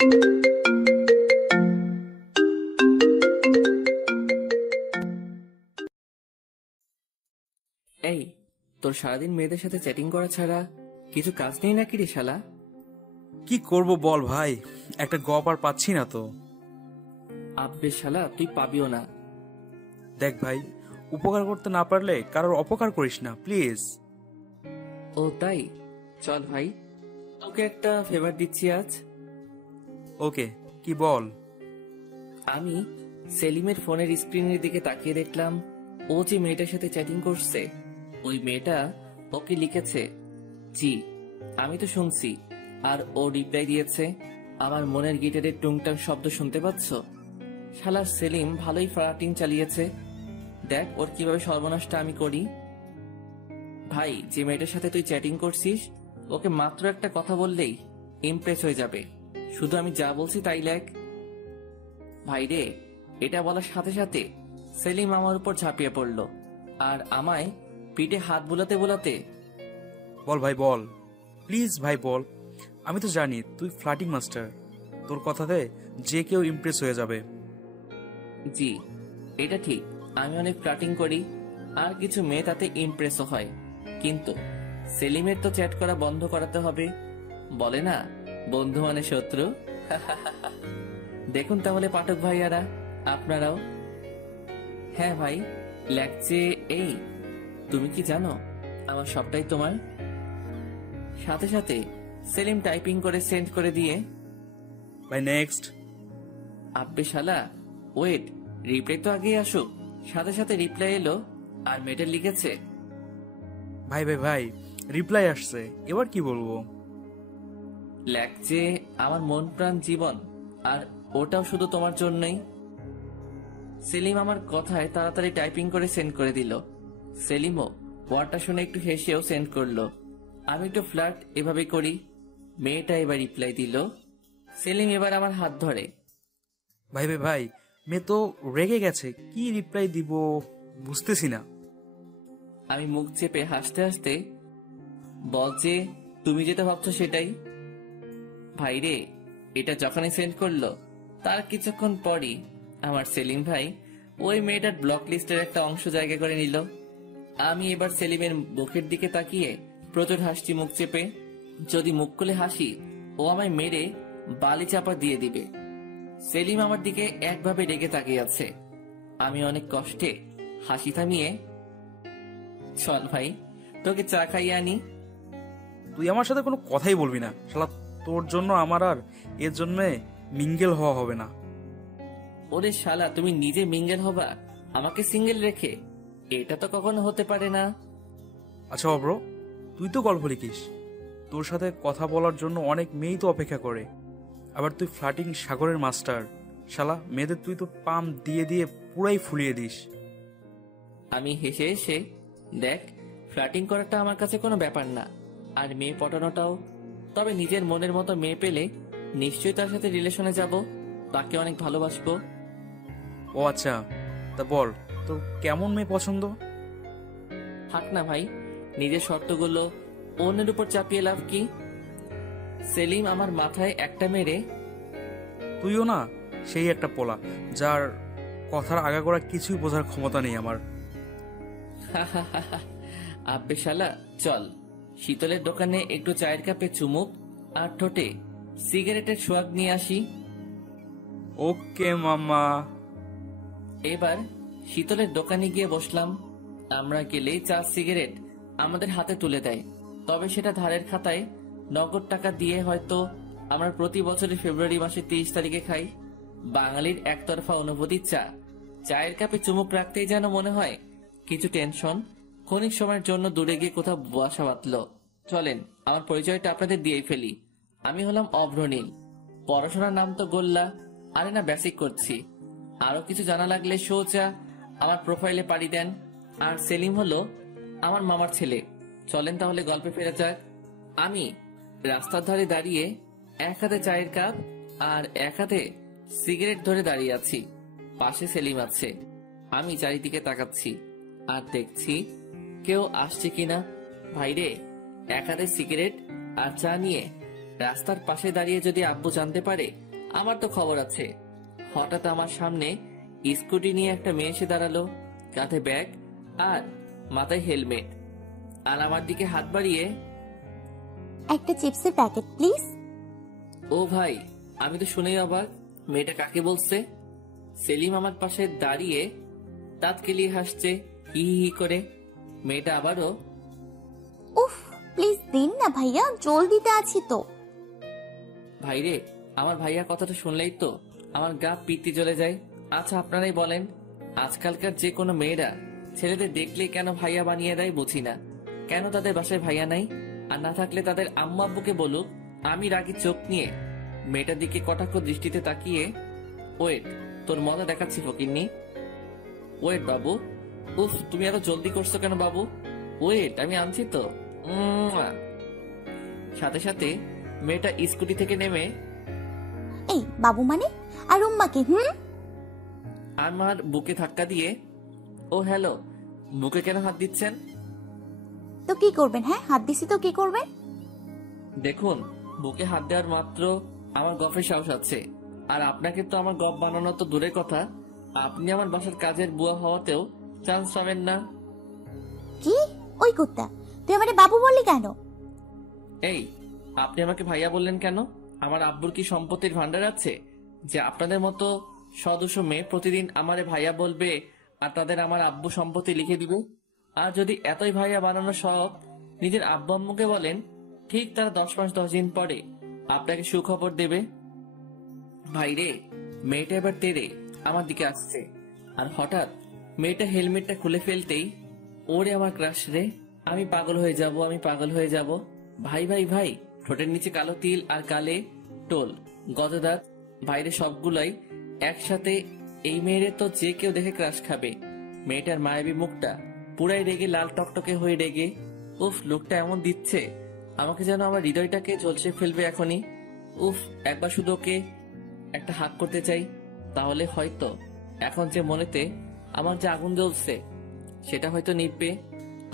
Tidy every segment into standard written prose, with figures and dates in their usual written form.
এই, তোর সারাদিন মেয়েদের সাথে চ্যাটিং করা ছাড়া কিছু কাজ নেই নাকি রে শালা? কি করব বল ভাই, একটা গপ আর পাচ্ছি না তো। আব্বে শালা, তুই পাবিও না। দেখ ভাই, উপকার করতে না পারলে কারোর অপকার করিস না প্লিজ। ও তাই? চল ভাই, তোকে একটা ফেভার দিচ্ছি আজ। ওকে, কি বল। আমি সেলিমের ফোনের স্ক্রিনের দিকে তাকিয়ে দেখলাম ও যে মেয়েটার সাথে চ্যাটিং করছে, ওই মেয়েটা ওকে লিখেছে জি। আমি তো শুনছি, আর ও রিপ্লাই দিয়েছে আমার মনের গিটারের টুংটাং শব্দ শুনতে পাচ্ছ? শালা সেলিম ভালোই ফ্লার্টিং চালিয়েছে। দেখ ওর কিভাবে সর্বনাশটা আমি করি। ভাই, যে মেয়েটার সাথে তুই চ্যাটিং করছিস, ওকে মাত্র একটা কথা বললেই ইমপ্রেস হয়ে যাবে। শুধু আমি যা বলছি তাই লেখ। ভাই রে, এটা বলার সাথে সাথে সেলিম আমার উপর ঝাঁপিয়ে পড়ল আর আমায় পিঠে হাত বুলাতে বুলাতে, বল ভাই বল, প্লিজ ভাই বল। আমি তো জানি তুই ফ্লার্টিং মাস্টার, তোর কথাতে যে কেউ ইমপ্রেস হয়ে যাবে। জি, এটা ঠিক, আমি অনেক ফ্লার্টিং করি আর কিছু মেয়ে তাতে ইমপ্রেসও হয়। কিন্তু সেলিমের তো চ্যাট করা বন্ধ করাতে হবে। বলে না, বন্ধু মানে শত্রু। দেখুন তাহলে পাঠক ভাইয়ারা, আপনারাও। হ্যাঁ ভাই, লেখছে এই, তুমি কি জানো আমার সবটাই তোমার। সাথে সাথে সেলিম টাইপিং করে সেন্ড করে দিয়ে, ভাই নেক্সট। আব্বে শালা, ওয়েট, রিপ্লাই তো আগেই আসুক। সাথে সাথে রিপ্লাই এলো আর মেয়েটা লিখেছে, ভাই ভাই ভাই, রিপ্লাই আসছে, এবার কি বলবো। লেখছে আমার মন প্রাণ জীবন, আর ওটাও শুধু তোমার জন্যই। সেলিম আমার কথায় তাড়াতাড়ি টাইপিং করে সেন্ড করে দিল। সেলিমও ওয়ার্ডটা শুনে একটু হেসেও সেন্ড করলো। আমি একটু ফ্লার্ট এভাবে করি। মেয়েটা এবার রিপ্লাই দিল। সেলিম এবার আমার হাত ধরে, ভাই ভাই ভাই, মেয়ে তো রেগে গেছে, কি রিপ্লাই দিব বুঝতেছি না। আমি মুখ চেপে হাসতে হাসতে বলছে, তুমি যেটা ভাবছো সেটাই। ভাই রে, এটা যখনই সেন্ড করলো তার কিছুক্ষণ পরই আমার সেলিম ভাই ওই মেয়েটার ব্লক লিস্টের একটা অংশ জায়গা করে নিল। আমি এবার সেলিমের মুখের দিকে তাকিয়ে প্রচুর হাসছি মুখ চেপে। যদি মুখ খুলে হাসি, ও আমায় মেরে বালি চাপা দিয়ে দিবে। সেলিম আমার দিকে একভাবে রেগে তাকিয়ে আছে। আমি অনেক কষ্টে হাসি থামিয়ে, চল ভাই, তোকে চা খাইয়ে আনি। তুই আমার সাথে কোনো কথাই বলবি না শালা, তোর জন্য আমার আর এর জন্য মিঙ্গেল হওয়া হবে না। ওরে শালা, তুমি নিজে মিঙ্গেল হবা আমাকে সিঙ্গেল রেখে? এটা তো কখনো হতে পারে না। আচ্ছা অব্র, তুই তো গল্প লিখিস, তোর সাথে কথা বলার জন্য অনেক মেয়েই তো অপেক্ষা করে। আবার তুই ফ্লার্টিং সাগরের মাস্টার, শালা মেয়েদের তুই তো পাম দিয়ে দিয়ে পুরাই ফুলিয়ে দিস। আমি হেসে হেসে, দেখ, ফ্লার্টিং করাটা আমার কাছে কোনো ব্যাপার না, আর মেয়ে পটানোটাও। তবে নিজের মনের মতো মেয়ে পেলে নিশ্চয়ই তার সাথে রিলেশনে যাব, তাকে অনেক ভালোবাসবো। ও আচ্ছা, তা বল তোর কেমন মেয়ে পছন্দ। থাক না ভাই, নিজের শর্তগুলো অন্যের উপর চাপিয়ে লাভ কি? সেলিম আমার মাথায় একটা মেরে, তুইও না সেই একটা পোলা, যার কথার আগাগোড়া কিছুই বোঝার ক্ষমতা নেই আমার। আব্বে শালা, চল শীতলের দোকানে একটু চায়ের কাপে চুমুক আর ঠোঁটে সিগারেটের সোয়াগ নিয়ে আসি। ওকে মামা। এবার শীতলের দোকানে গিয়ে বসলাম। আমরা গেলেই চা সিগারেট আমাদের হাতে তুলে দেয়, তবে সেটা ধারের খাতায় নগদ টাকা দিয়ে হয়তো আমরা প্রতি বছরের ফেব্রুয়ারি মাসের 30 তারিখে খাই। বাঙালির একতরফা অনুভূতির চা। চায়ের কাপে চুমুক রাখতেই যেন মনে হয় কিছু টেনশন ক্ষণিক সময়ের জন্য দূরে গিয়ে কোথাও বাসা বাঁধলো। চলেন আমার পরিচয়টা আপনাদের দিয়েই ফেলি। আমি হলাম অভ্রনীল। পড়াশোনার নাম তো গোল্লা, আরে না বেসিক করছি। আরো কিছু জানা লাগলে সোজা আমার প্রোফাইলে পাড়ি দেন। আর সেলিম হলো আমার মামার ছেলে। চলেন তাহলে গল্পে ফেরা যাক। আমি রাস্তার ধারে দাঁড়িয়ে এক হাতে চায়ের কাপ আর এক হাতে সিগারেট ধরে দাঁড়িয়ে আছি। পাশে সেলিম আছে। আমি চারিদিকে তাকাচ্ছি আর দেখছি কেউ আসছে কিনা। ভাইরে, এক হাতে সিগারেট আর চা নিয়ে রাস্তার পাশে দাঁড়িয়ে যদি আব্বু জানতে পারে আমার তো খবর আছে। হঠাৎ আমার সামনে স্কুটি নিয়ে একটা মেয়ে এসে দাঁড়ালো, কাঁধে ব্যাগ আর মাথায় হেলমেট, আর আমার দিকে হাত বাড়িয়ে, একটা চিপসের প্যাকেট প্লিজ। ও ভাই, আমি তো শুনেই অবাক, মেয়েটা কাকে বলছে? সেলিম আমার পাশে দাঁড়িয়ে দাঁত কেলিয়ে হাসছে হি হি হি করে। মেয়েটা আবারও, উফ প্লিজ দিন না ভাইয়া, জলদিতে আছি তো। ভাইরে, আমার ভাইয়া কথাটা শুনলেই তো আমার গা পিত্তি জ্বলে যায়। আচ্ছা আপনারাই বলেন, আজকালকার যে কোনো মেয়েরা ছেলেদের দেখলেই কেন ভাইয়া বানিয়ে দেয় বুঝি না। কেন তাদের বাসায় ভাইয়া নাই? আর না থাকলে তাদের আম্মু আব্বুকে বলুক। আমি রাগি চোখ নিয়ে মেয়েটার দিকে কটাক্ষ দৃষ্টিতে তাকিয়ে, ওয়েট, তোর মজা দেখাচ্ছি ফকিন্নি। ওয়েট বাবু। উফ, তুমি এত জলদি করছো কেন বাবু? ওয়েট, আমি আনছি তো। সাথে সাথে মেয়েটা স্কুটি থেকে নেমে এই বাবু মানে? আর উম্মাকে? আমার বুকে ধাক্কা দিয়ে, ও হ্যালো, বুকে কেন হাত দিচ্ছেন? তো কি করবেন? হ্যাঁ হাত দিছি তো কি করবেন? দেখুন, বুকে হাত দেওয়ার মাত্র আমার গফের সাহস আছে। আর আপনাকে তো আমার গপ বানানো তো দূরের কথা, আপনি আমার বাসার কাজের বুয়া হওয়াতেও চান্স পাবেন না। কি? ওই কুত্তা, তুই আমারে বাবু বললি কেন? এই, আপনি আমাকে ভাইয়া বললেন কেন? আমার আব্বুর কি সম্পত্তির ভান্ডার আছে যে আপনাদের মতো সদস্য মেয়ে প্রতিদিন আমারে ভাইয়া বলবে আর তাদের আমার আব্বু সম্পত্তি লিখে দিবে? আর যদি এতই ভাইয়া বানানো সব নিজের আব্বু আম্মুকে বলেন, ঠিক তারা 10 মাস 10 দিন পরে আপনাকে সুখবর দেবে। ভাইরে, মেয়েটা এবার তেড়ে আমার দিকে আসছে, আর হঠাৎ মেয়েটা হেলমেটটা খুলে ফেলতেই, ওরে আমার ক্রাশ রে, আমি পাগল হয়ে যাব, আমি পাগল হয়ে যাব। ভাই ভাই ভাই, ঠোঁটের নিচে কালো তিল আর কালে টোল, গতদাঁত, ভাইরে সবগুলাই একসাথে। এই মেয়েরে তো যে কেউ দেখে ক্রাশ খাবে। মেয়েটার মায়াবী মুখটা পুরাই রেগে লাল টকটকে হয়ে রেগে। উফ, লোকটা এমন দিচ্ছে আমাকে যেন আমার হৃদয়টাকে ঝলসে ফেলবে এখনই। উফ, একবার শুধু ওকে একটা হাত করতে চাই, তাহলে হয়তো এখন যে মনেতে আমার যে আগুন জ্বলছে সেটা হয়তো নিভবে।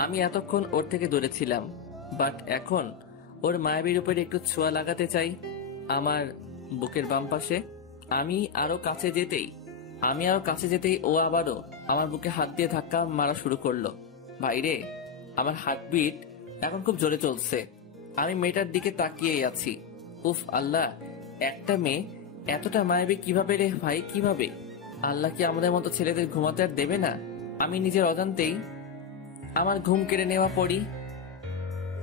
আমি এতক্ষণ ওর থেকে দূরে ছিলাম, বাট এখন ওর মায়াবীর উপরে একটু ছোঁয়া লাগাতে চাই আমার বুকের বাম পাশে। আমি আরো কাছে যেতেই ও আবারও আমার বুকে হাত দিয়ে ধাক্কা মারা শুরু করলো। ভাইরে, আমার হার্টবিট এখন খুব জোরে চলছে। আমি মেয়েটার দিকে তাকিয়েই আছি। উফ আল্লাহ, একটা মেয়ে এতটা মায়াবী কিভাবে রে ভাই, কিভাবে? আল্লাহ কি আমাদের মতো ছেলেদের ঘুমাতে আর দেবে না? আমি নিজের অজান্তেই আমার ঘুম কেড়ে নেওয়া পড়ি।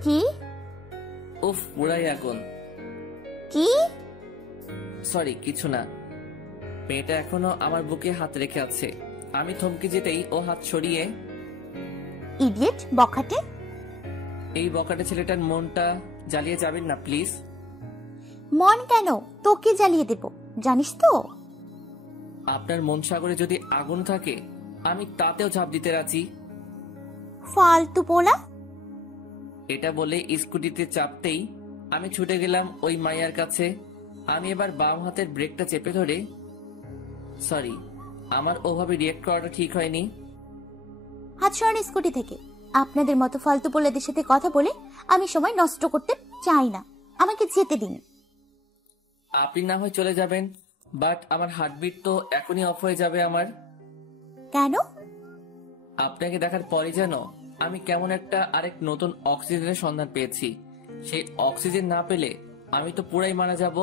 কি? উফ, পুরাই আগুন। কি? সরি, কিছু না। মেয়েটা এখনো আমার বুকে হাত রেখে আছে। আমি থমকে যেতেই ও হাত সরিয়ে, ইডিয়েট বখাটে। এই বকাটে ছেলেটার মনটা জ্বালিয়ে যাবেন না প্লিজ। মন কেন? তোকে জ্বালিয়ে দেব, জানিস তো। আপনার মন সাগরে যদি আগুন থাকে আমি তাতেও ঝাঁপ দিতে রাজি। ফালতু পোলা। এটা বলে স্কুটিতে চাপতেই আমি ছুটে গেলাম ওই মাইয়ার কাছে। আমি এবার বাম হাতের ব্রেকটা চেপে ধরে, সরি, আমার ওভাবে রিয়েক্ট করাটা ঠিক হয়নি। হাত সরান স্কুটি থেকে। আপনাদের মতো ফালতু পোলাদের সাথে কথা বলে আমি সময় নষ্ট করতে চাই না, আমাকে যেতে দিন। আপনি না হয় চলে যাবেন, বাট আমার হার্টবিট তো এখনই অফ হয়ে যাবে আমার। কেন? আপনাকে দেখার পরে যেন আমি কেমন একটা আরেক নতুন অক্সিজেনের সন্ধান পেয়েছি। সেই অক্সিজেন না পেলে আমি তো পুরাই মারা যাব,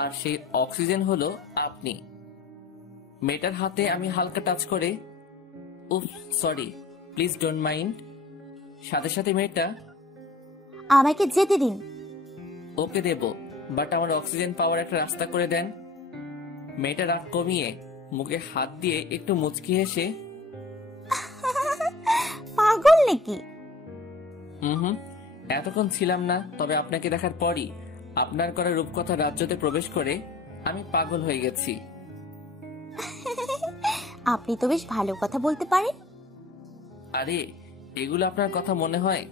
আর সেই অক্সিজেন হলো আপনি। মেয়েটার হাতে আমি হালকা টাচ করে, উফ সরি, প্লিজ ডোন্ট মাইন্ড। সাথে সাথে মেয়েটা, আমাকে যেতে দিন। ওকে দেব, বাট আমার অক্সিজেন পাওয়ার একটা রাস্তা করে দেন। মেয়েটা রাগ কমিয়ে মুখে হাত দিয়ে একটু মুচকি হেসে, পাগল নাকি? হুম, এতক্ষণ ছিলাম না, তবে আপনাকে দেখার পরই আপনার করা রূপকথা রাজ্যতে প্রবেশ করে আমি পাগল হয়ে গেছি। আপনি তো বেশ ভালো কথা বলতে পারেন। আরে, এগুলো আপনার কথা মনে হয়?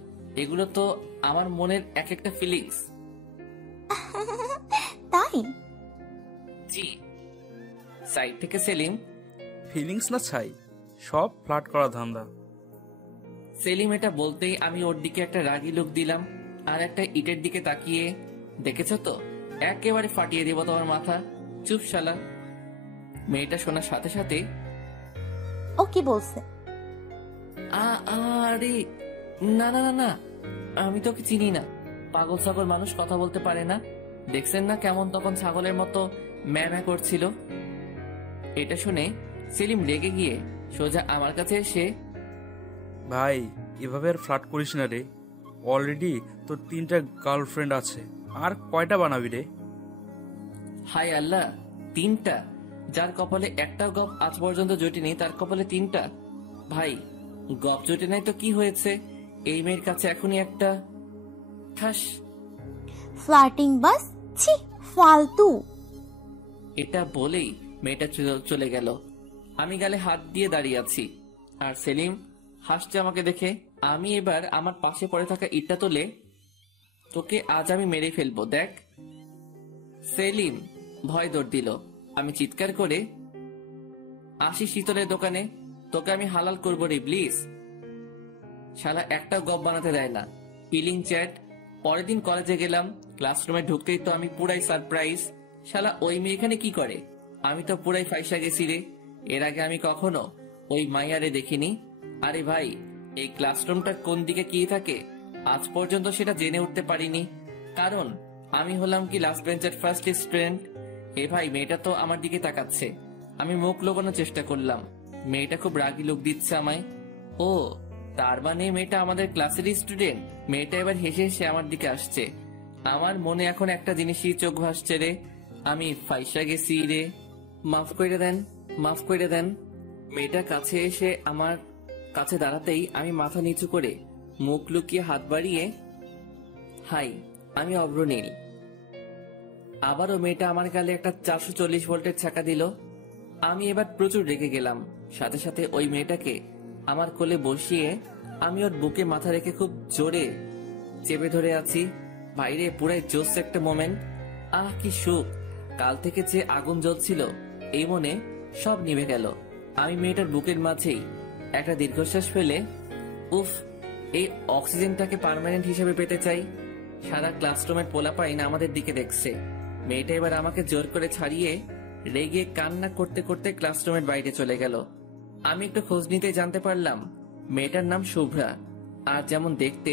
এগুলো তো আমার মনের এক একটা ফিলিংস। তাই? জি। সাইড থেকে সেলিম, ফিলিংস না ছাই, সব ফ্লার্ট করা ধান্দা। সেলিম এটা বলতেই আমি ওর দিকে একটা রাগি লুক দিলাম আর একটা ইটের দিকে তাকিয়ে, দেখেছো তো, একেবারে ফাটিয়ে দেবো তোমার মাথা। চুপ শালা। মেয়েটা শোনার সাথে সাথে ও কি বলছে? আরে না না না না, আমি তোকে চিনি না। পাগল ছাগল মানুষ কথা বলতে পারে না। দেখছেন না কেমন তখন ছাগলের মতো ম্যামা করছিল। এটা শুনে সেলিম রেগে গিয়ে সোজা আমার কাছে এসে, ভাই এভাবে আর ফ্লার্ট করিস না রে। অলরেডি তোর 3টা গার্লফ্রেন্ড আছে, আর কয়টা বানাবি রে? হায় আল্লাহ, 3টা? যার কপালে একটাও গপ আজ পর্যন্ত জুটেনি তার কপালে 3টা? ভাই গপ জুটে নাই তো কি হয়েছে, এই মেয়ের কাছে এখনই একটা ঠাস। ফ্লার্টিং বাস, ছি ফালতু। এটা বলেই মেয়েটা চলে গেল। আমি গালে হাত দিয়ে দাঁড়িয়ে আছি, আর সেলিম হাসছে আমাকে দেখে। আমি এবার আমার পাশে পড়ে থাকা ইটটা তুলে, তোকে আজ আমি মেরে ফেলবো দেখ। সেলিম ভয় দৌড় দিল। আমি চিৎকার করে, আসি শীতলের দোকানে, তোকে আমি হালাল করবো রে প্লিজ। শালা একটা গপ বানাতে দেয় না। Peeling chat. পরের দিন কলেজে গেলাম, ক্লাসরুমে ঢুকতেই তো আমি পুরাই সারপ্রাইজ। শালা ওই মেয়ে এখানে কি করে? আমি তো পুরাই ফাইসা গেছি রে। এর আগে আমি কখনো ওই মাইয়ারে দেখিনি। আরে ভাই, এই ক্লাসরুমটা কোন দিকে কি থাকে আজ পর্যন্ত সেটা জেনে উঠতে পারিনি, কারণ আমি হলাম কি লাস্ট বেঞ্চের ফার্স্ট স্টুডেন্ট। এ ভাই, মেয়েটা তো আমার দিকে তাকাচ্ছে। আমি মুখ লোকানোর চেষ্টা করলাম। মেয়েটা খুব রাগি লোক দিচ্ছে আমায়। ও তার মানে মেয়েটা আমাদের ক্লাসেরই স্টুডেন্ট। মেয়েটা এবার হেসে হেসে আমার দিকে আসছে। আমার মনে এখন একটা জিনিসই চোখ ভাসছে রে, আমি ফাইসা গেছি রে। মাফ করে দেন, মাফ করে দেন। মেয়েটা কাছে এসে আমার কাছে দাঁড়াতেই আমি মাথা নিচু করে মুখ লুকিয়ে হাত বাড়িয়ে, হাই আমি অব্রনীল। আবারও মেয়েটা আমার গালে একটা 440 ভোল্টের ছাকা দিল। আমি এবার প্রচুর রেগে গেলাম। সাথে সাথে ওই মেয়েটাকে আমার কোলে বসিয়ে আমি ওর বুকে মাথা রেখে খুব জোরে চেপে ধরে আছি। বাইরে পুরাই জোস একটা মোমেন্ট। আহ কি সুখ! কাল থেকে যে আগুন জ্বলছিল এই মনে সব নিভে গেল। আমি মেয়েটার বুকের মাঝেই একটা দীর্ঘশ্বাস ফেলে, উফ, এই অক্সিজেনটাকে পার্মানেন্ট হিসেবে পেতে চাই। সারা ক্লাসরুমের পোলাপাইন আমাদের দিকে দেখছে। মেয়েটা এবার আমাকে জোর করে ছাড়িয়ে রেগে কান্না করতে করতে ক্লাসরুমের বাইরে চলে গেল। আমি একটু খোঁজ নিতে জানতে পারলাম মেয়েটার নাম শুভ্রা। আর যেমন দেখতে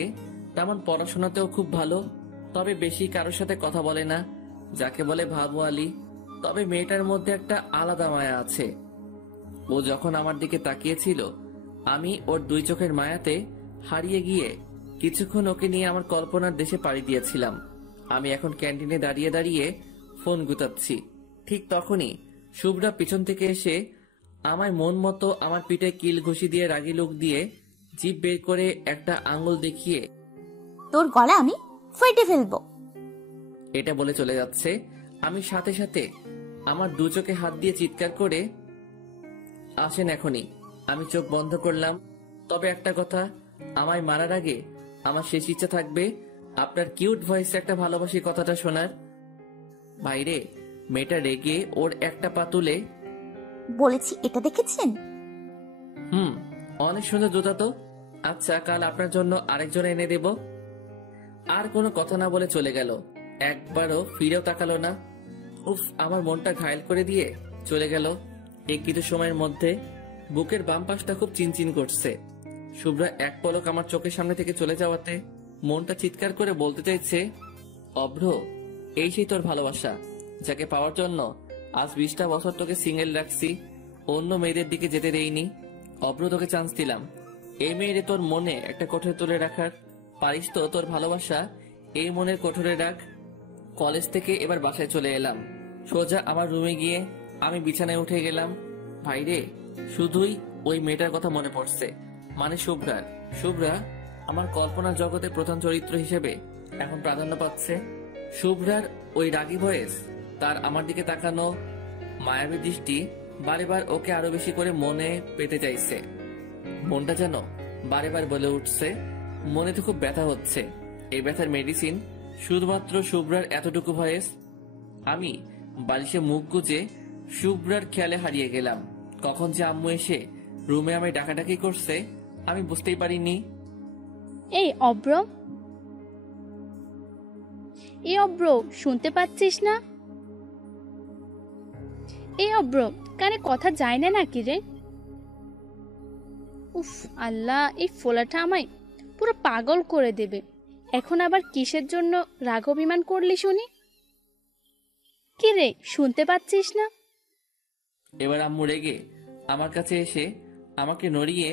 তেমন পড়াশোনাতেও খুব ভালো, তবে বেশি কারোর সাথে কথা বলে না, যাকে বলে ভাবওয়ালি। তবে মেয়েটার মধ্যে একটা আলাদা মায়া আছে। ও যখন আমার দিকে তাকিয়েছিল আমি ওর 2 চোখের মায়াতে হারিয়ে গিয়ে কিছুক্ষণ ওকে নিয়ে আমার কল্পনার দেশে পাড়ি দিয়েছিলাম। আমি এখন ক্যান্টিনে দাঁড়িয়ে দাঁড়িয়ে ফোন গুতাচ্ছি। ঠিক তখনই শুভ্রা পিছন থেকে এসে আমায় মন মতো আমার পিঠে কিল ঘুষি দিয়ে রাগি লুক দিয়ে জিভ বের করে একটা আঙ্গুল দেখিয়ে, তোর গলা আমি ফেটে ফেলবো। এটা বলে চলে যাচ্ছে। আমি সাথে সাথে আমার 2 চোখে হাত দিয়ে চিৎকার করে, আসেন এখনই। আমি চোখ বন্ধ করলাম। তবে একটা কথা, আমায় মারার আগে আমার শেষ ইচ্ছা থাকবে আপনার কিউট ভয়েসে একটা ভালোবাসি কথাটা শোনার। বাইরে মেয়েটা রেগে ওর একটা পা তুলে, বলেছি এটা দেখেছেন? অনেক সুন্দর জুতা তো। আচ্ছা, কাল আপনার জন্য আরেকজন এনে দেব। আর কোনো কথা না বলে চলে গেল। একবারও ফিরেও তাকালো না। উফ, আমার মনটা ঘায়েল করে দিয়ে চলে গেল। এই কিছু সময়ের মধ্যে বুকের বাম পাশটা খুব চিনচিন করছে। শুভ্রা এক পলক আমার চোখের সামনে থেকে চলে যাওয়াতে মনটা চিৎকার করে বলতে চাইছে, অভ্র, এই সেই তোর ভালোবাসা, যাকে পাওয়ার জন্য আজ 20টা বছর তোকে সিঙ্গেল রাখছি, অন্য মেয়েদের দিকে যেতে দেইনি। অভ্র, তোকে চান্স দিলাম এই মেয়েরে তোর মনে একটা কোঠরে তুলে রাখার। পারিস তো তোর ভালোবাসা এই মনের কোঠরে রাখ। কলেজ থেকে এবার বাসায় চলে এলাম। সোজা আমার রুমে গিয়ে আমি বিছানায় উঠে গেলাম। ভাইরে, শুধুই ওই মেয়েটার কথা মনে পড়ছে, মানে শুভ্রার। শুভ্রা আমার কল্পনার জগতে প্রধান চরিত্র হিসেবে এখন প্রাধান্য পাচ্ছে। শুভ্রার ওই রাগী ভয়েস, তার আমার দিকে তাকানো মায়াবী দৃষ্টি বারে বার ওকে আরো বেশি করে মনে পেতে চাইছে। মনটা যেন বারে বার বলে উঠছে, মনে তো খুব ব্যথা হচ্ছে। এই ব্যথার মেডিসিন শুধুমাত্র শুভ্রার এতটুকু ভয়েস। আমি বালিশে মুখ গুজে শুভ্রার খেয়ালে হারিয়ে গেলাম। কখন যে আম্মু এসে রুমে আমায় ডাকাডাকি করছে আমি বুঝতেই পারিনি। এই অব্র, শুনতে পাচ্ছিস না? এই অব্র, কানে কথা যায় না নাকি রে? উফ আল্লাহ, এই ফোলাটা আমায় পুরো পাগল করে দেবে। এখন আবার কিসের জন্য রাগ অভিমান করলি শুনি? কি রে, শুনতে পাচ্ছিস না? এবার আম্মু রেগে আমার কাছে এসে আমাকে নড়িয়ে,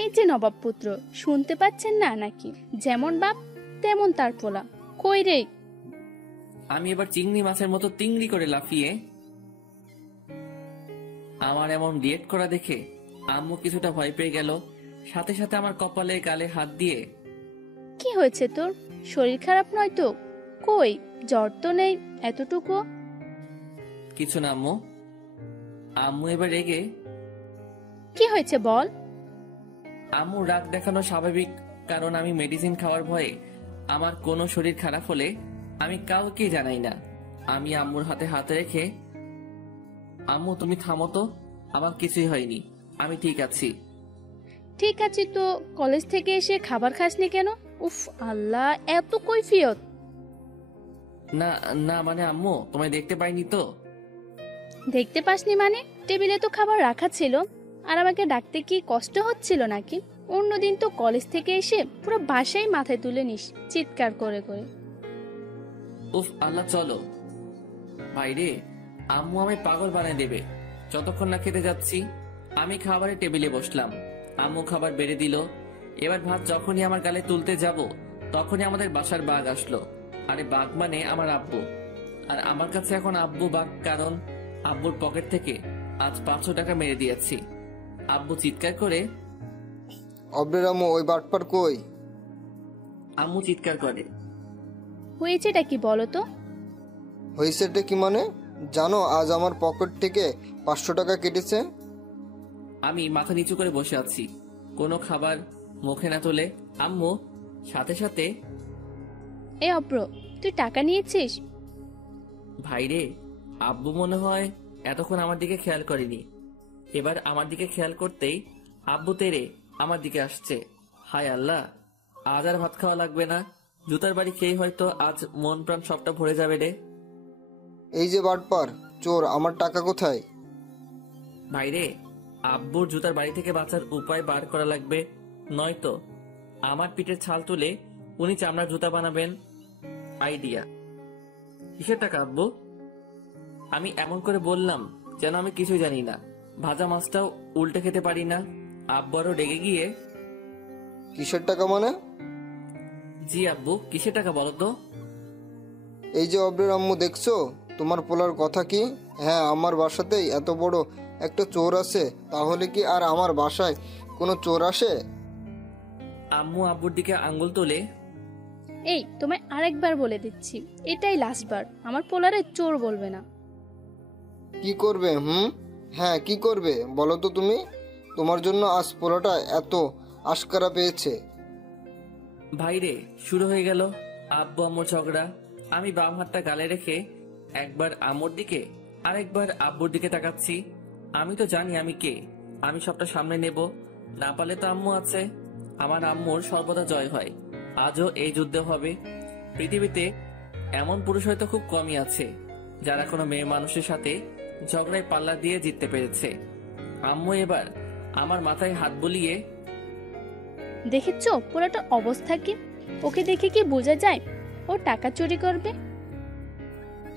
এই যে নবাব পুত্র, শুনতে পাচ্ছেন না নাকি? যেমন বাপ তেমন তার ফোলা। কই রে? আমি এবার চিংড়ি মাছের মতো তিংড়ি করে লাফিয়ে, আমার এমন রিয়েক্ট করা দেখে আম্মু কিছুটা ভয় পেয়ে গেল। সাথে সাথে আমার কপালে গালে হাত দিয়ে, কি হয়েছে তোর? শরীর খারাপ নয় তো? কই, জ্বর তো নেই এতটুকু। কিছু না আম্মু। আম্মু এবার রেগে, কি হয়েছে বল? আম্মু রাগ দেখানো স্বাভাবিক, কারণ আমি মেডিসিন খাওয়ার ভয়ে আমার কোনো শরীর খারাপ হলে আমি কাউকে জানাই না। আমি আম্মুর হাতে হাত রেখে, আম্মু তুমি থামো তো, আমার কিছুই হয়নি, আমি ঠিক আছি। ঠিক আছে তো, কলেজ থেকে এসে খাবার খাসনি কেন? উফ আল্লাহ, এত কৈফিয়ত। না না, মানে আম্মু তোমায় দেখতে পাইনি তো। দেখতে পাসনি মানে? টেবিলে তো খাবার রাখা ছিল, আর আমাকে ডাকতে কি কষ্ট হচ্ছিল নাকি? অন্যদিন তো কলেজ থেকে এসে পুরো বাসায় মাথায় তুলে নিস চিৎকার করে করে। উফ আল্লাহ, চলো বাইরে। আম্মু আমায় পাগল বানিয়ে দেবে যতক্ষণ না খেতে যাচ্ছি। আমি খাবারের টেবিলে বসলাম, আম্মু খাবার বেড়ে দিল। এবার ভাত যখনই আমার গালে তুলতে যাব, তখনই আমাদের বাসার বাঘ আসলো। আরে বাঘ মানে আমার আব্বু। আর আমার কাছে এখন আব্বু বাঘ, কারণ আব্বুর পকেট থেকে আজ 500 টাকা মেরে দিয়েছি। আব্বু চিৎকার করে, অব্রের আম্মু ওই বাটপার কই? আম্মু চিৎকার করে, হয়েছেটা কি বলো তো? হয়েছেটা কি মানে? জানো আজ আমার পকেট থেকে 500 টাকা কেটেছে। আমি মাথা নিচু করে বসে আছি, কোনো খাবার মুখে না তোলে। আম্মু সাথে সাথে, এ অব্র, তুই টাকা নিয়েছিস? ভাইরে, আব্বু মনে হয় এতক্ষণ আমার দিকে খেয়াল করেনি। এবার আমার দিকে খেয়াল করতেই আব্বু তেরে আমার দিকে আসছে। হায় আল্লাহ, আজ আর ভাত খাওয়া লাগবে না। জুতার বাড়ি খেয়ে হয়তো আজ মন প্রাণ সবটা ভরে যাবে রে। এই যে বাটপার চোর, আমার টাকা কোথায়? ভাইরে, আব্বুর জুতার বাড়ি থেকে বাঁচার উপায় বার করা লাগবে, নয়তো আমার পিঠের ছাল তুলে উনি চামড়ার জুতা বানাবেন। আইডিয়া। কিসের টাকা আব্বু? আমি এমন করে বললাম যেন আমি কিছুই জানি না। ভাজা মাছটাও উল্টে খেতে পারি না। আব্বু আরো রেগে গিয়ে, কিসের টাকা মানে? জি আব্বু, কিসের টাকা বলো তো? এই যে অব্রের আম্মু, দেখছো তোমার পোলার কথা কি? হ্যাঁ, আমার বাসাতেই এত বড় একটা চোর আছে, তাহলে কি আর আমার বাসায় কোনো চোর আসে? আম্মু আব্বুর দিকে আঙ্গুল তোলে, এই তোমায় আরেকবার বলে দিচ্ছি, এটাই লাস্টবার, আমার পোলারে চোর বলবে না। কি করবে? হ্যাঁ, কি করবে বলো তো তুমি? তোমার জন্য আজ পোলাটা এত আশকারা পেয়েছে। ভাইরে, শুরু হয়ে গেল আব্বু আম্মুর ঝগড়া। আমি বাম হাতটা গালে রেখে একবার আম্মুর দিকে আরেকবার আব্বুর দিকে তাকাচ্ছি। আমি তো জানি আমি কে, আমি সবটা সামনে নেব। না পারলে তো আম্মু আছে। আমার আম্মুর সর্বদা জয় হয়, আজও এই যুদ্ধে হবে। পৃথিবীতে এমন পুরুষ হয়তো খুব কমই আছে যারা কোনো মেয়ে মানুষের সাথে ঝগড়ায় পাল্লা দিয়ে জিততে পেরেছে। আম্মু এবার আমার মাথায় হাত বুলিয়ে, দেখেছো পোলাটার অবস্থা কি? ওকে দেখে কি বোঝা যায় ও টাকা চুরি করবে?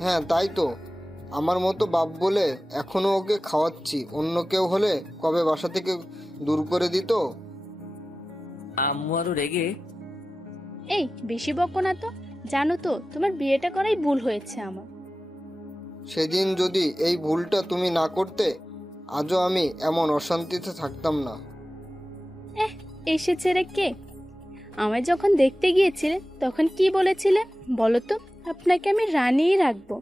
হ্যাঁ তাই তো, আমার মতো বাপ বলে এখনো ওকে খাওয়াচ্ছি। অন্য কেউ হলে কবে বাসা থেকে দূর করে দিত। আম্মু আরো রেগে, এই বেশি বকো না তো, জানো তো তোমার বিয়েটা করাই ভুল হয়েছে আমার। সেদিন যদি এই ভুলটা তুমি না করতে, আজও আমি এমন অশান্তিতে থাকতাম না। এসেছে রে কে? আমায় যখন দেখতে গিয়েছিলে তখন কি বলেছিলে বলো তো? আপনাকে আমি রানিই রাখবো।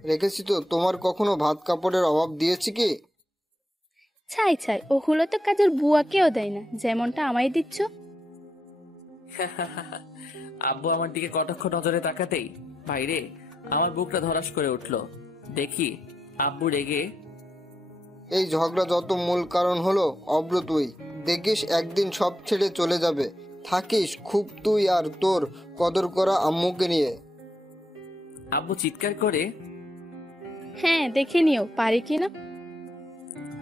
রেখেছি তো। তোমার কখনো ভাত কাপড়ের অভাব দিয়েছি কি? ছাই ছাই, ওগুলো তো কাজের বুয়াকেও দেয় না, যেমনটা আমায় দিচ্ছ। আব্বু আমার দিকে কটাক্ষ নজরে তাকাতেই ভাইরে আমার বুকটা ধরাস করে উঠলো। দেখি আব্বু রেগে, এই ঝগড়া যত মূল কারণ হলো অব্র তুই। দেখিস একদিন সব ছেড়ে চলে যাবে। থাকিস খুব তুই আর তোর কদর করা আম্মুকে নিয়ে। আব্বু চিৎকার করে, হ্যাঁ দেখে নিও পারি কিনা।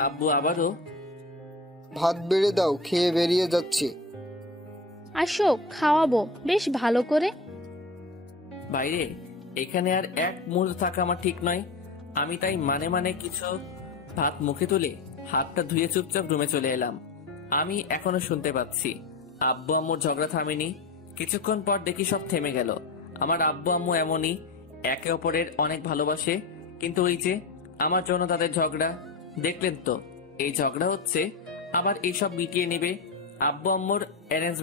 আব্বু আবারও, ভাত বেড়ে দাও, খেয়ে বেরিয়ে যাচ্ছি। আসো খাওয়াবো বেশ ভালো করে। বাইরে এখানে আর এক মুহূর্ত থাকা আমার ঠিক নয়। আমি তাই মানে মানে কিছু ভাত মুখে তুলে হাতটা ধুয়ে চুপচাপ রুমে চলে এলাম। আমি এখনো শুনতে পাচ্ছি আব্বু আম্মুর ঝগড়া থামেনি। কিছুক্ষণ পর দেখি সব থেমে গেল। আমার আব্বু আম্মু এমনই, একে অপরের অনেক ভালোবাসে, কিন্তু ওই যে আমার জন্য তাদের ঝগড়া। দেখলেন তো, এই ঝগড়া হচ্ছে, আবার এইসব মিটিয়ে নেবে। আব্বু আম্মুর অ্যারেঞ্জ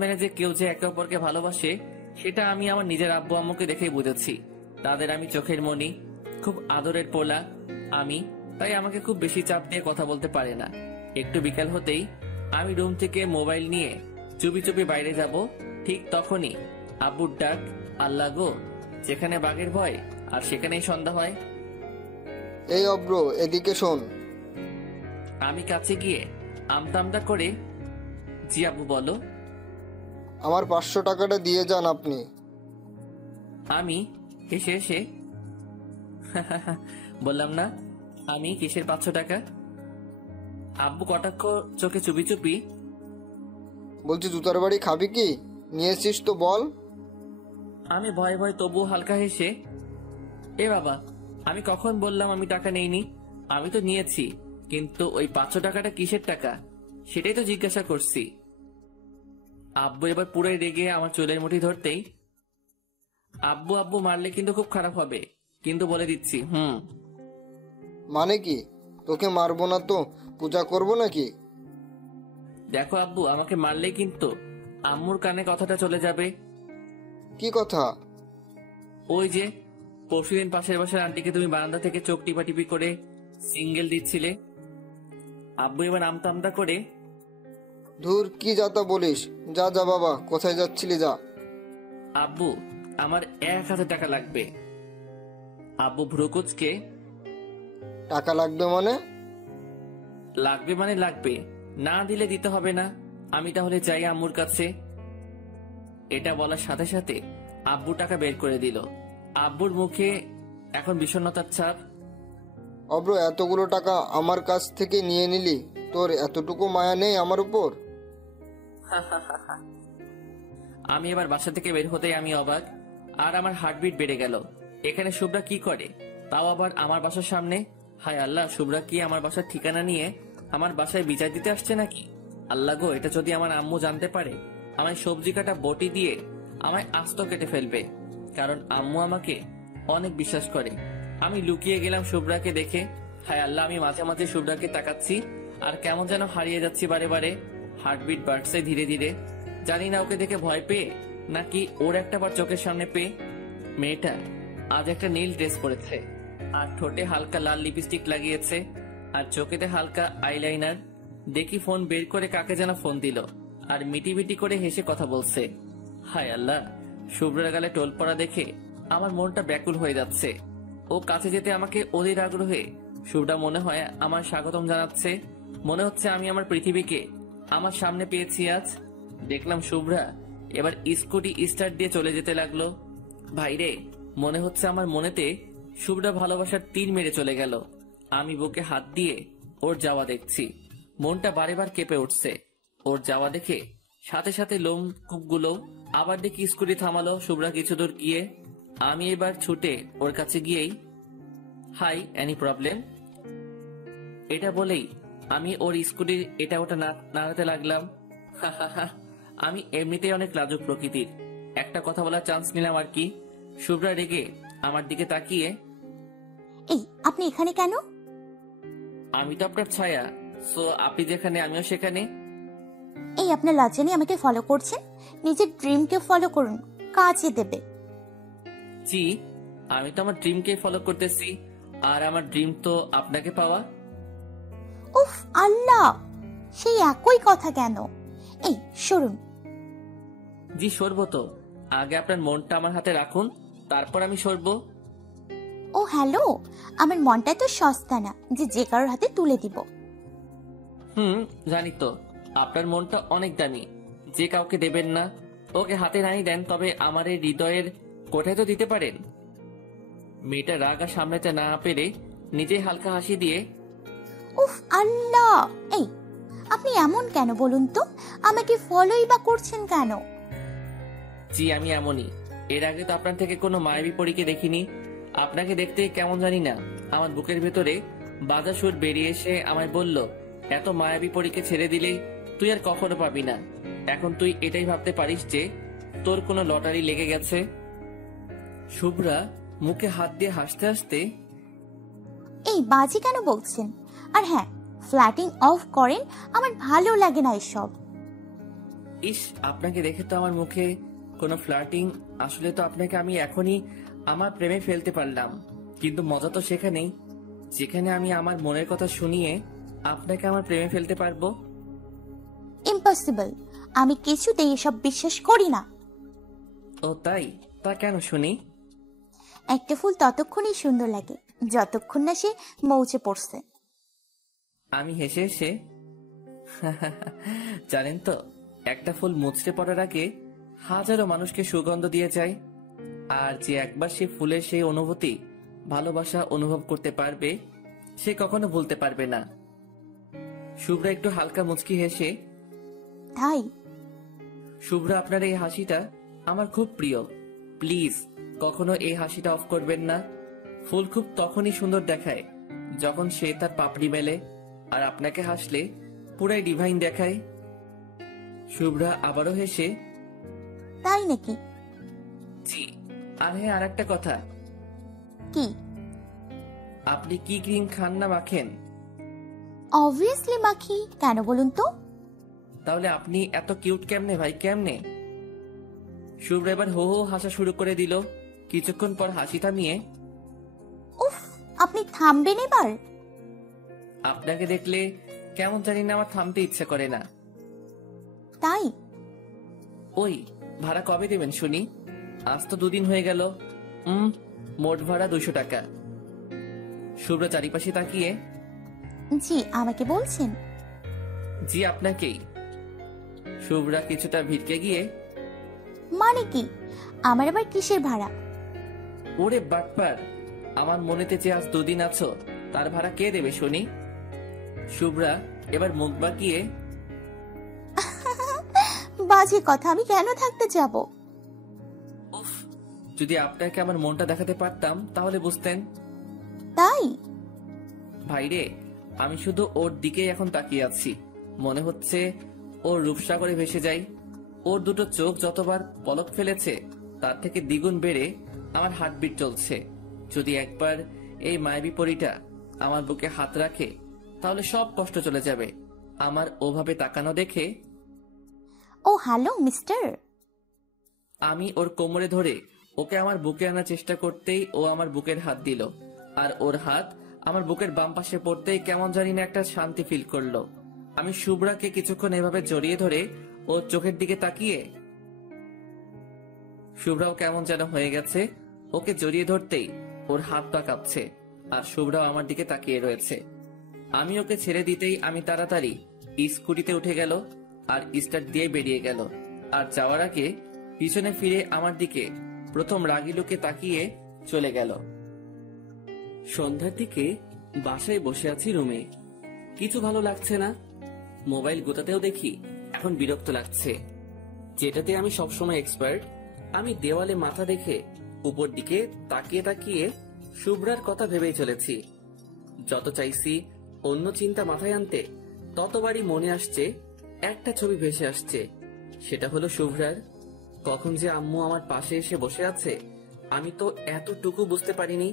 ম্যারেজে কেউ যে একে অপরকে ভালোবাসে সেটা আমি আমার নিজের আব্বু আম্মুকে দেখেই বুঝেছি। তাদের আমি চোখের মনি, খুব আদরের পোলা আমি, তাই আমাকে খুব বেশি চাপ দিয়ে কথা বলতে পারে না। একটু বিকাল হতেই আমি রুম থেকে মোবাইল নিয়ে চুপি চুপি বাইরে যাব। ঠিক তখনই আব্বুর ডাক, আল্লাহ গো, যেখানে বাঘের ভয় আর সেখানেই সন্ধ্যা হয়। এই অব্র, এদিকে শোন। আমি কাছে গিয়ে আমতা করে, জি আব্বু বলো। আমার 500 টাকাটা দিয়ে যান আপনি। আমি হেসে হেসে বললাম না, আমি কিসের 500 টাকা? আব্বু কটাক্ষ চোখে চুপি চুপি, বলছি জুতার বাড়ি খাবি কি? নিয়েছিস তো বল। আমি ভয়ে ভয়ে তবু হালকা হেসে, এ বাবা, আমি কখন বললাম আমি টাকা নেইনি? আমি তো নিয়েছি, কিন্তু ওই 500 টাকাটা কিসের টাকা সেটাই তো জিজ্ঞাসা করছি। আব্বু এবার পুরোই রেগে আমার চুলের মুঠি ধরতেই, আব্বু আব্বু মারলে কিন্তু খুব খারাপ হবে, কিন্তু বলে দিচ্ছি। মানে কি? তোকে মারবো না তো পূজা করবো নাকি? দেখো আব্বু, আমাকে মারলেই কিন্তু আম্মুর কানে কথাটা চলে যাবে। কি কথা? ওই যে পরশুদিন পাশের বাসার আন্টিকে তুমি বারান্দা থেকে চোখ টিপাটিপি করে সিঙ্গেল দিচ্ছিলে। আব্বু এবার আমতা করে, ধুর, কি যাতা বলিস? যা যা বাবা, কোথায় যাচ্ছিলি যা। আব্বু আমার 1000 টাকা লাগবে। আব্বু ভ্রুকুচকে, টাকা লাগবে মানে? লাগবে মানে লাগবে, না দিলে দিতে হবে না। আমি তাহলে যাই আম্মুর কাছে। এটা বলার সাথে সাথে আব্বু টাকা বের করে দিল। আব্বুর মুখে এখন বিষণ্ণতার ছাপ। অব্র, এতগুলো টাকা আমার কাছ থেকে নিয়ে নিলি, তোর এতটুকু মায়া নেই আমার উপর? আমি এবার বাসা থেকে বের হতেই আমি অবাক, আর আমার হার্টবিট বেড়ে গেল। এখানে শুভ্রা কি করে, তাও আবার আমার বাসার সামনে? হায় আল্লাহ, শুভ্রা কি আমার বাসার ঠিকানা নিয়ে আমার বাসায় বিচার দিতে আসছে নাকি? আল্লাহ গো, এটা যদি আমার আম্মু জানতে পারে, আমায় সবজি কাটা বটি দিয়ে আমায় আস্ত কেটে ফেলবে, কারণ আম্মু আমাকে অনেক বিশ্বাস করে। আমি লুকিয়ে গেলাম শুভ্রাকে দেখে। হায় আল্লাহ, আমি মাঝে মাঝে শুভ্রাকে তাকাচ্ছি আর কেমন যেন হারিয়ে যাচ্ছি বারে বারে। হার্টবিট বাড়ছে ধীরে ধীরে। জানি না ওকে দেখে ভয় পেয়ে নাকি ওর একটা বার চোখের সামনে পেয়ে। মেয়েটা আজ একটা নীল ড্রেস পরেছে, আর ঠোঁটে হালকা লাল লিপস্টিক লাগিয়েছে, আর চোখেতে হালকা আইলাইনার। দেখি ফোন বের করে কাকে যেন ফোন দিল, আর মিটি মিটি করে হেসে কথা বলছে। হায় আল্লাহ, শুভ্রার গালে টোল পড়া দেখে আমার মনটা ব্যাকুল হয়ে যাচ্ছে। ও কাছে যেতে আমাকে অধীর আগ্রহে শুভ্রা মনে হয় আমার স্বাগতম জানাচ্ছে। মনে হচ্ছে আমি আমার পৃথিবীকে আমার সামনে পেয়েছি আজ। দেখলাম শুভ্রা এবার স্কুটি স্টার্ট দিয়ে চলে যেতে লাগলো। ভাইরে, মনে হচ্ছে আমার মনেতে শুভ্রা ভালোবাসার তীর মেরে চলে গেল। আমি বুকে হাত দিয়ে ওর যাওয়া দেখছি, মনটা বারেবার কেঁপে উঠছে ওর যাওয়া দেখে। সাথে সাথে লোম কূপগুলো। আবার দেখি স্কুটি থামালো শুভ্রা কিছু দূর গিয়ে। আমি এবার ছুটে ওর কাছে গিয়েই, হাই, এনি প্রবলেম? এটা বলেই আমি ওর স্কুটির এটা ওটা নাড়াতে লাগলাম। আমি এমনিতেই অনেক লাজুক প্রকৃতির, একটা কথা বলার চান্স নিলাম আর কি। শুভ্রা রেগে আমার দিকে তাকিয়ে, এই আপনি এখানে কেন? আমি তো আপনার ছায়া, সো আপনি যেখানে আমিও সেখানে। এই আপনার লজ্জা নেই আমাকে ফলো করছেন? নিজের ড্রিমকে ফলো করুন, কাজে দেবে। জি, আমি তো আমার ড্রিমকে ফলো করতেছি, আর আমার ড্রিম তো আপনাকে পাওয়া। উফ আল্লাহ, সেই একই কথা কেন? এই সরুন। জি সরবো তো, আগে আপনার মনটা আমার হাতে রাখুন, তারপর আমি সরবো। ও হ্যালো, আমার মনটা তো সস্তা না যে যে কারোর হাতে তুলে দিব। জানি তো, আপনার মনটা অনেক দামি, যে কাউকে দেবেন না। ওকে হাতে নাই দেন, তবে আমার এই হৃদয়ের কোঠায় তো দিতে পারেন। মেয়েটা রাগ আর সামলাতে না পেরে নিজেই হালকা হাসি দিয়ে, উফ আল্লাহ, এই আপনি এমন কেন বলুন তো? আমাকে ফলোই বা করছেন কেন? জি আমি এমনই। এর আগে তো আপনার থেকে কোনো মায়াবী পরীকে দেখিনি। আপনাকে দেখতে কেমন জানি না, আমার বুকের ভেতরে বাজা সুর বেরিয়ে এসে আমায় বলল, এত মায়াবী পরীকে ছেড়ে দিলেই তুই আর কখনো পাবি না। এখন তুই এটাই ভাবতে পারিস যে তোর কোনো লটারি লেগে গেছে। শুভ্রা মুখে হাত দিয়ে হাসতে হাসতে, এই বাজে কেন বলছেন? আর হ্যাঁ, ফ্ল্যাটিং অফ করেন, আমার ভালো লাগে না এসব। ইস, আপনাকে দেখে তো আমার মুখে কোনো ফ্লার্টিং। আসলে তো আপনাকে আমি এখনই আমার প্রেমে ফেলতে পারলাম, কিন্তু মজা তো সেখানেই যেখানে আমি আমার মনের কথা শুনিয়ে আপনাকে আমার প্রেমে ফেলতে পারবো। ইম্পসিবল, আমি কিছুতেই এসব বিশ্বাস করি না। ও তাই? তা কেন শুনি? একটা ফুল ততক্ষণই সুন্দর লাগে যতক্ষণ না সে মৌচে পড়ছে। আমি হেসে হেসে, জানেন তো, একটা ফুল মুচড়ে পড়ার আগে হাজারো মানুষকে সুগন্ধ দিয়ে যায়। আর যে একবার সে ফুলের সেই অনুভূতি, ভালোবাসা অনুভব করতে পারবে, সে কখনো ভুলতে পারবে না। শুভ্রা একটু হালকা মুচকি হেসে, তাই? শুভ্রা আপনার এই হাসিটা আমার খুব প্রিয়। প্লিজ কখনো এই হাসিটা অফ করবেন না। ফুল খুব তখনই সুন্দর দেখায় যখন সে তার পাপড়ি মেলে, আর আপনাকে হাসলে পুরাই ডিভাইন দেখায়। শুভ্রা আবারও হেসে, তাই নাকি? জি। আর হ্যাঁ, আর একটা কথা, কি? আপনি কি ক্রিম খান না মাখেন? অবভিয়াসলি মাখি, কেন বলুন তো? তাহলে আপনি এত কিউট কেমনে ভাই, কেমনে? শুভ্রা এবার হো হো হাসা শুরু করে দিল। কিছুক্ষণ পর হাসি থামিয়ে, উফ, আপনি থামবেন এবার? আপনাকে দেখলে কেমন জানি না আমার থামতে ইচ্ছে করে না। তাই? ওই ভাড়া কবে দেবেন শুনি? আজ তো 2 দিন হয়ে গেল। মোট ভাড়া 200 টাকা। শুভ্রা চারিপাশে তাকিয়ে, জি আমাকে বলছেন? জি আপনাকেই। শুভ্রা কিছুটা ভিড়কে গিয়ে, মানে কি? আমার আবার কিসের ভাড়া? ওরে বাটপার, আমার মনেতে যে আজ 2 দিন আছো তার ভাড়া কে দেবে শুনি? শুভ্রা এবার মুখ বাঁকিয়ে, বাজে কথা, আমি কেন থাকতে যাব? উফ, যদি আপনাকে আমার মনটা দেখাতে পারতাম তাহলে বুঝতেন। তাই? ভাইরে, আমি শুধু ওর দিকেই এখন তাকিয়ে আছি। মনে হচ্ছে ওর রূপসাগরে ভেসে যাই। ওর দুটো চোখ যতবার পলক ফেলেছে তার থেকে দ্বিগুণ বেড়ে আমার হার্টবিট চলছে। যদি একবার এই মায়াবী পরীটা আমার বুকে হাত রাখে তাহলে সব কষ্ট চলে যাবে। আমার ওভাবে তাকানো দেখে ও হ্যালো মিস্টার। আমি ওর কোমরে ধরে ওকে আমার বুকে আনার চেষ্টা করতেই ও আমার বুকের হাত দিল, আর ওর হাত আমার বুকের বাম পাশে পড়তেই কেমন জানি না একটা শান্তি ফিল করলো। আমি শুভ্রাকে কিছুক্ষণ এভাবে জড়িয়ে ধরে ওর চোখের দিকে তাকিয়ে, শুভ্রাও কেমন যেন হয়ে গেছে। ওকে জড়িয়ে ধরতেই ওর হাত পা কাঁপছে, আর শুভ্রাও আমার দিকে তাকিয়ে রয়েছে। আমি ওকে ছেড়ে দিতেই আমি তাড়াতাড়ি স্কুটিতে উঠে গেল আর স্টার্ট দিয়ে বেরিয়ে গেল। আর যাওয়ার আগে পিছনে ফিরে আমার দিকে প্রথম রাগী লোকে তাকিয়ে চলে গেল। সন্ধ্যার দিকে বাসায় বসে আছি রুমে। কিছু ভালো লাগছে না। মোবাইল গোতাতেও দেখি এখন বিরক্ত লাগছে। যেটাতে আমি সবসময় এক্সপার্ট, আমি দেওয়ালে মাথা রেখে উপর দিকে তাকিয়ে তাকিয়ে শুভ্রার কথা ভেবেই চলেছি। যত চাইছি অন্য চিন্তা মাথায় আনতে ততবারই মনে আসছে একটা ছবি ভেসে আসছে। সেটা হলো শুভ্রার। কখন যে আম্মু আমার পাশে এসে বসে আছে আমি তো এতটুকু বুঝতে পারিনি।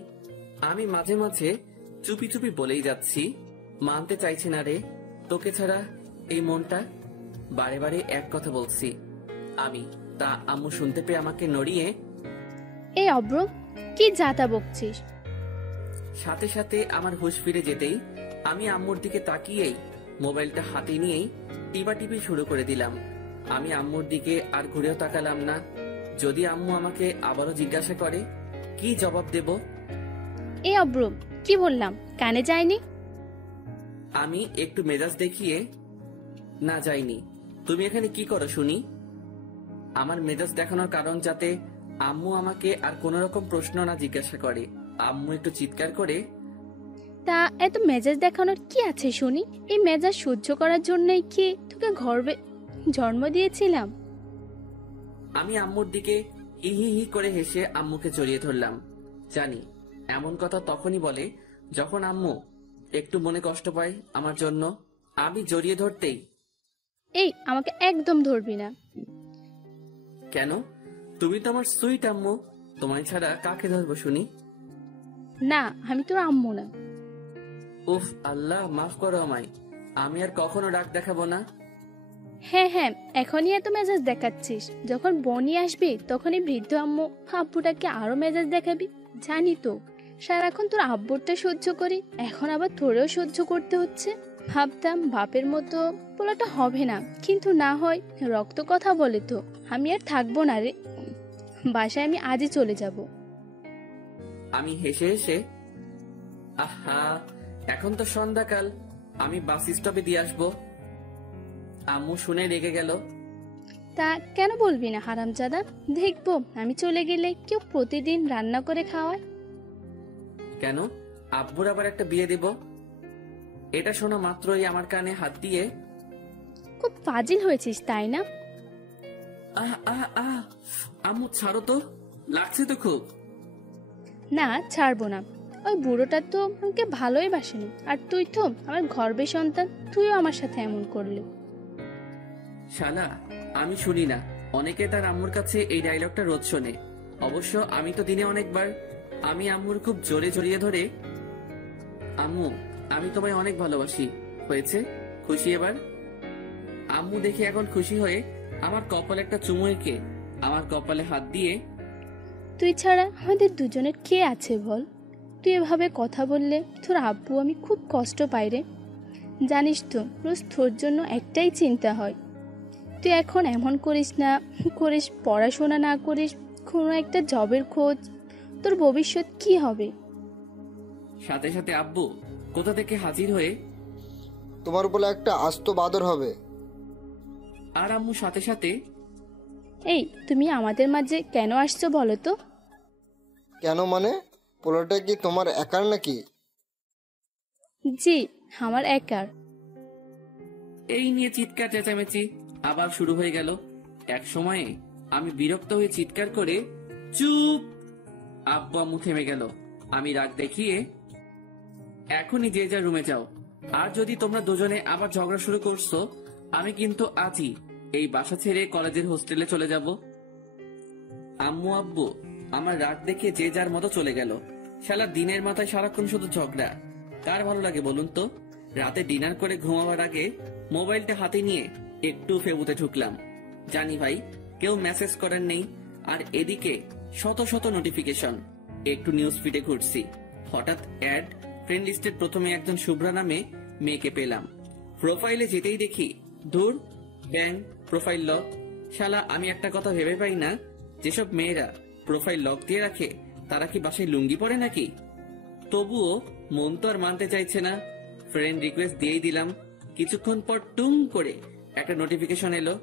আমি মাঝে মাঝে চুপি চুপি বলেই যাচ্ছি, মানতে চাইছি না রে তোকে ছাড়া এই মনটা। বারে বারে এক কথা বলছি আমি, তা আম্মু শুনতে পেয়ে আমাকে নড়িয়ে, এই অব্র, কি যাতা বকছিস? সাথে সাথে আমার হুঁশ ফিরে যেতেই আমি আম্মুর দিকে তাকিয়েই মোবাইলটা হাতে নিয়েই টিপাটিপি শুরু করে দিলাম। আমি আম্মুর দিকে আর ঘুরেও তাকালাম না। যদি আম্মু আমাকে আবারও জিজ্ঞাসা করে কি জবাব দেব? এই অব্র, কি বললাম কানে যায়নি? আমি একটু মেজাজ দেখিয়ে, না যাইনি। তুমি এখানে কি করো শুনি? আমার মেজাজ দেখানোর কারণ যাতে আম্মু আমাকে আর কোন রকম প্রশ্ন না জিজ্ঞাসা করে। আম্মু একটু চিৎকার করে, তা এত মেজাজ দেখানোর কি আছে শুনি? এই মেজাজ সহ্য করার জন্যই কি তোকে গর্বে জন্ম দিয়েছিলাম? আমি আম্মুর দিকে হি হি হি করে হেসে আম্মুকে জড়িয়ে ধরলাম। জানি এমন কথা তখনই বলে যখন আম্মু একটু মনে কষ্ট পায় আমার জন্য। আমি জড়িয়ে ধরতেই, এই আমাকে একদম ধরবি না। কেন? তুমি তো আমার সুইট আম্মু, তোমায় ছাড়া কাকে ধরবো শুনি? না, আমি তোর আম্মু না। উফ আল্লাহ, মাফ করো আমায়। আমি আর কখনো রাগ দেখাবো না। হ্যাঁ হ্যাঁ, এখনই এত মেজাজ দেখাচ্ছিস, যখন বনি আসবে তখনই বৃদ্ধ আম্মু আব্বুটাকে আরো মেজাজ দেখাবি। জানি তো সারাক্ষণ তোর আব্বুরটা সহ্য করি, এখন আবার তোরেও সহ্য করতে হচ্ছে। ভাবতাম বাপের মতো পোলাটা হবে না, কিন্তু না হয়। রক্ত কথা বলে তো। আমি আর থাকবো না রে, বাসায় আমি আজই চলে যাব। আমি হেসে হেসে, আহা এখন তো সন্ধ্যাকাল, আমি বাস স্টপে দিয়ে আসবো। আম্মু শুনে রেগে গেল। তা কেন বলবি না হারামজাদা? দেখবো আমি চলে গেলে কেউ প্রতিদিন রান্না করে খাওয়ায়। কেন? আব্বুর আবার একটা বিয়ে দেব? এটা শোনা মাত্রই আমার কানে হাত দিয়ে, খুব ফাজিল হয়েছিস তাই না? আহ আহ আহ, আম্মু ছাড়ো তো, লাগছে তো খুব। না, ছাড়বো না। ওই বুড়োটা তো আমাকে ভালোই বাসেনি, আর তুই তো আমার গর্বের সন্তান, তুইও আমার সাথে এমন করলি। শালা, আমি শুনি না, অনেকে তার আম্মুর কাছে এই ডায়লগটা রোজ শোনে। অবশ্য আমি তো দিনে অনেকবার। আমি আম্মুর খুব জোরে জড়িয়ে ধরে, আম্মু আমি তোমায় অনেক ভালোবাসি। হয়েছে? খুশি এবার? আম্মু দেখে এখন খুশি হয়ে আমার কপালে একটা চুমু এঁকে আমার কপালে হাত দিয়ে, তুই ছাড়া আমাদের দুজনের কে আছে বল? তুই এভাবে কথা বললে তোর আব্বু আমি খুব কষ্ট পাই রে। জানিস তো রোজ তোর জন্য একটাই চিন্তা হয়, তুই এখন এমন করিস না, করিস পড়াশোনা না করিস কোনো একটা জবের খোঁজ, তোর ভবিষ্যৎ কি হবে? সাথে সাথে আব্বু কোথা থেকে হাজির হয়ে, তোমার বলে একটা আস্ত বাদর হবে। আর আম্মু সাথে সাথে, এই তুমি আমাদের মাঝে কেন আসছো বলো তো? কেন মানে? পোলাটা কি তোমার একার নাকি? জি, আমার একার। এই নিয়ে চিৎকার চেঁচামেচি আবার শুরু হয়ে গেল। এক সময়ে আমি বিরক্ত হয়ে চিৎকার করে, চুপ! আব্বু আম্মু থেমে গেল। আমি রাগ দেখিয়ে, এখনই যে যার রুমে যাও, আর যদি তোমরা দুজনে আবার ঝগড়া শুরু করছো, আমি কিন্তু আজই এই বাসা ছেড়ে কলেজের হোস্টেলে চলে যাব। আম্মু আব্বু আমার রাগ দেখে যে যার মতো চলে গেল। শালা দিনের মাথায় সারাক্ষণ শুধু ঝগড়া, কার ভালো লাগে বলুন তো? রাতে ডিনার করে ঘুমাবার আগে মোবাইলটা হাতে নিয়ে একটু ফেবুতে ঢুকলাম। জানি ভাই কেউ মেসেজ করেন নেই, আর এদিকে শত শত নোটিফিকেশন। একটু নিউজ ফিডে ঘুরছি, হঠাৎ অ্যাড, ফ্রেন্ড লিস্টের প্রথমে একজন শুভ্রা নামে মেয়েকে পেলাম। প্রোফাইলে যেতেই দেখি, ধুর, ব্যাং, প্রোফাইল লক। শালা আমি একটা কথা ভেবে পাই না, যেসব মেয়েরা প্রোফাইল লক দিয়ে রাখে তারা কি বাসায় লুঙ্গি পরে নাকি? তবুও মন তো আর মানতে চাইছে না। ফ্রেন্ড রিকোয়েস্ট দিয়েই দিলাম। কিছুক্ষণ পর টুং করে একটা নোটিফিকেশন এলো,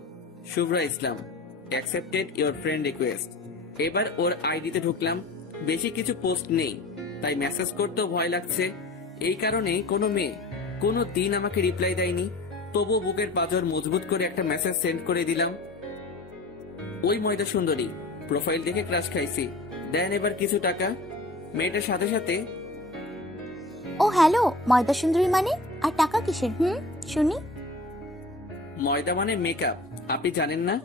শুভ্রা ইসলাম, অ্যাকসেপ্টেড ইওর ফ্রেন্ড রিকোয়েস্ট। এবার ওর আইডিতে ঢুকলাম। বেশি কিছু পোস্ট নেই, তাই মেসেজ করতেও ভয় লাগছে। এই কারণেই কোনো মেয়ে কোনো দিন আমাকে রিপ্লাই দেয়নি। তবুও বুকের পাঁজর মজবুত করে একটা মেসেজ সেন্ড করে দিলাম। ওই ময়দা সুন্দরী, প্রোফাইল দেখে ক্রাশ খাইছি, দেন এবার কিছু টাকা। মেয়েটার সাথে সাথে, ও হ্যালো, ময়দা সুন্দরী মানে? আর টাকা কিসের? শুনি। ময়দা মানে মেকআপ, আপনি জানেন না?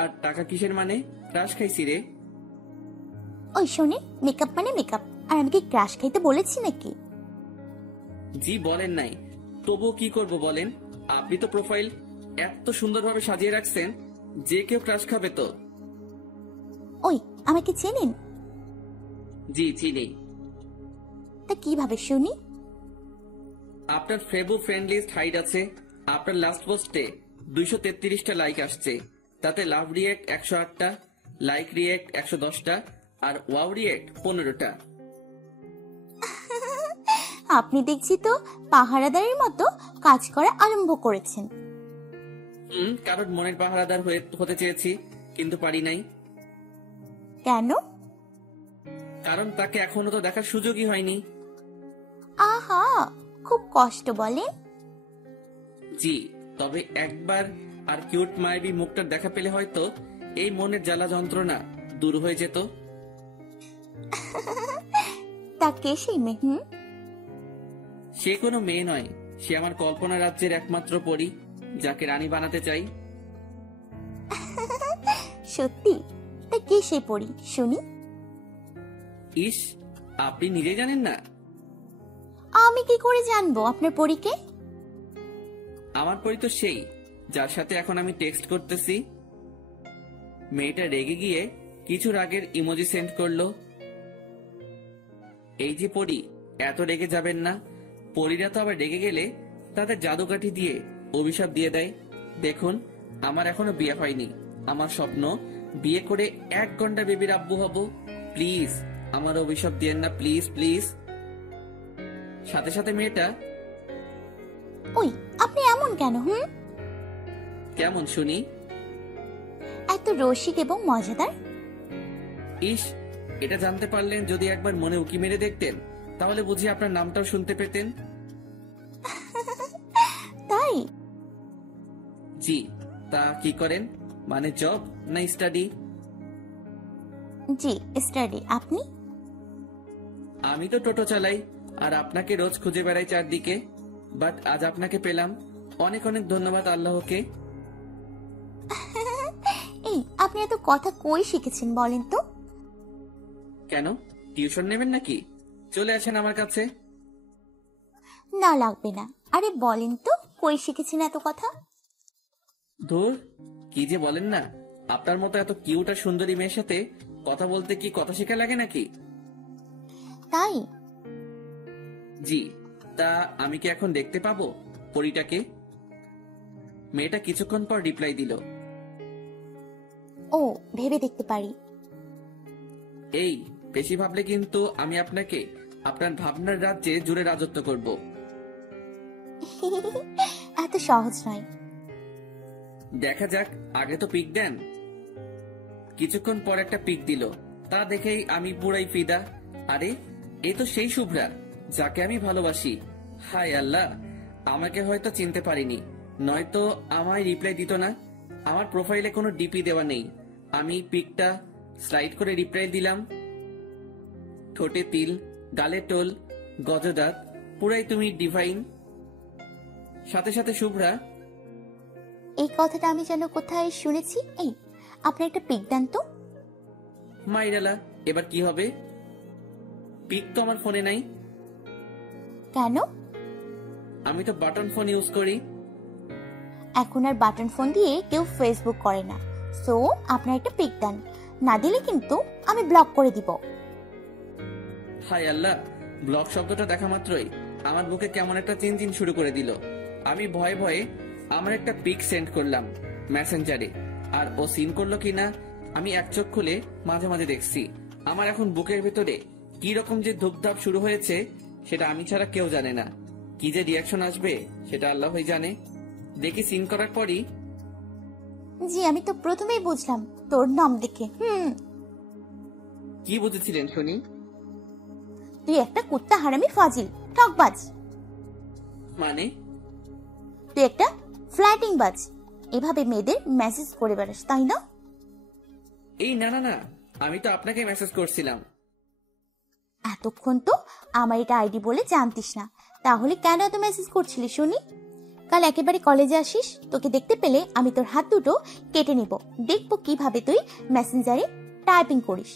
আর টাকা কিসের মানে? ক্রাশ খাইছি রে। ওই শোনে, মেকআপ মানে মেকআপ, আর আমি কি ক্রাশ খাইতে বলেছি নাকি? জি বলেন নাই, তবুও কি করব বলেন? আপনি তো প্রোফাইল এত সুন্দরভাবে সাজিয়ে রাখছেন, যে কেউ ক্রাশ খাবে তো। ওই, আমাকে চেনেন? জি চিনি। তা কিভাবে শুনি? আপনার ফেবু ফ্রেন্ড লিস্ট হাইড আছে। আপনার লাস্ট পোস্টে 233টা লাইক আসছে, তাতে লাভ রিয়েক্ট 108টা, লাইক রিয়েক্ট 110টা, আর ওয়াও রিয়েক্ট 15টা। আপনি দেখছি তো পাহারাদারের মতো কাজ করা আরম্ভ করেছেন। কারণ মনের পাহারাদার হতে চেয়েছি, কিন্তু পারি নাই। কেন? কারণ তাকে এখনো তো দেখার সুযোগই হয়নি। আহা, খুব কষ্ট বলেন। জি, তবে একবার আর কিউট মায়াবী মুখটার দেখা পেলে হয়তো এই মনের জ্বালা যন্ত্রণা দূর হয়ে যেত। তা কে সেই মেয়ে? সে কোনো মেয়ে নয়, সে আমার কল্পনা রাজ্যের একমাত্র পরী, যাকে রানী বানাতে চাই। সত্যি? তা কে সেই পরী শুনি? ইস, আপনি নিজে জানেন না? আমি কি করে জানবো আপনার পরীকে? আমার পরী তো সেই, যার সাথে এখন আমি টেক্সট করতেছি। মেয়েটা রেগে গিয়ে কিছু রাগের ইমোজি সেন্ড করলো। এই যে পরী, এত রেগে যাবেন না। পরীরা তো আবার রেগে গেলে তাদের জাদুকাঠি দিয়ে অভিশাপ দিয়ে দেয়। দেখুন, আমার এখনো বিয়ে হয়নি। আমার স্বপ্ন বিয়ে করে 1 ঘন্টা বেবির আব্বু হব। প্লিজ আমার অভিশাপ দিয়েন না, প্লিজ প্লিজ। সাথে সাথে মেয়েটা, ওই আপনি এমন কেন? কেমন শুনি? এত রসিক এবং মজাদার। ইস, এটা জানতে পারলেন যদি একবার মনে উকি মেরে দেখতেন, তাহলে বুঝি আপনার নামটাও শুনতে পেতেন। তাই? জি, তা কি করেন? মানে জব না স্টাডি? জি, স্টাডি। আপনি? আমি তো টোটো চালাই, আর আপনাকে রোজ খুঁজে বেড়াই চারদিকে। বাট আজ আপনাকে পেলাম, অনেক অনেক ধন্যবাদ আল্লাহকে। এই, আপনি এত কথা কই শিখেছেন বলেন তো? কেন, টিউশন নেবেন নাকি? চলে আসেন আমার কাছে। না, লাগবে না। আরে বলেন তো, কই শিখেছেন এত কথা? ধুর, কি যে বলেন না। আপনার মতো এত কিউট আর সুন্দরী মেয়ের সাথে কথা বলতে কি কথা শেখা লাগে নাকি? তাই? জি, তা আমি কি এখন দেখতে পাবো পরীটাকে? মেয়েটা কিছুক্ষণ পর রিপ্লাই দিল, ও, ভেবে দেখতে পারি। এই বেশি ভাবলে কিন্তু আমি আপনাকে আপনার ভাবনার রাজ্যে জুড়ে রাজত্ব করব। এত সহজ নয়। দেখা যাক, আগে তো পিক দেন। কিছুক্ষণ পর একটা পিক দিল, তা দেখেই আমি পুরাই ফিদা। আরে, এ তো সেই শুভ্রা যাকে আমি ভালোবাসি। হায় আল্লাহ, আমাকে হয়তো চিনতে পারিনি, নয়তো আমায় রিপ্লাই দিত না। আমার প্রোফাইলে কোনো ডিপি দেওয়া নেই। আমি পিকটা স্লাইড করে রিপ্লাই দিলাম। ঠোঁটে তিল, গালে টোল, গজদাঁত, পুরাই তুমি ডিভাইন। সাথে সাথে শুভ্রা, এই কথাটা আমি যেন কোথায় শুনেছি। এই, আপনি একটা পিক দেন তো। মাইরালা, এবার কি হবে? পিক তো আমার ফোনে নাই। কেন? আমি তো বাটন ফোন ইউজ করি। এখন আর বাটন ফোন দিয়ে কেউ ফেসবুক করে না। সো আপনার একটা পিক দেন, না দিলে কিন্তু আমি ব্লক করে দিব। হায় আল্লাহ, ব্লক শব্দটা দেখা মাত্রই আমার বুকে কেমন একটা চিনচিন শুরু করে দিল। আমি ভয়ে ভয়ে আমার একটা পিক সেন্ড করলাম মেসেঞ্জারে, আর ও সিন করলো কিনা আমি এক চোখ খুলে মাঝে মাঝে দেখছি। আমার এখন বুকের ভেতরে কি রকম যে ধুপধাপ শুরু হয়েছে সেটা আমি ছাড়া কেউ জানে না। কি যে রিয়াকশন আসবে সেটা আল্লাহই জানে। দেখি সিন করার পরই, জি, আমি তো প্রথমেই বুঝলাম তোর নাম দেখে। কি বুঝেছিলেন শুনি? তুই একটা কুত্তা হারামি ফাজিল ঠকবাজ। মানে? তুই একটা ফ্ল্যাটিং বাজ। এভাবে মেয়েদের মেসেজ করে বেড়াস, তাই না? এই না না না, আমি তো আপনাকে মেসেজ করছিলাম। এতক্ষণ তো আমার এটা আইডি বলে জানতিস না, তাহলে কেন এত মেসেজ করছিলি শুনি? কাল একেবারে কলেজে আসিস, তোকে দেখতে পেলে আমি তোর হাত দুটো কেটে নেব। দেখবো কিভাবে তুই মেসেঞ্জারে টাইপিং করিস।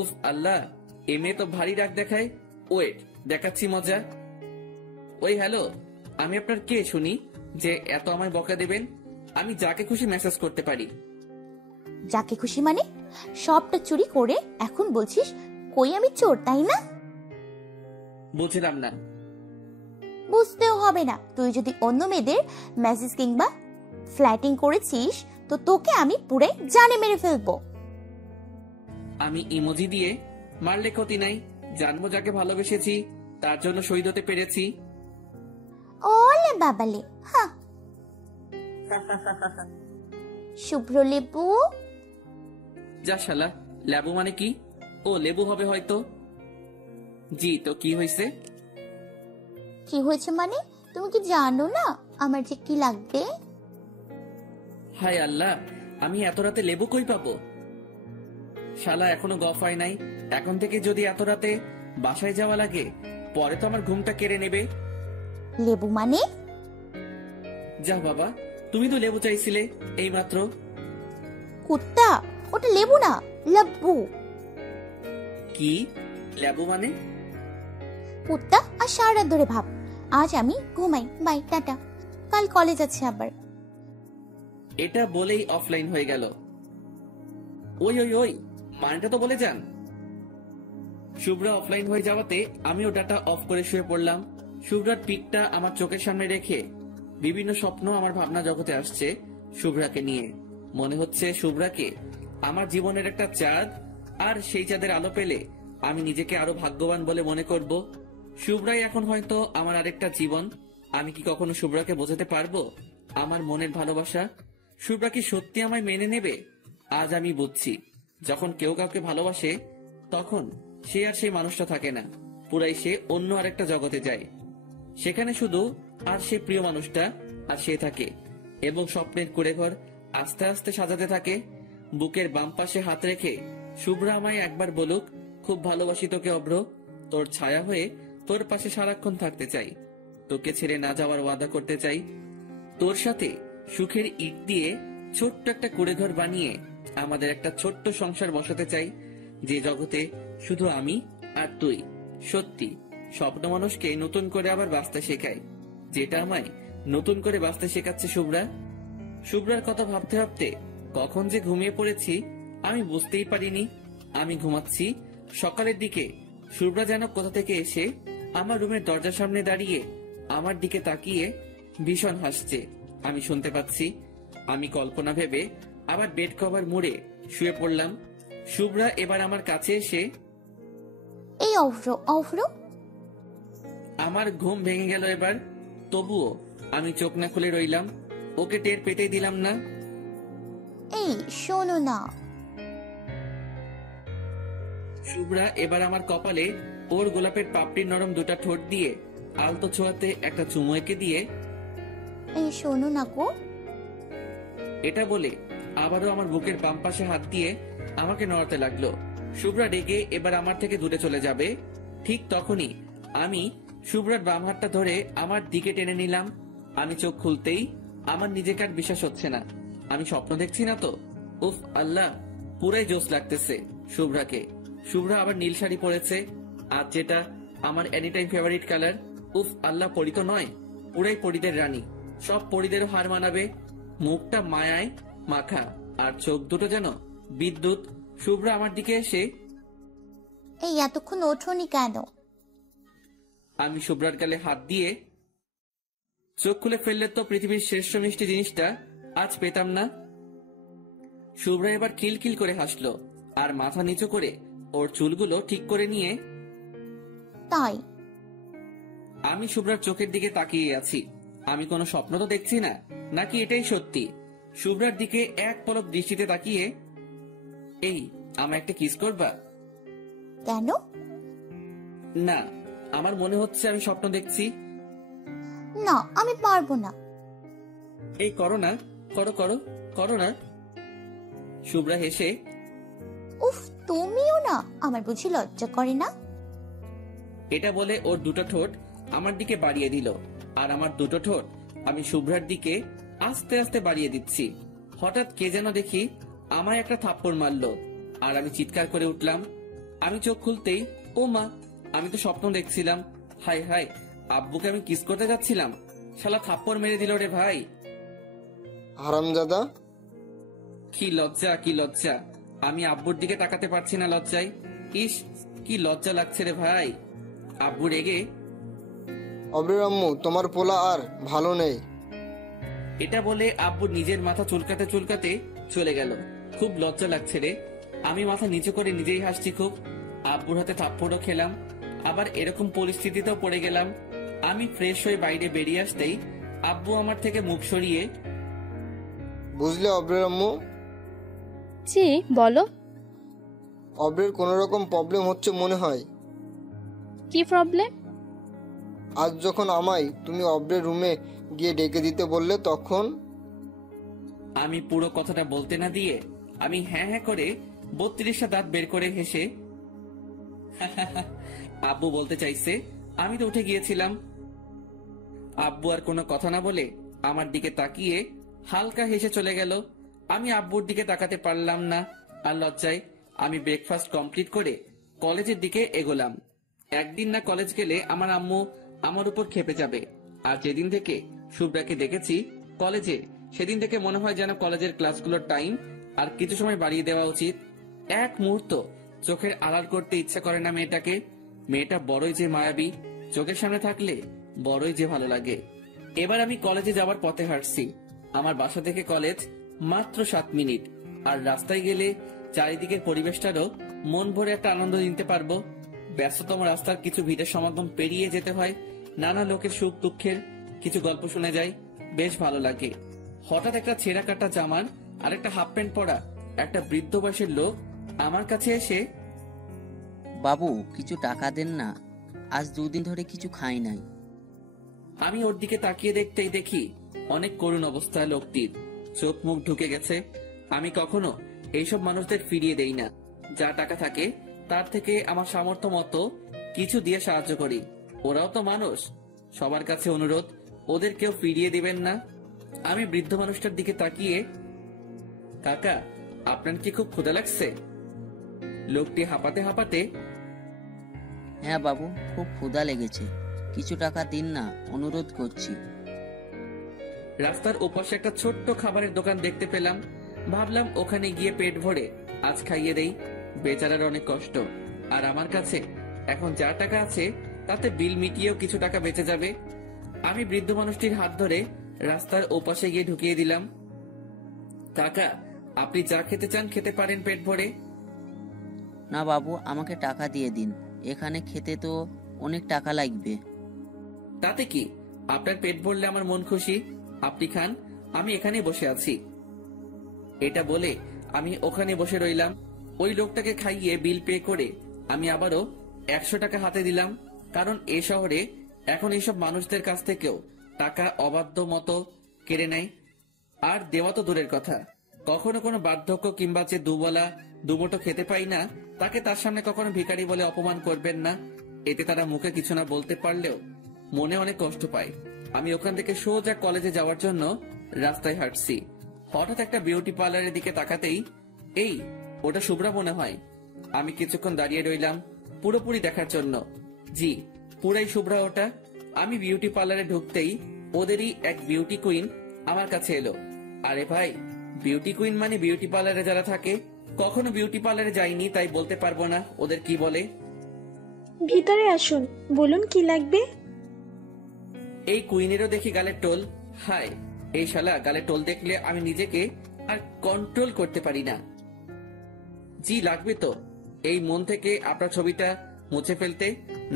উফ আল্লাহ, এ মেয়ে তো ভারী রাগ দেখায়। ওয়েট, দেখাচ্ছি মজা। ওই হ্যালো, আমি আপনার কে শুনি যে এত আমায় বকা দেবেন? আমি যাকে খুশি মেসেজ করতে পারি। যাকে খুশি মানে? সবটা চুরি করে এখন বলছিস কই আমি চোর, তাই না? বুঝলাম না। বুঝতেও হবে না। তুই যদি অন্য মেয়েদের মেসেজ কিংবা ফ্ল্যাটিং করেছিস তো তোকে আমি পুরে জানে মেরে ফেলবো। আমি ইমোজি দিয়ে মারলে ক্ষতি নাই। জানবো যাকে ভালোবেসেছি, তার জন্য শহীদ হতে পেরেছি। ওলে বাবালে, হ্যাঁ। শুভ্র লেবু। যা শালা, ল্যাবু মানে কি? ও লেবু হবে হয়তো। জি, তো কি হয়েছে? কি হয়েছে মানে? তুমি কি জানো না আমার যে কি লাগবে? হায় আল্লাহ, আমি এত রাতে লেবু কই পাবো? শালা এখনো গফ হয় নাই। এখন থেকে যদি এত রাতে বাসায় যাওয়া লাগে, পরে তো আমার ঘুমটা কেড়ে নেবে। লেবু মানে? যা বাবা, তুমি তো লেবু চাইছিলে এইমাত্র। কুত্তা, ওটা লেবু না, লাব্বু। কি লেবু মানে? কুত্তা আর সারা রাত ধরে ভাব। আজ আমি ঘুমাই, বাই, টাটা। কাল কলেজ আছে আবার। এটা বলেই অফলাইন হয়ে গেল। ওই ওই ওই, মানেটা তো বলে যান। শুভ্রা অফলাইন হয়ে যাওয়াতে আমিও ডাটা অফ করে শুয়ে পড়লাম। শুভ্রার পিকটা আমার চোখের সামনে রেখে বিভিন্ন স্বপ্ন আমার ভাবনা জগতে আসছে শুভ্রাকে নিয়ে। মনে হচ্ছে শুভ্রাকে আমার জীবনের একটা চাঁদ, আর সেই চাঁদের আলো পেলে আমি নিজেকে আরো ভাগ্যবান বলে মনে করব। শুভ্রাই এখন হয়তো আমার আরেকটা জীবন। আমি কি কখনো শুভ্রাকে বোঝাতে পারবো আমার মনের ভালোবাসা? শুভ্রা কি সত্যি আমায় মেনে নেবে? আজ আমি বুঝছি, যখন কেউ কাউকে ভালোবাসে তখন সে আর সেই মানুষটা থাকে না, পুরাই সে অন্য আরেকটা জগতে যায়। সেখানে শুধু আর সে প্রিয় মানুষটা আর সে থাকে, এবং স্বপ্নের কুড়েঘর আস্তে আস্তে সাজাতে থাকে। বুকের বাম পাশে হাত রেখে শুভ্রা আমায় একবার বলুক, খুব ভালোবাসি তোকে অভ্র, তোর ছায়া হয়ে তোর পাশে সারাক্ষণ থাকতে চাই, তোকে ছেড়ে না যাওয়ার ওয়াদা করতে চাই, তোর সাথে সুখের ইট দিয়ে ছোট্ট একটা কুড়েঘর বানিয়ে আমাদের একটা ছোট্ট সংসার বসাতে চাই, যে জগতে শুধু আমি আর তুই। সত্যি স্বপ্ন মানুষকে নতুন করে আবার বাঁচতে শেখায়, যেটা আমায় নতুন করে বাঁচতে শেখাচ্ছে শুভ্রা। শুভ্রার কথা ভাবতে ভাবতে কখন যে ঘুমিয়ে পড়েছি আমি বুঝতেই পারিনি। আমি ঘুমাচ্ছি, সকালের দিকে শুভ্রা যেন কোথা থেকে এসে আমার রুমের দরজার সামনে দাঁড়িয়ে আমার দিকে তাকিয়ে ভীষণ হাসছে। আমি শুনতে পাচ্ছি। আমি কল্পনা ভেবে আবার বেড কভার মুড়ে শুয়ে পড়লাম। শুভ্রা এবার আমার কাছে এসে, এই অভ্র, অভ্র। আমার ঘুম ভেঙে গেল এবার। তবুও আমি চোখ না খুলে রইলাম, ওকে টের পেতেই দিলাম না। এই শোনো না। শুভ্রা এবার আমার কপালে ওর গোলাপের পাপড়ির নরম দুটা ঠোঁট দিয়ে আলতো ছোঁয়াতে একটা চুমু এঁকে দিয়ে, এই শোনো না গো। এটা বলে আবারও আমার বুকের বাম পাশে হাত দিয়ে আমাকে নড়াতে লাগলো। শুভ্রা রেগে এবার আমার থেকে দূরে চলে যাবে, ঠিক তখনই আমি শুভ্রার বাম হাতটা ধরে আমার দিকে টেনে নিলাম। আমি চোখ খুলতেই আমার নিজেকে আর বিশ্বাস হচ্ছে না, আমি স্বপ্ন দেখছি না তো। উফ আল্লাহ, পুরাই জোশ লাগতেছে শুভ্রাকে। শুভ্রা আবার নীল শাড়ি পরেছে, আর যেটা আমার এনি টাইম ফেভারিট কালার। উফ আল্লাহ, পরি তো নয়, পুরাই পরিদের রানী, সব পরিদেরও হার মানাবে। মুখটা মায়ায় মাখা আর চোখ দুটো যেন বিদ্যুৎ। শুভ্রা আমার দিকে এসে, এই এতক্ষণ ওঠোনি কেন? আমি শুভ্রার গালে হাত দিয়ে, চোখ খুলে ফেললে তো পৃথিবীর শ্রেষ্ঠ মিষ্টি জিনিসটা আজ পেতাম না। শুভ্রা এবার খিলখিল করে হাসলো আর মাথা নিচু করে ওর চুলগুলো ঠিক করে নিয়ে, তাই? আমি শুভ্রার চোখের দিকে তাকিয়ে আছি। আমি কোনো স্বপ্ন তো দেখছি না, নাকি এটাই সত্যি? শুভ্রার দিকে এক পলক দৃষ্টিতে তাকিয়ে, এই আমায় একটা কিস করবা? কেন? না, আমার মনে হচ্ছে আমি স্বপ্ন দেখছি। না, আমি পারবো না। এই করো না, করো করো, করো না। শুভ্রা হেসে, উফ, তুমিও না, আমার বুঝি লজ্জা করে না? এটা বলে ওর দুটো ঠোঁট আমার দিকে বাড়িয়ে দিল, আর আমার দুটো ঠোঁট আমি শুভ্রার দিকে আস্তে আস্তে বাড়িয়ে দিচ্ছি। হঠাৎ কে যেন দেখি আমায় একটা থাপ্পড় মারলো, আর আমি চিৎকার করে উঠলাম। আমি চোখ খুলতেই, ও মা, আমি তো স্বপ্ন দেখছিলাম। হাই হাই, আব্বুকে আমি কিস করতে যাচ্ছিলাম, শালা থাপ্পড় মেরে দিল রে ভাই। হারামজাদা। কি লজ্জা, কি লজ্জা! আমি আব্বুর দিকে তাকাতে পারছি না লজ্জায়। ইস, কি লজ্জা লাগছে রে ভাই। আব্বু রেগে, অব্রের আম্মু, তোমার পোলা আর ভালো নেই। এটা বলে আব্বু নিজের মাথা চুলকাতে চুলকাতে চলে গেল। খুব লজ্জা লাগছে রে। আমি মাথা নিচু করে নিজেই হাসছি খুব। আব্বুর হাতে থাপ্পড়ও খেলাম, আবার এরকম পরিস্থিতিতেও পড়ে গেলাম। আমি ফ্রেশ হয়ে বাইরে বেরিয়ে আসতেই আব্বু আমার থেকে মুখ সরিয়ে, বুঝলে অব্রের আম্মু, জি বলো। অব্রের কোনো রকম প্রবলেম হচ্ছে মনে হয়। কি প্রবলেম? আজ যখন আমায় তুমি অব্রের রুমে গিয়ে ডেকে দিতে বললে তখন আমি পুরো কথাটা বলতে না দিয়ে আমি হ্যাঁ হ্যাঁ করে 32টা দাঁত বের করে হেসে আব্বু বলতে চাইছে, আমি তো উঠে গিয়েছিলাম। আব্বু আর কোনো কথা না বলে আমার দিকে তাকিয়ে হালকা হেসে চলে গেল। আমি আব্বুর দিকে তাকাতে পারলাম না, আর লজ্জায় আমি ব্রেকফাস্ট কমপ্লিট করে কলেজের দিকে এগোলাম। একদিন না কলেজ গেলে আমার আম্মু আমার উপর ক্ষেপে যাবে। আর যেদিন থেকে শুভ্রাকে দেখেছি কলেজে, সেদিন থেকে মনে হয় যেন কলেজের ক্লাসগুলোর টাইম আর কিছু সময় বাড়িয়ে দেওয়া উচিত। এক মুহূর্ত চোখের আড়াল করতে ইচ্ছা করে না মেয়েটাকে। মেয়েটা বড়ই যে মায়াবী, চোখের সামনে থাকলে বড়ই যে ভালো লাগে। এবার আমি কলেজে যাওয়ার পথে হাঁটছি। আমার বাসা থেকে কলেজ মাত্র 7 মিনিট, আর রাস্তায় গেলে চারিদিকের পরিবেশটারও মন ভরে একটা আনন্দ নিতে পারবো। ব্যস্ততম রাস্তার কিছু ভিড়ের সমাগম পেরিয়ে যেতে হয়, নানা লোকের সুখ দুঃখের কিছু গল্প শুনে যায়, বেশ ভালো লাগে। হঠাৎ একটা ছেঁড়া কাটা জামার আর একটা হাফ প্যান্ট পরা একটা বৃদ্ধ বয়সের লোক আমার কাছে এসে, বাবু কিছু টাকা দেন না, আজ 2 দিন ধরে কিছু খাই নাই। আমি ওর দিকে তাকিয়ে দেখতেই দেখি অনেক করুণ অবস্থা লোকটির, চোখ মুখ ঢুকে গেছে। আমি কখনো এইসব মানুষদের ফিরিয়ে দেই না। যা টাকা থাকে তার থেকে আমার সামর্থ্য মতো কিছু দিয়ে সাহায্য করি। ওরাও তো মানুষ, সবার কাছে অনুরোধ, ওদের কেউ ফিরিয়ে দিবেন না। আমি বৃদ্ধ মানুষটার দিকে তাকিয়ে, কাকা আপনার কি খুব ক্ষুধা লাগছে? লোকটি হাঁপাতে হাঁপাতে, হ্যাঁ বাবু, খুব ক্ষুধা লেগেছে, কিছু টাকা দিন না, অনুরোধ করছি। রাস্তার ওপাশে একটা ছোট্ট খাবারের দোকান দেখতে পেলাম। ভাবলাম ওখানে গিয়ে পেট ভরে আজ খাইয়ে দেই। বেচারার অনেক কষ্ট, আর আমার কাছে এখন যা টাকা আছে তাতে বিল মিটিয়েও কিছু টাকা বেঁচে যাবে। আমি বৃদ্ধ মানুষটির হাত ধরে রাস্তার ওপাশে গিয়ে ঢুকিয়ে দিলাম। কাকা আপনি যা খেতে চান খেতে পারেন পেট ভরে। না বাবু, আমাকে টাকা দিয়ে দিন, এখানে খেতে তো অনেক টাকা লাগবে। তাতে কি, আপনার পেট ভরলে আমার মন খুশি। আপনি খান, আমি এখানে বসে আছি। এটা বলে আমি ওখানে বসে রইলাম। ওই লোকটাকে খাইয়ে বিল পে করে আমি আবারও 100 টাকা হাতে দিলাম, কারণ এ শহরে এখন এইসব মানুষদের কাছ থেকেও টাকা অবাধ্য মতো কেড়ে নেয়। আর দেওয়া তো দূরের কথা, কখনো কোনো বার্ধক্য কিংবা যে দুবেলা দুমুঠো খেতে পাই না তাকে তার সামনে কখনো ভিখারি বলে অপমান করবেন না। এতে তারা মুখে কিছু না বলতে পারলেও মনে অনেক কষ্ট পায়। আমি ওখান থেকে সোজা কলেজে যাওয়ার জন্য রাস্তায় হাঁটছি। হঠাৎ একটা বিউটি পার্লারের দিকে তাকাতেই, এই ওটা শুভ্রা মনে হয়। আমি কিছুক্ষণ দাঁড়িয়ে রইলাম পুরোপুরি দেখার জন্য। জি, পুরাই শুভ্রা ওটা। আমি বিউটি পার্লারে ঢুকতেই ওদেরই এক বিউটি কুইন আমার কাছে এলো। আরে ভাই, বিউটি কুইন মানে বিউটি পার্লারে যারা থাকে। কখনো বিউটি পার্লারে যাইনি, তাই বলতে পারবো না ওদের কি বলে। ভিতরে আসুন, বলুন কি লাগবে। এই কুইনেরও দেখি গালের টোল। হায়, এই শালা গালের টোল দেখলে আমি নিজেকে আর কন্ট্রোল করতে পারি না। জি লাগবে তো। এই মন থেকে আপনার ছবিটা মুছে ফেলতে,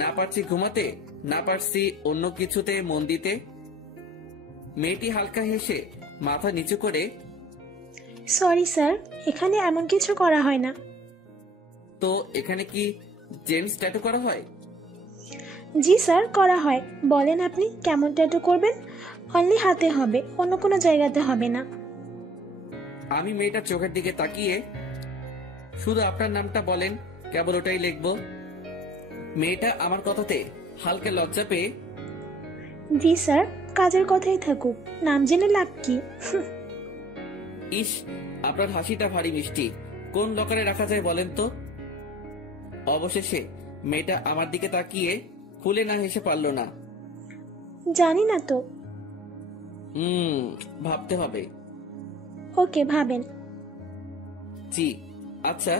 না পারছি ঘুমাতে, না পারছি অন্য কিছুতে মন দিতে। মেয়েটি হালকা হেসে মাথা নিচু করে, সরি স্যার, এখানে এমন কিছু করা হয় না। তো এখানে কি জেন্টস ট্যাটু করা হয়? জি স্যার, করা হয়। বলেন আপনি কেমন ট্যাটু করবেন। অনলি হাতে হবে, অন্য কোনো জায়গাতে হবে না। আমি মেয়েটার চোখের দিকে তাকিয়ে, শুধু আপনার নামটা বলেন, কেবল ওটাই লিখবো। মেয়েটা আমার কথাতে হালকা লজ্জা পেয়ে, জি স্যার, কাজের কথাই থাকুক, নাম জেনে লাভ কি। ইস, আপনার হাসিটা ভারী মিষ্টি। কোন লকারে রাখা যায় বলেন তো? অবশেষে মেয়েটা আমার দিকে তাকিয়ে খুলে না হেসে পারল না। জানি না তো। ভাবতে হবে। ওকে, ভাবেন। জি আচ্ছা,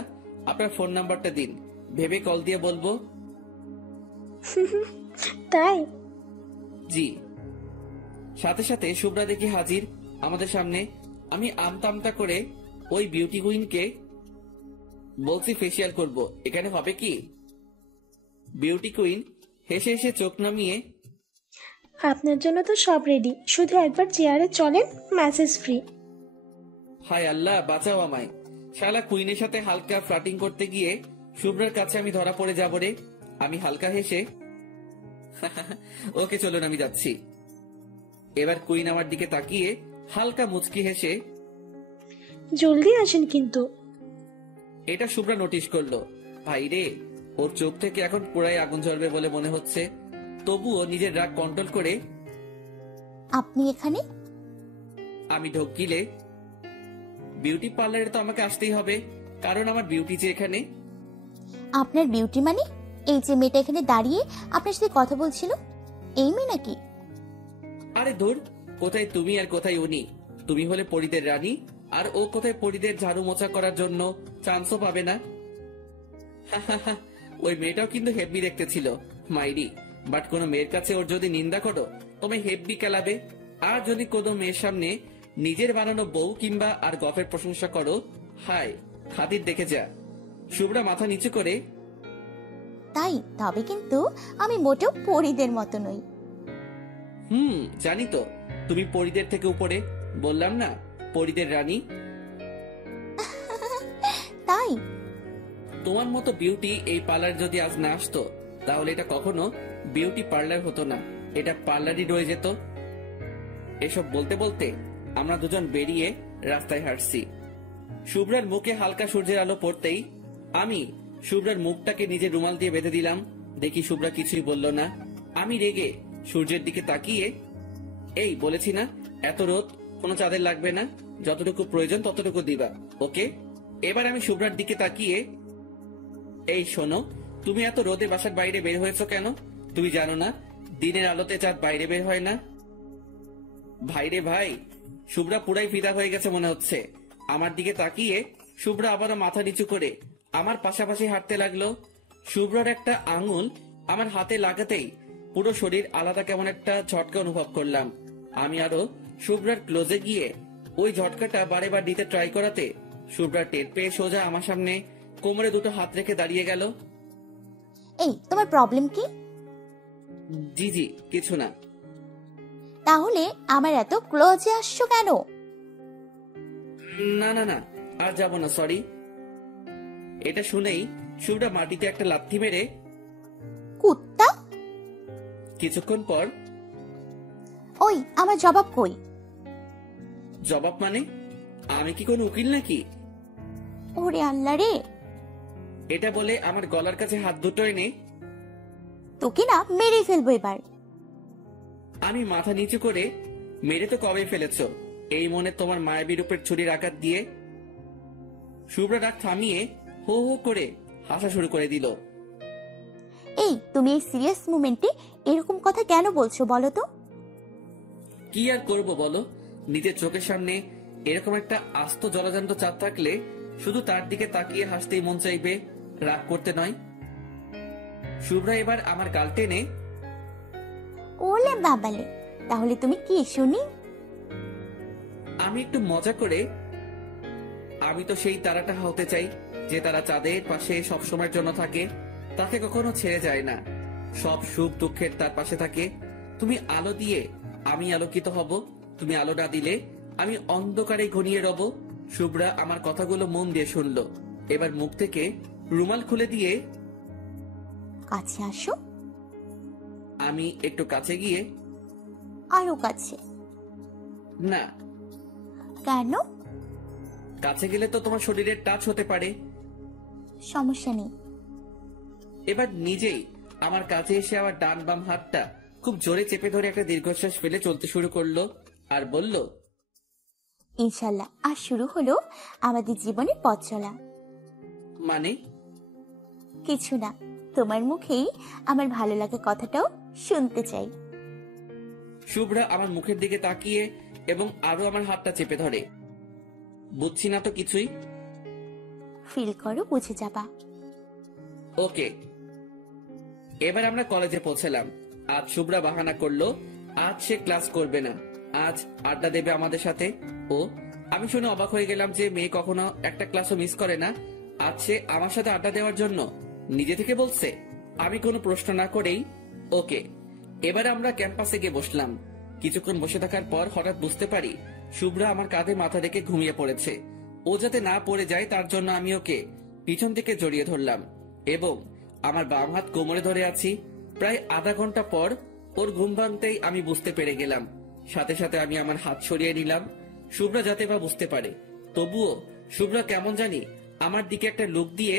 আপনার ফোন নাম্বারটা দিন, ভেবে কল দিয়ে বলবো। তাই? জি। সাথে সাথে শুভ্রা দেখি হাজির আমাদের সামনে। আমি আমতা আমতা করে ওই বিউটি কুইনকে বলছি ফেসিয়াল করব, এখানে হবে কি? বিউটি কুইন হেসে হেসে চোখ নামিয়ে, আপনার জন্য তো সব রেডি, শুধু একবার চেয়ারে চলেন, মেসেজ ফ্রি। হায় আল্লাহ বাঁচাও আমায়। শালা কুইনের সাথে হালকা ফ্লার্টিং করতে গিয়ে শুভ্রার কাছে আমি ধরা পড়ে যাব রে। আমি হালকা হেসে ওকে চলুন আমি যাচ্ছি। এবার কুইন আমার দিকে তাকিয়ে হালকা মুচকি হেসে, জলদি আসেন কিন্তু। এটা শুভ্রা নোটিশ করলো। ভাই রে, ওর চোখ থেকে এখন পুরাই আগুন জ্বলবে বলে মনে হচ্ছে। তবুও নিজের রাগ কন্ট্রোল করে আপনি এখানে? আমি ঢোক গিলে, বিউটি পার্লারে তো আমাকে আসতেই হবে, কারণ আমার বিউটি যে এখানে। আপনার বিউটি মানে? এই যে মেয়েটা এখানে দাঁড়িয়ে আপনার সাথে কথা বলছিল, এই মেয়ে নাকি? আরে ধুর, কোথায় তুমি আর কোথায় উনি? তুমি হলে পরীদের রানী, আর ও কোথায় পরীদের ঝাড়ু মোছা করার জন্য চান্সও পাবে না। ওই মেয়েটাও কিন্তু হেব্বি দেখতে ছিল মাইরি, বাট কোনো মেয়ের কাছে ওর যদি নিন্দা করো তুমি হেব্বি কেলাবে। আর যদি কোনো মেয়ের সামনে নিজের বানানো বউ কিংবা আর গফের প্রশংসা করো, হায় খাতির দেখে যা। শুভ্রা মাথা নিচু করে, তাই? তবে কিন্তু আমি মোটেও পরীদের মতো নই। জানি তো, তুমি পরীদের থেকে উপরে, বললাম না পরীদের রানী। তাই? তোমার মতো বিউটি এই পার্লার যদি আজ না আসতো, তাহলে এটা কখনো বিউটি পার্লার হতো না, এটা পার্লারই রয়ে যেত। এসব বলতে বলতে আমরা দুজন বেরিয়ে রাস্তায় হাঁটছি। শুভ্রার মুখে হালকা সূর্যের আলো পড়তেই আমি শুভ্রার মুখটাকে নিজের রুমাল দিয়ে বেঁধে দিলাম। দেখি শুভ্রা কিছুই বলল না। আমি রেগে সূর্যের দিকে তাকিয়ে, এই বলেছি না এত রোদ, কোনো চাঁদের লাগবে না, যতটুকু প্রয়োজন ততটুকু দিবা, ওকে? এবার আমি শুভ্রার দিকে তাকিয়ে, এই শোনো, তুমি এত রোদে বাসার বাইরে বের হয়েছো কেন? তুমি জানো না দিনের আলোতে চাঁদ বাইরে বের হয় না? ভাইরে ভাই, শুভ্রা পুরাই ফিদা হয়ে গেছে মনে হচ্ছে। আমার দিকে তাকিয়ে শুভ্রা আবারও মাথা নিচু করে আমার পাশাপাশি হাঁটতে লাগলো। শুভ্রার একটা আঙুল আমার হাতে লাগাতেই পুরো শরীর আলাদা কেমন একটা ঝটকা অনুভব করলাম। আমি আরো শুভ্রার ক্লোজে গিয়ে ওই ঝটকাটা বারে বার দিতে ট্রাই করাতে শুভ্রা টের পেয়ে সোজা আমার সামনে কোমরে দুটো হাত রেখে দাঁড়িয়ে গেল। এই, তোমার প্রবলেম কি? জি জি কিছু না। তাহলে আমার এত ক্লোজে আসছো কেন? না না না, আর যাবো না, সরি। এটা শুনেই শুভ্রা মাটিতে একটা লাথি মেরে কুত্তা! কিছুক্ষণ পর, ওই আমার জবাব কই? জবাব মানে? আমি কি কোনো উকিল নাকি? ওরে আল্লাহ রে! এটা বলে আমার গলার কাছে হাত দুটো এনে তোকে না মেরে ফেলবো এবার। আমি মাথা নিচু করে, মেরে তো কবে ফেলেছো, এই মনে তোমার মায়াবী রূপের ছুরির আঘাত দিয়ে। শুভ্রা রাগ থামিয়ে হো হো করে হাসা শুরু করে দিল। এই, তুমি এই সিরিয়াস মোমেন্টে এরকম কথা কেন বলছো বলো তো? কি আর করব বলো, নিজের চোখের সামনে এরকম একটা আস্ত জলজান্ত চাঁদ থাকলে শুধু তার দিকে তাকিয়ে হাসতেই মন চাইবে, রাগ করতে নয়। শুভ্রা এবার আমার গাল টেনে, ওলে বাবালে, তাহলে তুমি কি শুনি? আমি একটু মজা করে, আমি তো সেই তারাটা হতে চাই যে তারা চাঁদের পাশে সব সময়ের জন্য থাকে, তাকে কখনো ছেড়ে যায় না, সব সুখ দুঃখের তার পাশে থাকে। তুমি আলো দিয়ে আমি আলোকিত হব, তুমি আলো না দিলে আমি অন্ধকারে ঘনিয়ে রব। শুভ্রা আমার কথাগুলো মন দিয়ে শুনলো। এবার মুখ থেকে রুমাল খুলে দিয়ে কাছে আসো। আমি একটু কাছে গিয়ে, আরো কাছে। না। কেন? কাছে গেলে তো তোমার শরীরের টাচ হতে পারে। সমস্যা নেই। এবার নিজেই আমার কাছে এসে আমার ডান বাম হাতটা খুব জোরে চেপে ধরে একটা দীর্ঘশ্বাস ফেলে চলতে শুরু করলো আর বলল, ইনশাল্লাহ আর শুরু হলো আমাদের জীবনের পথ চলা। মানে? কিছু না, তোমার মুখেই আমার ভালো লাগা কথাটাও শুনতে চাই। শুভ্রা আমার মুখের দিকে তাকিয়ে এবং আরো আমার হাতটা চেপে ধরে। বুঝছি না তো কিছুই। ফিল করো, বুঝে যাবা। ওকে। এবার আমরা কলেজে পৌঁছলাম। আজ শুভ্রা বাহানা করলো আজ সে ক্লাস করবে না, আজ আড্ডা দেবে আমাদের সাথে। ও আমি শুনে অবাক হয়ে গেলাম যে মেয়ে কখনো একটা ক্লাসও মিস করে না, আজ সে আমার সাথে আড্ডা দেওয়ার জন্য নিজে থেকে বলছে। আমি কোনো প্রশ্ন না করেই ওকে। এবার আমরা ক্যাম্পাসে গিয়ে বসলাম। কিছুক্ষণ বসে থাকার পর হঠাৎ বুঝতে পারি শুভ্রা আমার কাঁধে মাথা রেখে ঘুমিয়ে পড়েছে। ও যাতে না পড়ে যায় তার জন্য আমি ওকে পিছন থেকে জড়িয়ে ধরলাম এবং আমার বাম হাত কোমরে ধরে আছি। প্রায় আধা ঘন্টা পর ওর ঘুম ভাঙতেই আমি বুঝতে পেরে গেলাম। সাথে সাথে আমি আমার হাত সরিয়ে নিলাম, শুভ্রা যাতে বা বুঝতে পারে। তবুও শুভ্রা কেমন জানি আমার দিকে একটা লুক দিয়ে,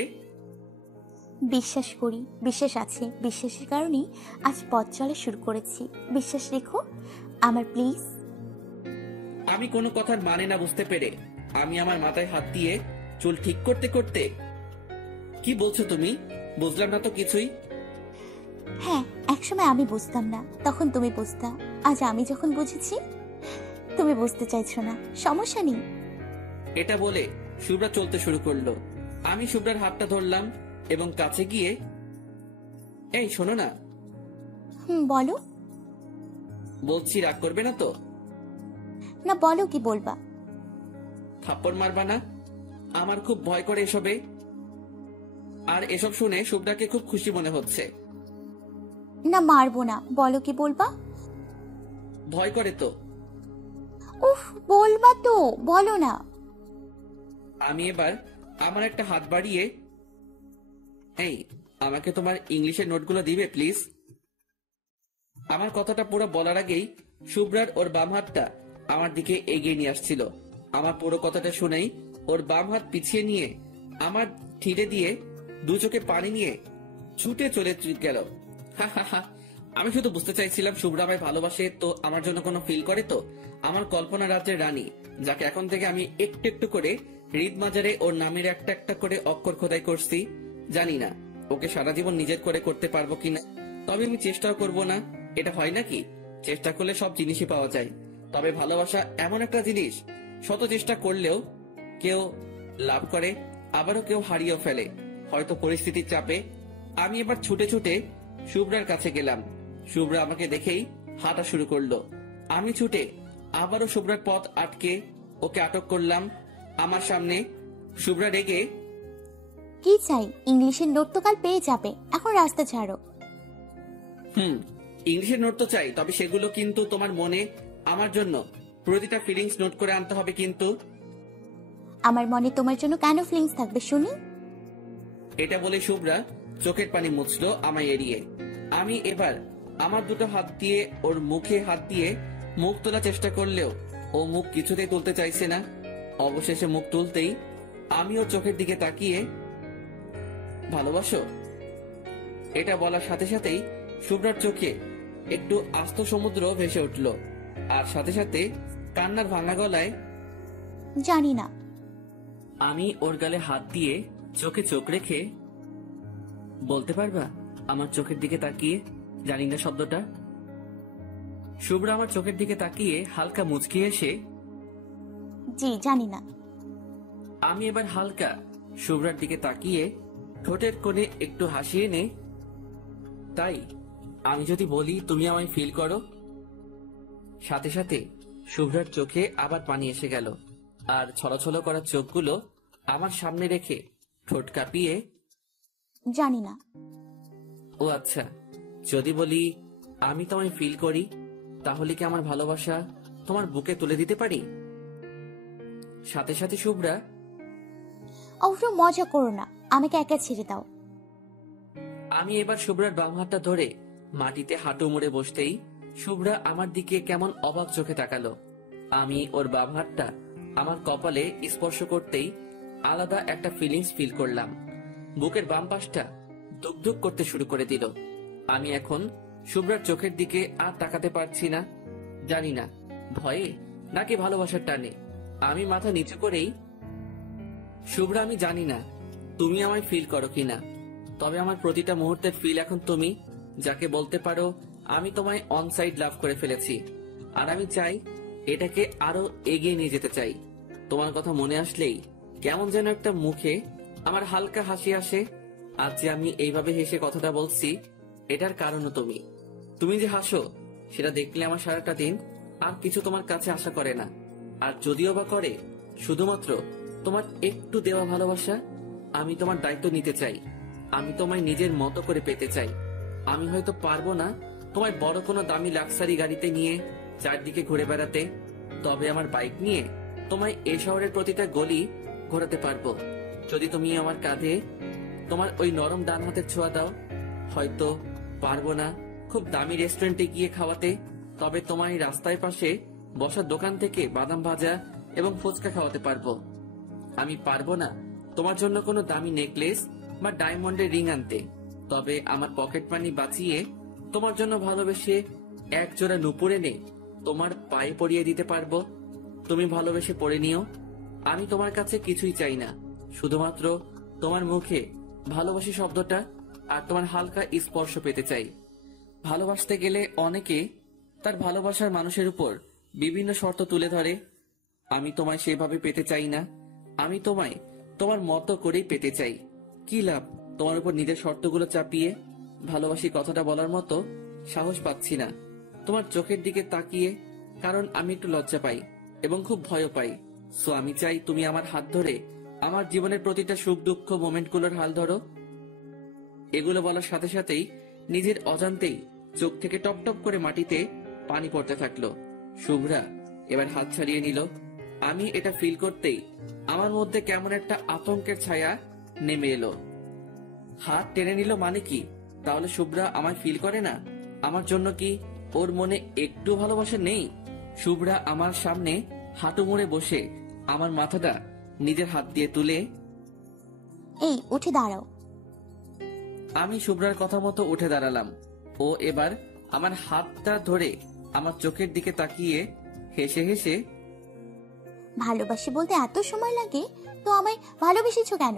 বিশ্বাস করি, বিশ্বাস আছে, বিশ্বাসের কারণেই আজ পথ চলা শুরু করেছি। বিশ্বাস রেখো আমার প্লিজ। আমি কোনো কথার মানে না বুঝতে পেরে আমি আমার মাথায় হাত দিয়ে চুল ঠিক করতে করতে, কি বলছো তুমি? বুঝলাম না তো কিছুই। হ্যাঁ, একসময় আমি বুঝতাম না, তখন তুমি বুঝতা। আজ আমি যখন বুঝেছি তুমি বুঝতে চাইছো না, সমস্যা নেই। এটা বলে শুভ্রা চলতে শুরু করলো। আমি শুভ্রার হাতটা ধরলাম এবং কাছে গিয়ে, এই শোনো না। বলো। বলছি রাগ করবে না তো? না, বলো কি বলবা। থাপ্পড় মারবা না? আমার খুব ভয় করে এসবে। আর এসব শুনে শুভ্রাকে খুব খুশি মনে হচ্ছে। না, মারবো না, বলো কি বলবা। ভয় করে তো? উফ, বলবা তো, বলো না। আমি এবার আমার একটা হাত বাড়িয়ে, এই আমাকে তোমার ইংলিশের নোটগুলো দিবে প্লিজ। আমার কথাটা পুরো বলার আগেই শুভ্রার ওর বাম হাতটা আমার দিকে এগিয়ে নিয়ে আসছিল। আমার পুরো কথাটা শুনেই ওর বাম হাত পিছিয়ে নিয়ে আমার ঠিড়ে দিয়ে দু চোখে পানি নিয়ে ছুটে চলে গেল। আমি শুধু বুঝতে চাইছিলাম শুভ্রা আমায় ভালোবাসে তো, আমার জন্য কোনো ফিল করে তো। আমার কল্পনা রাজ্যের রানী, যাকে এখন থেকে আমি একটু একটু করে হৃদ মাজারে ওর নামের একটা একটা করে অক্ষর খোদাই করছি। জানি না ওকে সারা জীবন নিজের করে করতে পারবো কিনা, তবে আমি চেষ্টাও করব না। এটা হয় নাকি, চেষ্টা করলে সব জিনিসই পাওয়া যায়। তবে ভালোবাসা এমন একটা জিনিস, শত চেষ্টা করলেও কেউ লাভ করে, আবারও কেউ হারিয়েও ফেলে, হয়তো পরিস্থিতির চাপে। আমি এবার ছুটে ছুটে শুভ্রার কাছে গেলাম। শুভ্রা আমাকে দেখেই হাঁটা শুরু করলো। আমি ছুটে আবারও শুভ্রার পথ আটকে ওকে আটক করলাম আমার সামনে। শুভ্রা রেগে, কি চাই? ইংলিশের নোট তো কাল পেয়ে যাবে, এখন রাস্তা ছাড়ো। ইংলিশের নোট তো চাই, তবে সেগুলো কিন্তু তোমার মনে আমার জন্য প্রতিটা ফিলিংস নোট করে আনতে হবে কিন্তু। আমার মনে তোমার জন্য কেন ফিলিংস থাকবে শুনি? এটা বলে শুভ্রা চোখের পানি মুছলো আমায় এড়িয়ে। আমি এবার আমার দুটো হাত দিয়ে ওর মুখে হাত দিয়ে মুখ তোলার চেষ্টা করলেও ও মুখ কিছুতেই তুলতে চাইছে না। অবশেষে মুখ তুলতেই আমি ওর চোখের দিকে তাকিয়ে, ভালোবাসো? এটা বলার সাথে সাথেই শুভ্রার চোখে একটু আস্ত সমুদ্র ভেসে উঠল, আর সাথে সাথে কান্নার ভাঙা গলায়, জানি না। আমি ওর গালে হাত দিয়ে চোখে চোখ রেখে, বলতে পারবা আমার চোখের দিকে তাকিয়ে জানি না শব্দটা? শুভ্রা আমার চোখের দিকে তাকিয়ে হালকা মুচকি এসে, জি জানি না। আমি এবার হালকা শুভ্রার দিকে তাকিয়ে ঠোঁটের কোণে একটু হাসি এনে, তাই আমি যদি বলি তুমি আমায় ফিল করো? সাথে সাথে শুভ্রার চোখে আবার পানি এসে গেল, আর ছলছল করা চোখগুলো আমার সামনে রেখে ঠোঁট কাঁপিয়ে, জানি না। ও আচ্ছা, যদি বলি আমি তোমায় ফিল করি, তাহলে কি আমার ভালোবাসা তোমার বুকে তুলে দিতে পারি? সাথে সাথে শুভ্রা, অবশ্য মজা করো না, আমাকে একা ছেড়ে দাও। আমি এবার শুভ্রার বাম হাতটা ধরে মাটিতে হাঁটু মুড়ে বসতেই শুভ্রা আমার দিকে কেমন অবাক চোখে তাকালো। আমি ওর বাম হাতটা আমার কপালে স্পর্শ করতেই আলাদা একটা ফিলিংস ফিল করলাম। বুকের বাম পাশটা দুকদুক করতে শুরু করে দিল। আমি এখন শুভ্রার চোখের দিকে আর তাকাতে পারছি না। জানি না ভয়ে নাকি ভালোবাসার টানে আমি মাথা নিচু করেই, শুভ্রা আমি জানি না তুমি আমায় ফিল করো কিনা, তবে আমার প্রতিটা মুহূর্তের ফিল এখন তুমি, যাকে বলতে পারো আমি তোমায় অন সাইড লাভ করে ফেলেছি। আর আমি চাই এটাকে আরো এগিয়ে নিয়ে যেতে চাই। তোমার কথা মনে আসলেই কেমন যেন একটা মুখে আমার হালকা হাসি আসে। আজ যে আমি এইভাবে হেসে কথাটা বলছি, এটার কারণও তুমি। তুমি যে হাসো সেটা দেখলে আমার সারাটা দিন আর কিছু তোমার কাছে আশা করে না। আর যদিও বা করে, শুধুমাত্র তোমার একটু দেওয়া ভালোবাসা আমি তোমার দায়িত্ব নিতে চাই। আমি তোমায় নিজের মতো করে পেতে চাই। আমি হয়তো পারবো না তোমায় বড় কোনো দামি লাক্সারি গাড়িতে নিয়ে চারদিকে ঘুরে বেড়াতে, তবে আমার বাইক নিয়ে তোমায় এ শহরের প্রতিটা গলি ঘোরাতে পারবো যদি তুমি আমার কাঁধে তোমার ওই নরম ডান হাতের ছোঁয়া দাও। হয়তো পারবো না খুব দামি রেস্টুরেন্টে গিয়ে খাওয়াতে, তবে তোমার এই রাস্তায় পাশে বসার দোকান থেকে বাদাম ভাজা এবং ফুচকা খাওয়াতে পারবো। আমি পারবো না তোমার জন্য কোনো দামি নেকলেস বা ডায়মন্ডের রিং আনতে, তবে আমার পকেট মানি বাঁচিয়ে তোমার জন্য ভালোবেসে এক জোড়া নুপুর এনে তোমার পায়ে পরিয়ে দিতে পারবো। তুমি ভালোবেসে পড়ে নিও। আমি তোমার কাছে কিছুই চাই না, শুধুমাত্র তোমার মুখে ভালোবাসি শব্দটা আর তোমার হালকা স্পর্শ পেতে চাই। ভালোবাসতে গেলে অনেকে তার ভালোবাসার মানুষের উপর বিভিন্ন শর্ত তুলে ধরে। আমি তোমায় সেভাবে পেতে চাই না, আমি তোমায় তোমার মতো করেই পেতে চাই। কি লাভ তোমার উপর নিজের শর্তগুলো চাপিয়ে? ভালোবাসি কথাটা বলার মতো সাহস পাচ্ছি না তোমার চোখের দিকে তাকিয়ে, কারণ আমি একটু লজ্জা পাই এবং খুব ভয়ও পাই। সো আমি চাই তুমি আমার হাত ধরে আমার জীবনের প্রতিটা সুখ দুঃখ মোমেন্টগুলোর হাল ধরো। এগুলো বলার সাথে সাথেই নিজের অজান্তেই চোখ থেকে টপ টপ করে মাটিতে পানি পড়তে থাকলো। শুভ্রা এবার হাত ছাড়িয়ে নিল। আমি এটা ফিল করতেই আমার মধ্যে কেমন একটা আতঙ্কের ছায়া নেমে এলো। হাত টেনে নিল মানে কি? তাহলে শুভ্রা আমায় ফিল করে না? আমার জন্য কি ওর মনে একটু ভালোবাসা নেই? শুভ্রা আমার সামনে হাঁটু মুড়ে বসে আমার মাথাটা নিজের হাত দিয়ে তুলে, এই উঠে দাঁড়াও। আমি শুভ্রার কথা মতো উঠে দাঁড়ালাম। ও এবার আমার হাতটা ধরে আমার চোখের দিকে তাকিয়ে হেসে হেসে, ভালোবাসি বলতে এত সময় লাগে তো আমায় ভালোবেসেছো কেন?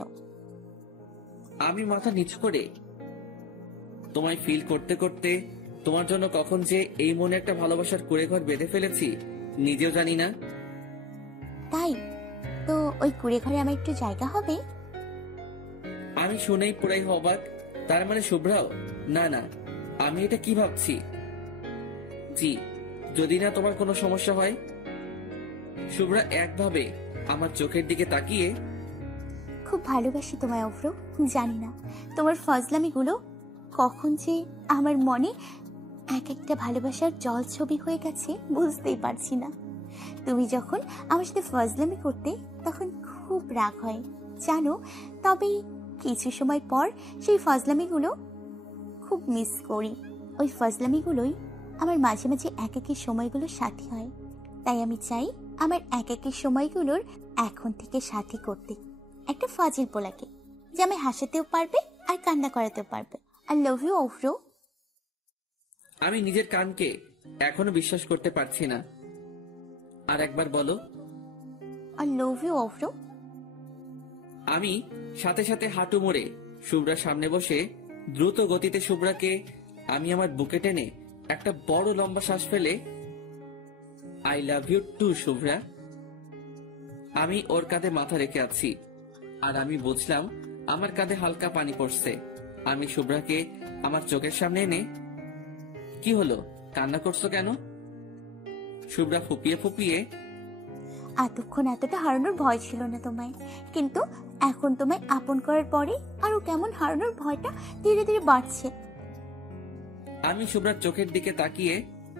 আমি মাথা নিচু করে, তোমায় ফিল করতে করতে তোমার জন্য কখন যে এই মনে একটা ভালোবাসার কুঁড়েঘর বেঁধে ফেলেছি নিজেও জানি না। তাই তো ওই কুড়ে ঘরে আমার একটু জায়গা হবে? আমি শুনেই পুরাই অবাক। তার মানে শুভ্রাও? না না, আমি এটা কি ভাবছি? জি, যদি না তোমার কোনো সমস্যা হয়। শুভ্রা একভাবে আমার চোখের দিকে তাকিয়ে, খুব ভালোবাসি তোমায় অভ্র, জানি না তোমার ফজলামিগুলো কখন যে আমার মনে এক একটা ভালোবাসার জল ছবি হয়ে গেছে বুঝতেই পারছি না। তুমি যখন আমার সাথে ফজলামি করতে তখন খুব রাগ হয় জানো, তবে কিছু সময় পর সেই ফজলামিগুলো খুব মিস করি। ওই ফজলামিগুলোই আমার মাঝে মাঝে একাকী সময়গুলোর সাথী হয়। তাই আমি চাই আমার একাকী সময়গুলোর এখন থেকে সাথী করতে একটা ফাজিল পোলাকে, যে আমি হাসাতেও পারবে আর কান্না করাতেও পারবে। আই লাভ ইউ অভ্র। আমি নিজের কানকে এখনো বিশ্বাস করতে পারছি না। আর একবার বলো। আই লাভ ইউ অভ্র। আমি সাথে সাথে হাঁটু মুড়ে শুভ্রার সামনে বসে দ্রুত গতিতে শুভ্রাকে আমি আমার বুকে টেনে একটা বড় লম্বা শ্বাস ফেলে, I love you too Shubhra. আমি ওর কাঁধে মাথা রেখে আছি আর আমি বুঝলাম আমার কাঁধে হালকা পানি পড়ছে। আমি শুভ্রাকে আমার চোখের সামনে এনে, কি হলো, কান্না করছো কেন? শুভ্রা ফুপিয়ে ফুপিয়ে, এতক্ষণ এতটা হারানোর ভয় ছিল না তোমায়, কিন্তু এখন তোমায় আপন করার পরে আরো কেমন হারানোর ভয়টা ধীরে ধীরে বাড়ছে। আমি শুভ্রার চোখের দিকে তাকিয়ে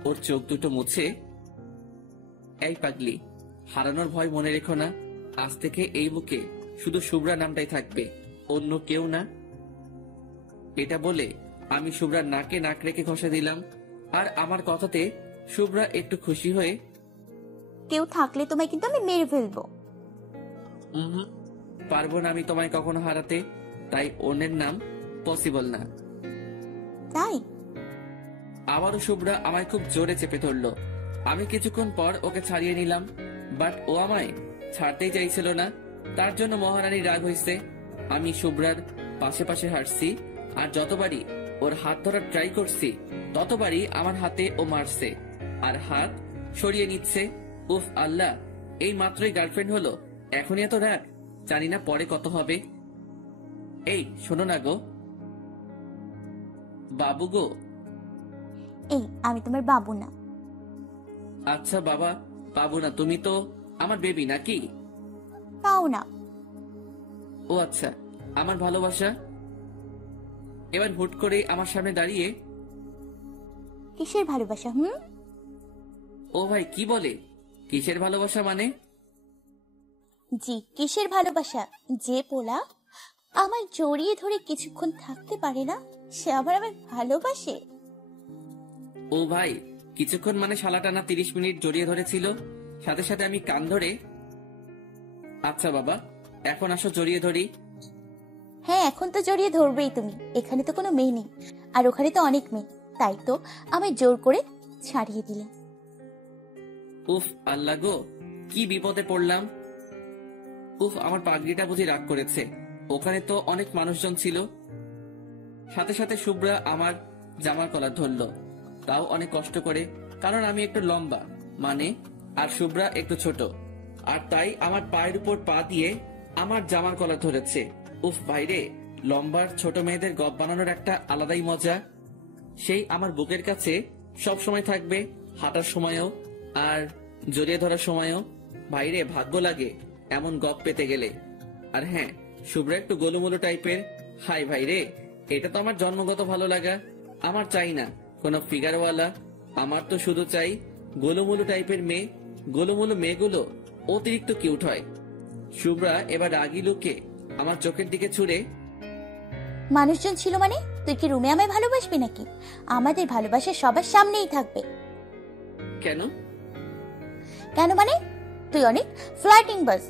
ওর চোখ দুটো মুছে, এই পাগলি, হারানোর ভয় মনে রেখো না। আজ থেকে এই বুকে শুধু শুভ্রা নামটাই থাকবে, অন্য কেউ না। এটা বলে আমি শুভ্রার নাকে নাক রেখে ঘষা দিলাম। আর আমার কথাতে শুভ্রা একটু খুশি হয়ে, কেউ থাকলে তোমায় কিন্তু আমি মেরে ফেলবো। পারবো না আমি তোমায় কখনো হারাতে, তাই অন্যের নাম পসিবল না। তাই আবারও শুভ্রা আমায় খুব জোরে চেপে ধরলো। আমি কিছুক্ষণ পর ওকে ছাড়িয়ে নিলাম, বাট ও আমায় ছাড়তেই চাইছিল না। তার জন্য মহারানী রাগ হয়েছে। আমি শুভ্রার পাশে পাশে হাঁটছি আর যতবারই ওর হাত ধরার ট্রাই করছি ততবারই আমার হাতে ও মারছে আর হাত সরিয়ে নিচ্ছে। উফ আল্লাহ, এই মাত্রই গার্লফ্রেন্ড হলো, এখনই এত রাগ, জানি না পরে কত হবে। এই শোনো না গো বাবু গো। এই আমি তোমার বাবু না। আচ্ছা বাবা, বাবু না, তুমি তো আমার বেবি নাকি? তাও না। ও আচ্ছা, আমার ভালোবাসা। এবার হুট করে আমার সামনে দাঁড়িয়ে, কিসের ভালোবাসা? ও ভাই কি বলে, কিসের ভালোবাসা মানে? জি কিসের ভালোবাসা? যে পোলা আমার জড়িয়ে ধরে কিছুক্ষণ থাকতে পারে না, সে আবার আমার ভালোবাসে? ও ভাই, কিছুক্ষণ মানে শালাটানা 30 মিনিট জড়িয়ে ধরেছিল, সাথে সাথে আমি কান ধরে। আচ্ছা বাবা, এখন আসো জড়িয়ে ধরি। হ্যাঁ, এখন তো জড়িয়ে ধরবেই তুমি। এখানে তো কোনো মেয়ে নেই, আর ওখানে তো অনেক মেয়ে, তাই তো আমায় জোর করে ছাড়িয়ে দিলে। উফ আল্লাহ গো, কি বিপদে পড়লাম। উফ, আমার পাগড়িটা বুঝি রাগ করেছে। ওখানে তো অনেক মানুষজন ছিল। সাথে সাথে শুভ্রা আমার জামার কলার ধরলো, তাও অনেক কষ্ট করে, কারণ আমি একটু লম্বা মানে, আর শুভ্রা একটু ছোট, আর তাই আমার পায়ের উপর পা দিয়ে আমার জামার কলার ধরেছে। উফ ভাইরে, লম্বার ছোট মেয়েদের গপ বানানোর একটা আলাদাই মজা। সেই আমার বুকের কাছে সব সময় থাকবে, হাঁটার সময়ও আর জড়িয়ে ধরার সময়ও। ভাইরে, ভাগ্য লাগে এমন গপ পেতে গেলে। আর হ্যাঁ, শুভ্রা একটু গোলুমোলু টাইপের। হাই ভাইরে, এটা তো আমার জন্মগত ভালো লাগা। আমার চাই না কোনো ফিগারওয়ালা, আমার তো শুধু চাই গোলুমোলু টাইপের মেয়ে। গোলুমোলু মেয়েগুলো অতিরিক্ত কিউট হয়। শুভ্রা এবার রাগি লুকে আমার চোখের দিকে ছুড়ে, মানুষজন ছিল মানে তুই কি রুমে আমায় ভালোবাসবি নাকি? আমাদের ভালোবাসা সবার সামনেই থাকবে। কেন? কেন মানে, তুই অনেক ফ্লার্টিং বাস।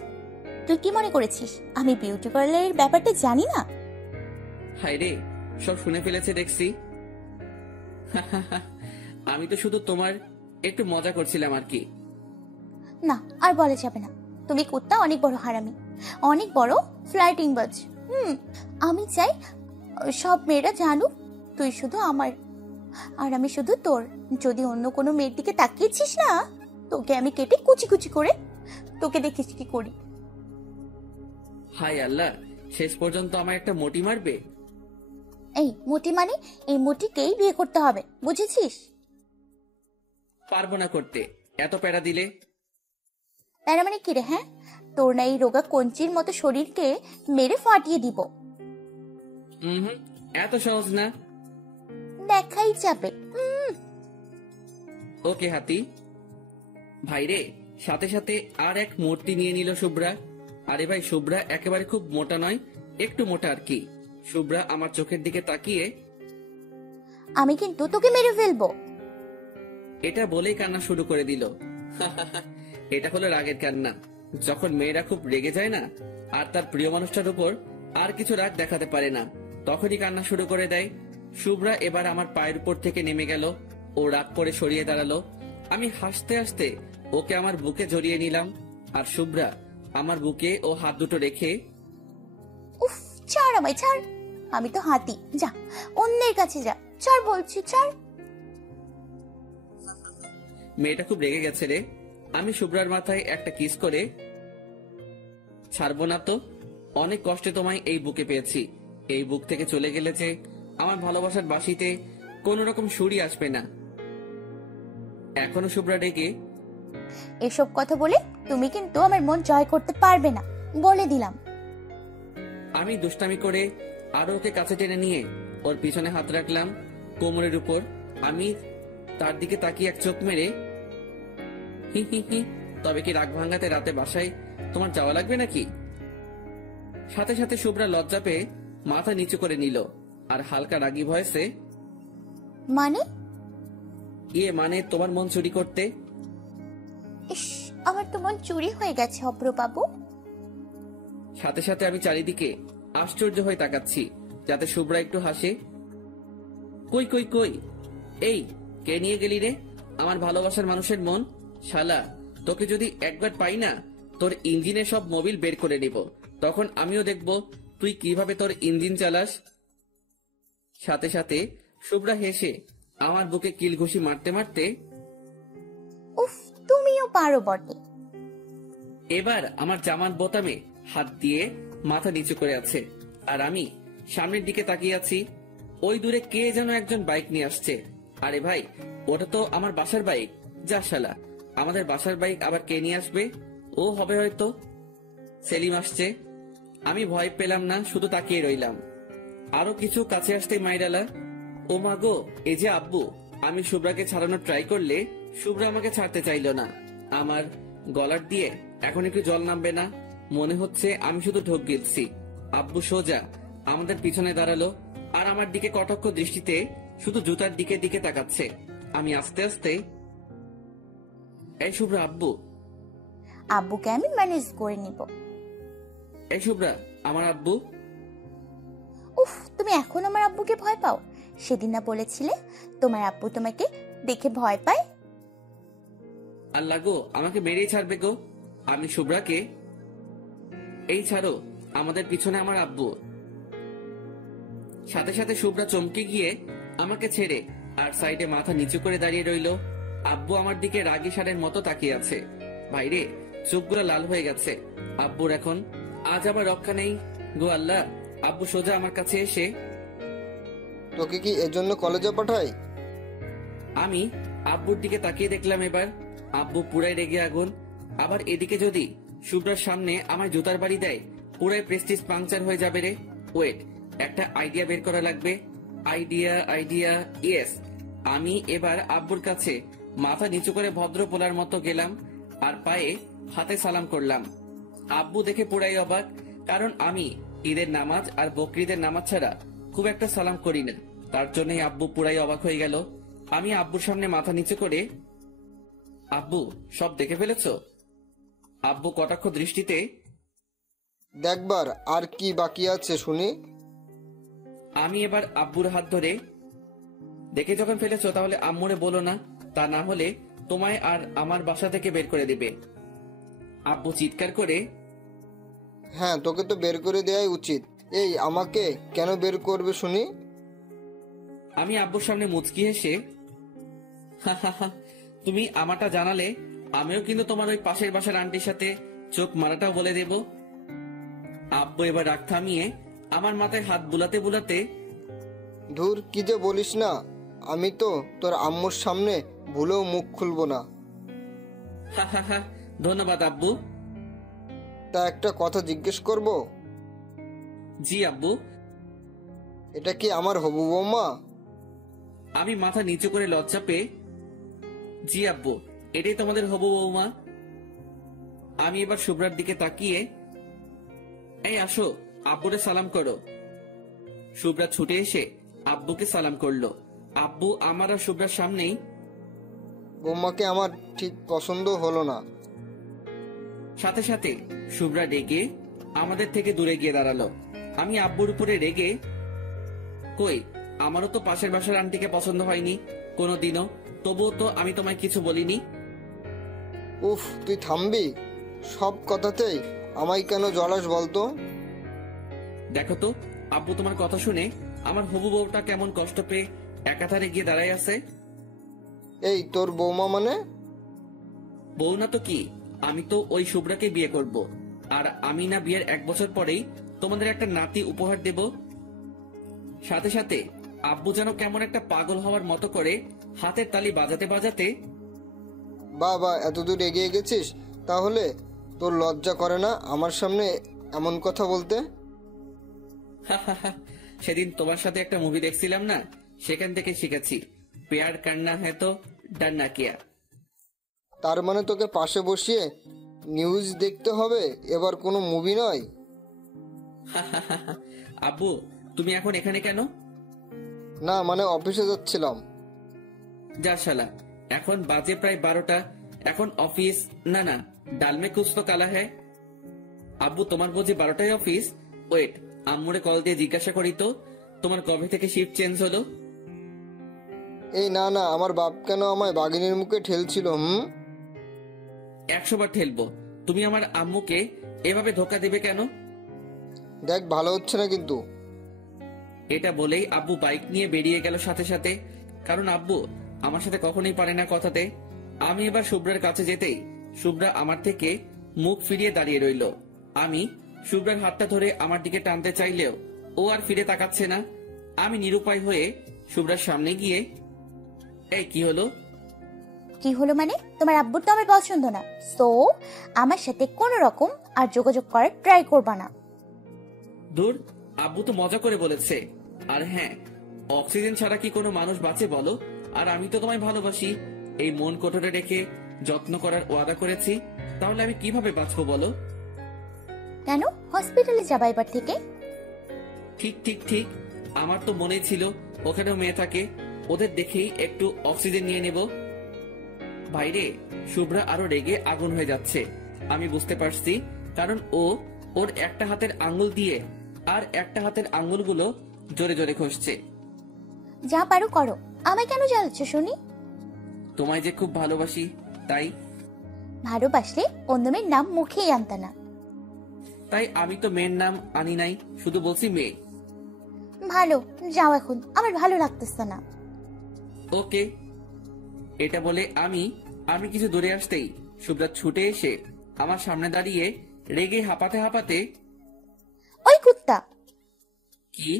তুই কি মনে করেছিস আমি বিউটি পার্লারের ব্যাপারটা জানি না? হাই রে, সব শুনে ফেলেছে দেখছি। আমি তো শুধু তোমার একটু মজা করছিলাম আর কি। না, আর বলা যাবে না। তুমি কুত্তা অনেক বড় হারামি, অনেক বড় ফ্লার্টিং বাজ। আমি চাই সব মেয়েরা জানুক তুই শুধু আমার, আর আমি শুধু তোর। যদি অন্য কোনো মেয়ের দিকে তাকিয়েছিস না, তোকে আমি কেটে কুচি কুচি করে তোকে দেখিস কি করি। হাই আল্লাহ, শেষ পর্যন্ত আমার একটা মোটি মারবে? এই মোটি মানে, এই মোটিকেই বিয়ে করতে হবে, বুঝেছিস? পারবো না করতে, এত প্যারা দিলে। প্যারা মানে কি রে? হ্যাঁ, তোর না এই রোগা কঞ্চির মতো শরীরকে মেরে ফাটিয়ে দিব। হুম, এত সহজ না। দেখাই যাবে। ওকে হাতি। ভাইরে, সাথে সাথে আর এক মূর্তি নিয়ে নিল শুভ্রা। আরে ভাই, শুভ্রা একেবারে খুব মোটা নয়, একটু মোটা আর কি। শুভ্রা আমার চোখের দিকে তাকিয়ে, আমি কিন্তু তোকে মেরে ফেলবো। এটা বলেই কান্না শুরু করে দিল। এটা হলো রাগের কান্না। যখন মেয়েরা খুব রেগে যায় না, আর তার প্রিয় মানুষটার উপর আর কিছু রাগ দেখাতে পারে না, তখনই কান্না শুরু করে দেয়। শুভ্রা এবার আমার পায়ের উপর থেকে নেমে গেল। ও রাগ করে সরিয়ে দাঁড়ালো। আমি হাসতে হাসতে ওকে আমার বুকে জড়িয়ে নিলাম, আর শুভ্রা আমার বুকে ও হাত দুটো রেখে, উফ, ছাড় আমায়, ছাড়। আমি তো হাতি, যা অন্যের কাছে যা, ছাড় বলছি, ছাড়। মেয়েটা খুব রেগে গেছে রে। আমি শুভ্রার মাথায় একটা কিস করে, ছাড়বো না তো, অনেক কষ্টে তোমায় এই বুকে পেয়েছি। এই বুক থেকে চলে গেলে যে আমার ভালোবাসার বাঁশিতে কোন রকম সুরই আসবে না। এখনো শুভ্রা রেগে, এসব কথা বলে তুমি কিন্তু আমার মন জয় করতে পারবে না, বলে দিলাম। আমি দুষ্টামি করে আরো ওকে কাছে টেনে নিয়ে ওর পিছনে হাত রাখলাম কোমরের উপর। আমি তার দিকে তাকিয়ে এক চোখ মেরে, হি হি হি, তবে কি রাগ ভাঙাতে রাতে বাসায় তোমার যাওয়া লাগবে নাকি? সাথে সাথে শুভ্রা লজ্জা পেয়ে মাথা নিচু করে নিল, আর হালকা রাগী ভয়েসে, মানে? মানে তোমার মন চুরি করতে। ইস, আমার তো মন চুরি হয়ে গেছে অব্র বাবু। সাথে সাথে আমি চারিদিকে আশ্চর্য হয়ে তাকাচ্ছি, যাতে শুভ্রা একটু হাসে। কই কই কই, এই কে নিয়ে গেলি রে আমার ভালোবাসার মানুষের মন? শালা, তোকে যদি একবার পাই না, তোর ইঞ্জিনের সব মোবিল বের করে নিব। তখন আমিও দেখব তুই কিভাবে তোর ইঞ্জিন চালাস। সাথে সাথে শুভ্রা হেসে আমার বুকে কিল ঘুষি মারতে মারতে, উফ, তুমিও পারো বটে। এবার আমার জামার বোতামে হাত দিয়ে মাথা নিচু করে আছে, আর আমি সামনের দিকে তাকিয়ে আছি। ওই দূরে কে যেন একজন বাইক নিয়ে আসছে। আরে ভাই, ওটা তো আমার বাসার বাইক। যা শালা, আমাদের বাসার বাইক আবার কে নিয়ে আসবে? ও হবে হয়তো সেলিম আসছে। আমি ভয় পেলাম না, শুধু তাকিয়ে রইলাম। আরো কিছু কাছে আসতে মাইরালা, ও মা গো, এই যে আব্বু। আমি শুভ্রাকে ছাড়ানোর ট্রাই করলে শুভ্রা আমাকে ছাড়তে চাইল না। আমার গলার দিয়ে এখন একটু জল নামবে না, মনে হচ্ছে আমি শুধু ঢোক গিলছি। আব্বু সোজা আমাদের পিছনে দাঁড়ালো আর আমার দিকে কটাক্ষ দৃষ্টিতে শুধু জুতার দিকে দিকে তাকাচ্ছে। আমি আস্তে আস্তে, এই শুভ্রা আব্বু। আব্বুকে আমি ম্যানেজ করে নিব। এই শুভ্রা আমার আব্বু। উফ, তুমি এখন আমার আব্বুকে ভয় পাও? সেদিন না বলেছিলে তোমার আব্বু তোমাকে দেখে ভয় পায়? আল্লাহ গো, আমাকে মেরেই ছাড়বে গো। আমি শুভ্রাকে, এই ছাড়ো, আমাদের পিছনে আমার আব্বু। সাথে সাথে শুভ্রা চমকে গিয়ে আমাকে ছেড়ে আর সাইডে মাথা নিচু করে দাঁড়িয়ে রইল। আব্বু আমার দিকে রাগী ষাঁড়ের মতো তাকিয়ে আছে। বাইরে চোখগুলো লাল হয়ে গেছে আব্বুর। এখন আজ আমার রক্ষা নেই গো আল্লাহ। আব্বু সোজা আমার কাছে এসে, তোকে কি এজন্য কলেজে পাঠাই? আমি আব্বুর দিকে তাকিয়ে দেখলাম এবার আব্বু পুরাই রেগে আগুন। আবার এদিকে যদি শুভ্রার সামনে আমার জুতার বাড়ি দেয়, পুরাই প্রেস্টিজ পাংচার হয়ে যাবে রে। ওয়েট, একটা আইডিয়া বের করা লাগবে। Idea, yes. আমি এবার আব্বুর কাছে মাথা নিচু করে ভদ্র পোলার মতো গেলাম আর পায়ে হাতে সালাম করলাম। আব্বু দেখে পুরাই অবাক, কারণ আমি ঈদের নামাজ আর বকরিদের নামাজ ছাড়া খুব একটা সালাম করি না। তার জন্যই আব্বু পুরাই অবাক হয়ে গেল। আমি আব্বুর সামনে মাথা নিচু করে, আব্বু সব দেখে ফেলেছ? আব্বু কটাক্ষ দৃষ্টিতে, দেখবার আর কি বাকি আছে শুনি। আমি এবার আব্বুর হাত ধরে, দেখে যখন ফেলেছ তাহলে আম্মুরে বলো না, তা না হলে তোমায় আর আমার বাসা থেকে বের করে দিবে। আব্বু চিৎকার করে, হ্যাঁ, তোকে তো বের করে দেওয়াই উচিত। এই, আমাকে কেন বের করবে শুনি? আমি আব্বুর সামনে মুচকি হেসে, হা হা হা, তুমি আমারটা জানালে আমিও কিন্তু তোমার ওই পাশের বাসার আন্টির সাথে চোখ মারাটাও বলে দেব। আব্বু এবার রাগ থামিয়ে আমার মাথায় হাত বুলাতে বুলাতে, ধুর, কি যে বলিস না। আমি তো তোর আম্মুর সামনে ভুলেও মুখ খুলবো না। হা হা হা, ধন্যবাদ আব্বু। তা একটা কথা জিজ্ঞেস করব? জি আব্বু। এটা কি আমার হবু বৌমা? আমি মাথা নিচু করে লজ্জা পেয়ে, জি আব্বু, এটাই তোমাদের হবু বৌমা। আমি এবার শুভ্রার দিকে তাকিয়ে, এই আসো, আব্বুরে সালাম করো। শুভ্রা ছুটে এসে আব্বুকে সালাম করলো। আব্বু আমার আর শুভ্রার সামনেই, বৌমাকে আমার ঠিক পছন্দ হলো না। সাথে সাথে শুভ্রা রেগে আমাদের থেকে দূরে গিয়ে দাঁড়ালো। আমি আব্বুর উপরে রেগে, কই, আমারও তো পাশের বাসার আন্টিকে পছন্দ হয়নি কোনোদিনও, তবুও তো আমি তোমায় কিছু বলিনি। উফ, তুই থামবি? সব কথাতেই আমায় কেন জলাস বলতো? দেখো তো আব্বু, তোমার কথা শুনে আমার হবু বউটা কেমন কষ্ট পেয়ে একাধারে গিয়ে দাঁড়ায় আছে। এই, তোর বৌমা মানে? বউ না তো কি, আমি তো ওই শুভ্রাকে বিয়ে করব। আর আমি না বিয়ের 1 বছর পরেই তোমাদের একটা নাতি উপহার দেব। সাথে সাথে আব্বু যেন কেমন একটা পাগল হওয়ার মতো করে হাতের তালি বাজাতে বাজাতে, বাবা, এতদূর এগিয়ে গেছিস? তাহলে তোর লজ্জা করে না আমার সামনে এমন কথা বলতে? হা হা হা, সেদিন তোমার সাথে একটা মুভি দেখছিলাম না, সেখান থেকে শিখেছি, প্যার কান্না হ্যাঁ তো ডান্না কিয়া। তার মানে তোকে পাশে বসিয়ে নিউজ দেখতে হবে, এবার কোনো মুভি নয়। আব্বু, তুমি এখন এখানে কেন? না, মানে অফিসে যাচ্ছিলাম। যা শালা, এখন বাজে প্রায় 12টা, এখন অফিস? না না, ডালমে কুছ তো কালা হ্যায়। আব্বু, তোমার বুঝি 12টায় অফিস? ওয়েট, আম্মুরে কল দিয়ে জিজ্ঞাসা করি তো, তোমার কবে থেকে শিফট চেঞ্জ হলো? এই না না, আমার বাপ কেন আমায় বাঘিনীর মুখে ঠেলছিল? 100 বার ঠেলবো। তুমি আমার আম্মুকে এভাবে ধোকা দেবে কেন? দেখ, ভালো হচ্ছে না কিন্তু। এটা বলেই আব্বু বাইক নিয়ে বেরিয়ে গেল সাথে সাথে, কারণ আব্বু আমার সাথে কখনোই পারে না কথাতে। আমি এবার শুভ্রার কাছে যেতেই শুভ্রা আমার থেকে মুখ ফিরিয়ে দাঁড়িয়ে রইল। আমি শুভ্রার হাতটা ধরে আমার দিকে টানতে চাইলেও ও আর ফিরে তাকাচ্ছে না। আমি নিরুপায় হয়ে শুভ্রার সামনে গিয়ে, এই কি হলো? কি হলো মানে? তোমার আব্বুর তো আমার পছন্দ না, সো আমার সাথে কোনো রকম আর যোগাযোগ করার ট্রাই করবা না। দূর, আব্বু তো মজা করে বলেছে। আর হ্যাঁ, অক্সিজেন ছাড়া কি কোনো মানুষ বাঁচে বলো? আর আমি তো তোমায় ভালোবাসি, এই মন কোটরে রেখে যত্ন করার ওয়াদা করেছি, তাহলে আমি কিভাবে বাঁচবো বলো? কেন হসপিটালে যাবা এবার থেকে? ঠিক ঠিক ঠিক, আমার তো মনে ছিল ওখানেও মেয়ে থাকে, ওদের দেখেই একটু অক্সিজেন নিয়ে নেব। বাইরে শুভ্রা আরো রেগে আগুন হয়ে যাচ্ছে, আমি বুঝতে পারছি, কারণ ওর একটা হাতের আঙ্গুল দিয়ে আর একটা হাতের আঙ্গুলগুলো জোরে জোরে ঘষছে। যা পারো করো, আমায় কেন জ্বালাচ্ছ শুনি? তোমায় যে খুব ভালোবাসি তাই। ভালোবাসলে অন্য মেয়ের নাম মুখেই আনতা না। তাই আমি তো মেয়ের নাম আনি নাই, শুধু বলছি মেয়ে। ভালো, যাও এখন, আমার ভালো লাগতেছে না। ওকে। এটা বলে আমি কিছু দূরে আসতেই শুভ্রা ছুটে এসে আমার সামনে দাঁড়িয়ে রেগে হাঁপাতে হাঁপাতে, ওই কুত্তা, কি?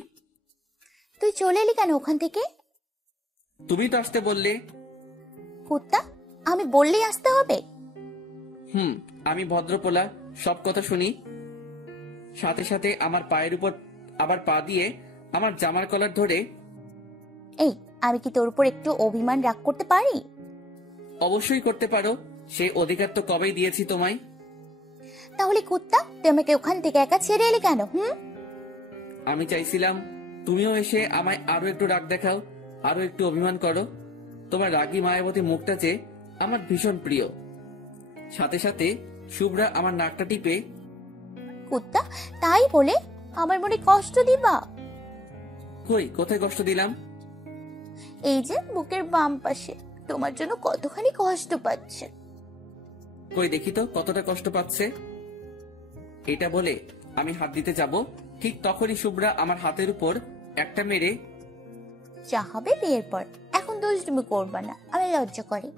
তুই চলে এলি কেন ওখান থেকে? তুমি তো আসতে বললে। কুত্তা, আমি বললেই আসতে হবে? আমি ভদ্রপোলা, সব কথা শুনি। সাথে সাথে আমার পায়ের উপর আবার পা দিয়ে আমার জামার কলার ধরে। এই, আমি কি তোর উপর একটু অভিমান রাগ করতে পারি? অবশ্যই করতে পারো, সে অধিকার তো কবেই দিয়েছি তোমায়। তাহলে কুত্তা, তুই আমাকে ওখান থেকে একা ছেড়ে এলি কেন? আমি চাইছিলাম তুমিও এসে আমায় আরো একটু রাগ দেখাও, আরো একটু অভিমান করো। তোমার রাগী মায়াবতী মুখটা যে আমার ভীষণ প্রিয়। সাথে সাথে শুভ্রা আমার নাকটা টিপে, কুত্তা, তাই বলে আমার মনে কষ্ট দিবা? কই, কোথায় কষ্ট দিলাম? এই যে বুকের বাম পাশে, তোমার জন্য কতখানি কষ্ট পাচ্ছে। কই দেখি তো কতটা কষ্ট পাচ্ছে। এটা বলে আমি হাত দিতে যাব, ঠিক তখনই শুভ্রা আমার হাতের উপর একটা মেরে, যা হবে বিয়ের পর, এখন দুষ্টুমি করবা না, আমি লজ্জা করে।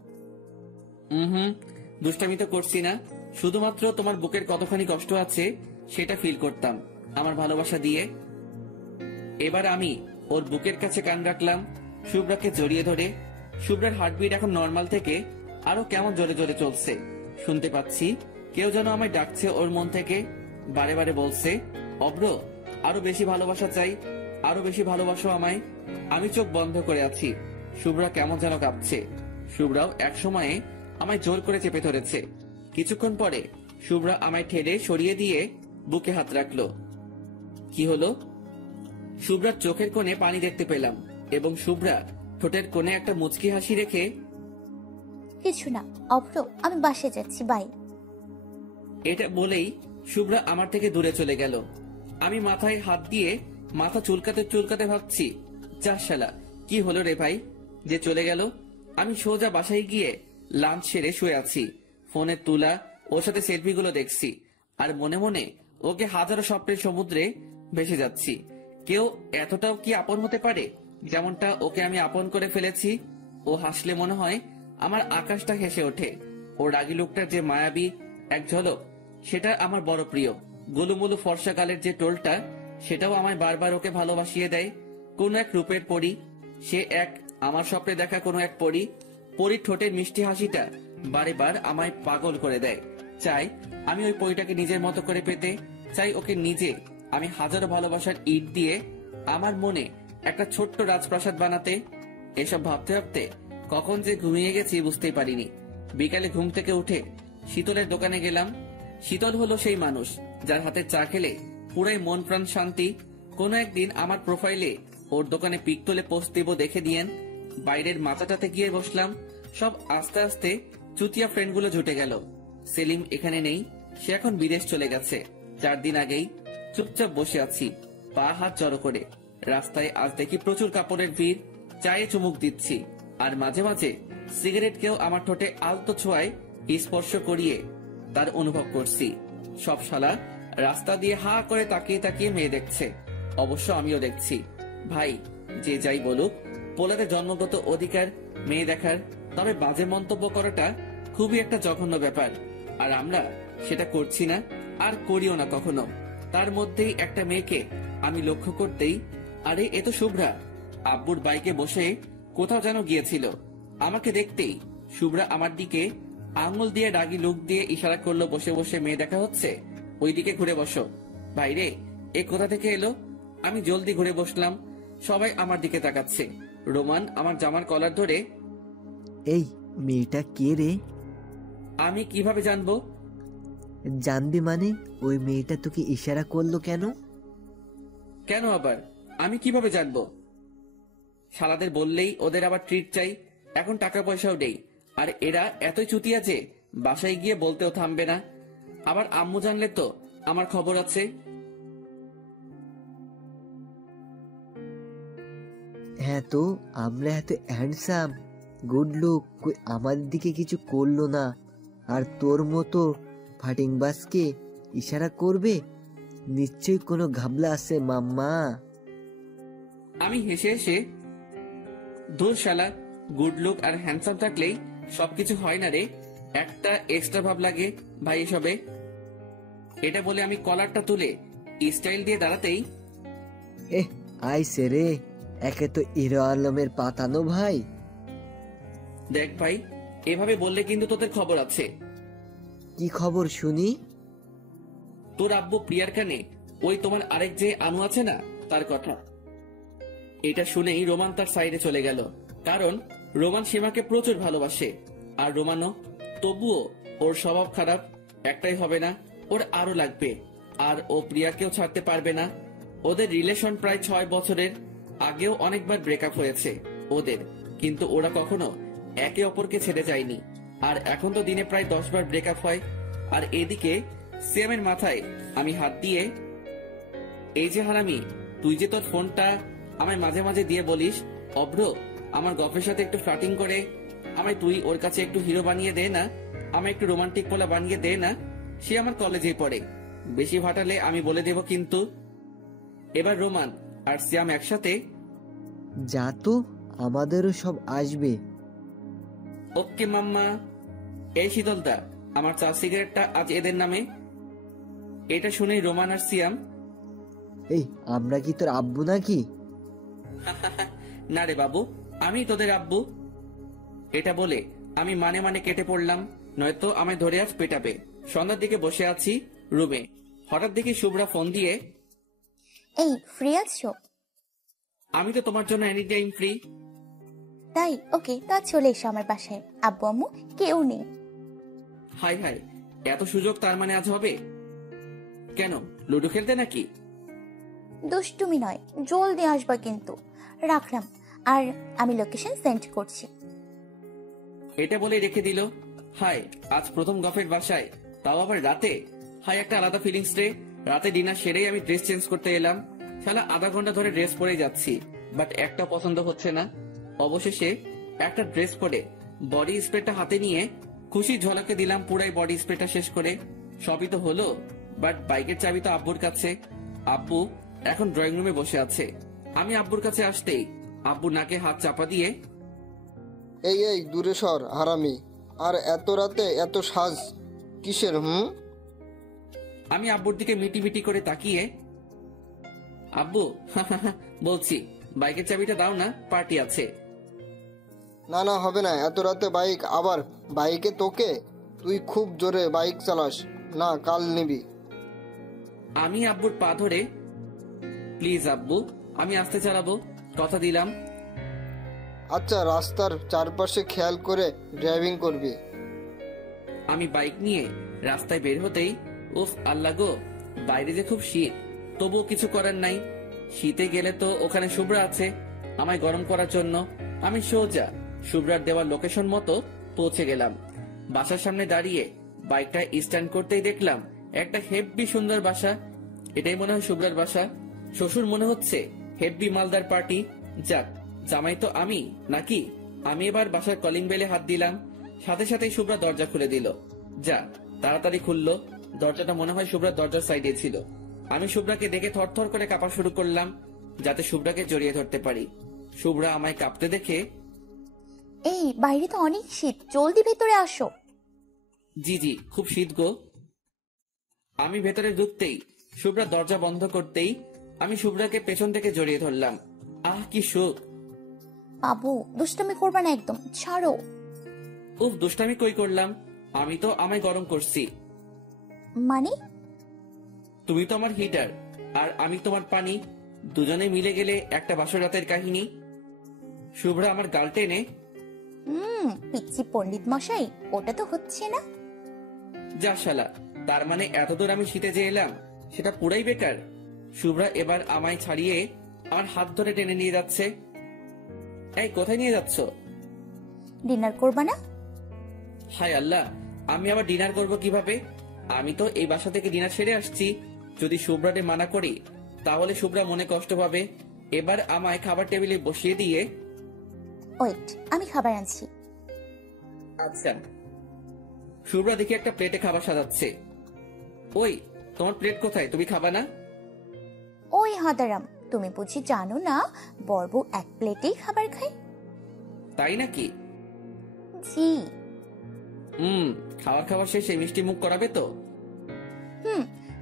দুষ্টামি তো করছি না, শুধুমাত্র তোমার বুকের কতখানি কষ্ট আছে সেটা ফিল করতাম আমার ভালোবাসা দিয়ে। এবার আমি ওর বুকের কাছে কান রাখলাম, শুভ্রাকে জড়িয়ে ধরে। শুভ্রার হার্টবিট এখন নর্মাল থেকে আরো কেমন জোরে জোরে চলছে। শুনতে পাচ্ছি কেউ যেন আমায় ডাকছে ওর মন থেকে, বারে বারে বলছে, অব্র, আরো বেশি ভালোবাসা চাই, আরো বেশি ভালোবাসো আমায়। আমি চোখ বন্ধ করে আছি, শুভ্রা কেমন যেন কাঁপছে। শুভ্রাও এক সময়ে আমায় জোর করে চেপে ধরেছে। কিছুক্ষণ পরে শুভ্রা আমায় ঠেলে সরিয়ে দিয়ে বুকে হাত রাখলো। কি হলো? শুভ্রার চোখের কোণে পানি দেখতে পেলাম এবং শুভ্রা ঠোঁটের কোণে একটা মুচকি হাসি রেখে, কিছু না অভ্র, আমি বাসে যাচ্ছি, বাই। এটা বলেই শুভ্রা আমার থেকে দূরে চলে গেল। আমি মাথায় হাত দিয়ে মাথা চুলকাতে চুলকাতে ভাবছি, যা শালা, কি হলো রে ভাই যে চলে গেল। আমি সোজা বাসায় গিয়ে লাঞ্চ সেরে শুয়ে আছি, ফোনে তোলা ওর সাথে সেলফিগুলো দেখছি আর মনে মনে ওকে হাজারো স্বপ্নের সমুদ্রে ভেসে যাচ্ছি। কেউ এতটাও কি আপন হতে পারে যেমনটা ওকে আমি আপন করে ফেলেছি। ও হাসলে মনে হয় আমার আকাশটা হেসে ওঠে। ওর রাগী লোকটার যে মায়াবী এক ঝলক, সেটা আমার বড় প্রিয়। গোলুমুলু ফর্সা গালের যে টোলটা, সেটাও আমায় বারবার ওকে ভালোবাসিয়ে দেয়। কোন এক রূপের পরী, সে এক আমার স্বপ্নে দেখা কোনো এক পরী। পরীর ঠোঁটের মিষ্টি হাসিটা বারে বার আমায় পাগল করে দেয়। চাই আমি ওই পরীটাকে নিজের মতো করে পেতে, চাই ওকে নিজে আমি হাজারো ভালোবাসার ইট দিয়ে আমার মনে একটা ছোট্ট রাজপ্রাসাদ বানাতে। এসব ভাবতে ভাবতে কখন যে ঘুমিয়ে গেছি বুঝতেই পারিনি। বিকালে ঘুম থেকে উঠে শীতলের দোকানে গেলাম। শীতল হলো সেই মানুষ যার হাতে চা খেলে পুরাই মন প্রাণ শান্তি। কোনো একদিন আমার প্রোফাইলে ওর দোকানে পিক তুলে পোস্ট দেব দেখে দিয়েন। বাইরের মাথাটাতে গিয়ে বসলাম। সব আস্তে আস্তে চুতিয়া ফ্রেন্ডগুলো জুটে গেল। সেলিম এখানে নেই, সে এখন বিদেশ চলে গেছে 4 দিন আগেই। চুপচাপ বসে আছি, পা হাত জড়ো করে। রাস্তায় আজ দেখি প্রচুর কাপড়ের ভিড়, চায়ে চুমুক দিচ্ছি আর মাঝে মাঝে সিগারেট কেউ আমার ঠোঁটে আলতো ছোঁয়ায় স্পর্শ করিয়ে তার অনুভব করছি। সব শালা রাস্তা দিয়ে হা করে তাকিয়ে তাকিয়ে মেয়ে দেখছে, অবশ্য আমিও দেখছি। ভাই যে যাই বলুক, পোলাতে জন্মগত অধিকার মেয়ে দেখার, তবে বাজে মন্তব্য করাটা খুবই একটা জঘন্য ব্যাপার। আর আমরা সেটা করছি না, আর করিও না কখনো। তার মধ্যেই একটা মেয়েকে আমি লক্ষ্য করতেই, আরে এ তো শুভ্রা। আব্বুর বাইকে বসে কোথাও যেন গিয়েছিল। আমাকে দেখতেই শুভ্রা আমার দিকে আঙুল দিয়ে রাগী লুক দিয়ে ইশারা করলো, বসে বসে মেয়ে দেখা হচ্ছে, ওইদিকে ঘুরে বসো। ভাইরে, এ কোথা থেকে এলো? আমি জলদি ঘুরে বসলাম। সবাই আমার দিকে তাকাচ্ছে। রোমান আমার জামার কলার ধরে, এই মেয়েটা কে রে? আমি কিভাবে জানবো? জানবি মানে? ওই মেয়েটা তোকে ইশারা করলো কেন? কেন আবার? আমি কিভাবে জানবো? শালাদের বললেই ওদের আবার ট্রিট চাই, এখন টাকা পয়সাও দেই। আর এরা এতই চুতিয়া যে বাসায় গিয়ে বলতেও থামবে না। আবার আম্মু জানলে তো আমার খবর আছে। হ্যাঁ, তো আমরা এত হ্যান্ডসাম গুড লুক, আমাদের দিকে কিছু করলো না, আর তোর মতো ফাটিং বাসকে ইশারা করবে? নিশ্চয়ই কোনো ঘাবলা আছে মাম্মা। আমি হেসে হেসে, দূর শালা, গুড লুক আর হ্যান্ডসাম থাকলেই সবকিছু হয় না রে, একটা এক্সট্রা ভাব লাগে ভাই এসবে। এটা বলে আমি কলারটা তুলে স্টাইল দিয়ে দাঁড়াতেই, আইসে রে, একে তো হিরো আলমের পাতানো ভাই। দেখ ভাই, এভাবে বললে কিন্তু তোদের খবর আছে। কি খবর শুনি? তোর আব্বু প্রিয়ার কানে ওই তোমার আরেক যে আনু আছে না, তার কথা। এটা শুনেই রোমান তার সাইডে চলে গেল, কারণ রোমান সীমাকে প্রচুর ভালোবাসে। আর রোমানও, তবুও ওর স্বভাব খারাপ, একটাই হবে না, ওর আরো লাগবে। আর ও প্রিয়াকেও ছাড়তে পারবে না। ওদের রিলেশন প্রায় 6 বছরের, আগেও অনেকবার ব্রেকআপ হয়েছে ওদের, কিন্তু ওরা কখনো একে অপরকে ছেড়ে যায়নি। আর এখন তো দিনে প্রায় 10 বার ব্রেকআপ হয়। আর এদিকে সিয়ামের মাথায় আমি হাত দিয়ে, এই যে হারামি, তুই যে তোর ফোনটা আমায় মাঝে মাঝে দিয়ে বলিস, অব্র আমার গফের সাথে একটু ফ্লার্টিং করে আমায় তুই ওর কাছে একটু হিরো বানিয়ে দে না, আমায় একটু রোমান্টিক পোলা বানিয়ে দে না। সে আমার কলেজেই পড়ে, বেশি ফাটালে আমি বলে দেব কিন্তু। এবার রোমান আর সিয়াম একসাথে, যা তো, আমাদেরও সব আসবে। ওকে মাম্মা। এই শীতলদা, আমার চা সিগারেটটা আজ এদের নামে। এটা শুনেই রোমান আর সিয়াম, এই আমরা কি তোর আব্বু নাকি? না রে বাবু, আমি তোদের আব্বু। এটা বলে আমি মানে মানে কেটে পড়লাম, নয়তো আমায় ধরে আজ পেটাবে। সন্ধ্যার দিকে বসে আছি রুমে, হঠাৎ দেখি শুভ্রা ফোন দিয়ে, এই ফ্রি আছো? আমি তো তোমার জন্য এনি টাইম ফ্রি। তাই? ওকে, তা চলে এসো আমার বাসায়, আব্বু আম্মু কেউ নেই। হাই হাই, এত সুযোগ তার মানে আজ হবে? কেন, লুডো খেলতে নাকি? দুষ্টুমি নয়, জলদি আসবা কিন্তু। রাখলাম, আর আমি লোকেশন সেন্ড করছি। এটা বলে রেখে দিল। হাই, আজ প্রথম গফের বাসায়, তাও আবার রাতে। হাই, একটা আলাদা ফিলিংস রে। রাতে ডিনার সেরেই আমি ড্রেস চেঞ্জ করতে এলাম। শালা আধা ঘন্টা ধরে ড্রেস পরে যাচ্ছি, বাট একটা পছন্দ হচ্ছে না। অবশেষে একটা ড্রেস পরে বডি স্প্রেটা হাতে নিয়ে খুশি ঝলকে দিলাম পুরাই বডি স্প্রেটা শেষ করে। সবই তো হলো, বাট বাইকের চাবি তো আব্বুর কাছে। আব্বু এখন ড্রয়িং রুমে বসে আছে। আমি আব্বুর কাছে আসতেই আব্বু নাকে হাত চাপা দিয়ে, এই এই দূরে সর হারামি, আর এত রাতে এত সাজ কিসের? আমি আব্বুর দিকে মিটি মিটি করে তাকিয়ে, আব্বু বলছি, বাইকের চাবিটা দাও না, পার্টি আছে। না না, হবে না, এত রাতে বাইক, আবার বাইকে তোকে, তুই খুব জোরে বাইক চালাস না, কাল নিবি। আমি আব্বুর পা ধরে, প্লিজ আব্বু, আমি আস্তে চালাবো, কথা দিলাম। আচ্ছা, রাস্তার চারপাশে খেয়াল করে ড্রাইভিং করবি। আমি বাইক নিয়ে রাস্তায় বের হতেই, উফ আল্লাহ গো, বাইরে যে খুব শীত, তবুও কিছু করার নাই। শীতে গেলে তো ওখানে শুভ্রা আছে আমায় গরম করার জন্য। আমি সোজা শুভ্রার দেওয়া লোকেশন মতো পৌঁছে গেলাম। বাসার সামনে দাঁড়িয়ে বাইকটা স্ট্যান্ড করতেই দেখলাম একটা হেব্বি সুন্দর বাসা। এটাই মনে হয় শুভ্রার বাসা। শ্বশুর মনে হচ্ছে হেব্বি মালদার পার্টি। যাক, জামাই তো আমি নাকি। আমি এবার বাসার কলিং বেলে হাত দিলাম, সাথে সাথেই শুভ্রা দরজা খুলে দিল। যা তাড়াতাড়ি খুললো দরজাটা, মনে হয় শুভ্রার দরজার সাইডে ছিল। আমি শুভ্রাকে দেখে থরথর করে কাঁপা শুরু করলাম, যাতে শুভ্রাকে জড়িয়ে ধরতে পারি। শুভ্রা আমায় কাঁপতে দেখে, এই বাইরে তো অনেক শীত, জলদি ভেতরে আসো। জি জি, খুব শীত গো। আমি ভেতরে ঢুকতেই শুভ্রা দরজা বন্ধ করতেই আমি শুভ্রাকে পেছন থেকে জড়িয়ে ধরলাম। আহ কি সুখ। বাবু, দুষ্টুমি করবা না একদম, ছাড়ো। উফ, দুষ্টামি কই করলাম, আমি তো আমায় গরম করছি। মানে? তুমি তো আমার হিটার আর আমি তোমার পানি, দুজনে মিলে গেলে একটা বাসর রাতের কাহিনী। শুভ্রা আমার গাল টেনে, পিচ্ছি পণ্ডিত মশাই, ওটা তো হচ্ছে না। যা শালা, তার মানে এতদূর আমি শীতে যে এলাম সেটা পুরাই বেকার। শুভ্রা এবার আমায় ছাড়িয়ে আমার হাত ধরে টেনে নিয়ে যাচ্ছে। এই কোথায় নিয়ে যাচ্ছ? ডিনার করবা না? হায় আল্লাহ, আমি আবার ডিনার করব কিভাবে? আমি তো এই বাসা থেকে ডিনার সেরে আসছি। যদি শুভ্রাকে মানা করি তাহলে শুভ্রা মনে কষ্ট পাবে। এবার আমায় খাবার টেবিলে বসিয়ে দিয়ে, ওয়েট, আমি খাবার আনছি। আচ্ছা। শুভ্রা দেখি একটা প্লেটে খাবার সাজাচ্ছে। ওই, তোমার প্লেট কোথায়? তুমি খাবা না? ওই হাদারাম, তুমি বুঝি জানো না বড়বু এক প্লেটেই খাবার খায়? তাই নাকি? জি। খাবার খাওয়া শেষে মিষ্টি মুখ করাবে তো?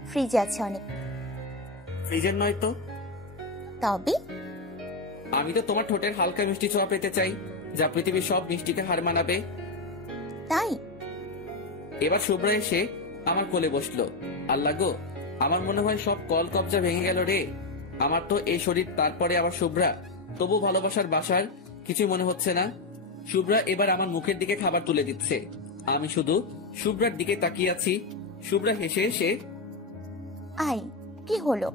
ফ্রিজে আছে অনেক। ফ্রিজের নয় তো? তবে আমি তো তোমার ঠোঁটের হালকা মিষ্টি ছোঁয়া পেতে চাই, যা পৃথিবীর সব মিষ্টিকে হার মানাবে। তাই এবার শুভ্রা এসে আমার কোলে বসলো। আল্লাহ গো, আমার মনে হয় সব কল কবজা ভেঙে গেল রে। আমার তো এই শরীর, তারপরে আবার শুভ্রা, তবু ভালোবাসার বাসার কিছু মনে হচ্ছে না। শুভ্রা এবার আমার মুখের দিকে খাবার তুলে দিচ্ছে। আমি শুধু শুভ্রার দিকে তাকিয়ে আছি। শুভ্রা হেসে হেসে, আই, কি হলো?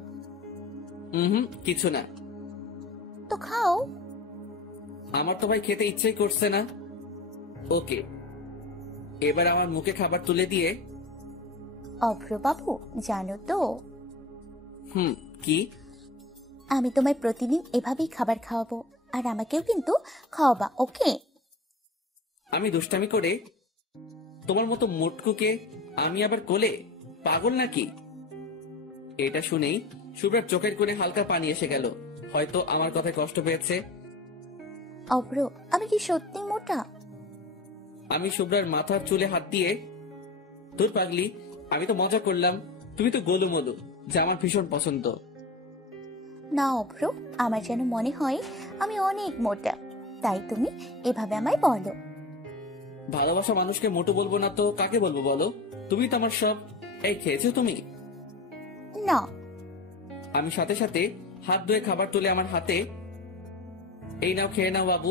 কিছু না। তো খাও। আমার তো ভাই খেতে ইচ্ছেই করছে না। ওকে। এবার আমার মুখে খাবার তুলে দিয়ে, অভ্র বাবু, জানো তো কি? আমি তোমায় প্রতিদিন এভাবেই খাবার খাওয়াবো, আর আমাকেও কিন্তু খাওয়াবা, ওকে? আমি দুষ্টামি করে, তোমার মতো মোটকুকে আমি আবার কোলে? পাগল নাকি? এটা শুনেই শুভ্রার চোখের কোণে হালকা পানি এসে গেল। হয়তো আমার কথায় কষ্ট পেয়েছে। অভ্র, আমি কি সত্যি মোটা? আমি শুভ্রার মাথার চুলে হাত দিয়ে, তোর পাগলি, আমি তো মজা করলাম। তুমি তো গোলুমলু, যা আমার ভীষণ পছন্দ। না অভ্র, আমার যেন মনে হয় আমি অনেক মোটা, তাই তুমি এভাবে আমায় বলো। ভালোবাসা মানুষকে মোটু বলবো না তো কাকে বলবো বলো? তুমি তো আমার সব। এই, খেয়েছো তুমি? না। আমি সাথে সাথে হাত ধুয়ে খাবার তুলে আমার হাতে, এই নাও, খেয়ে নাও বাবু।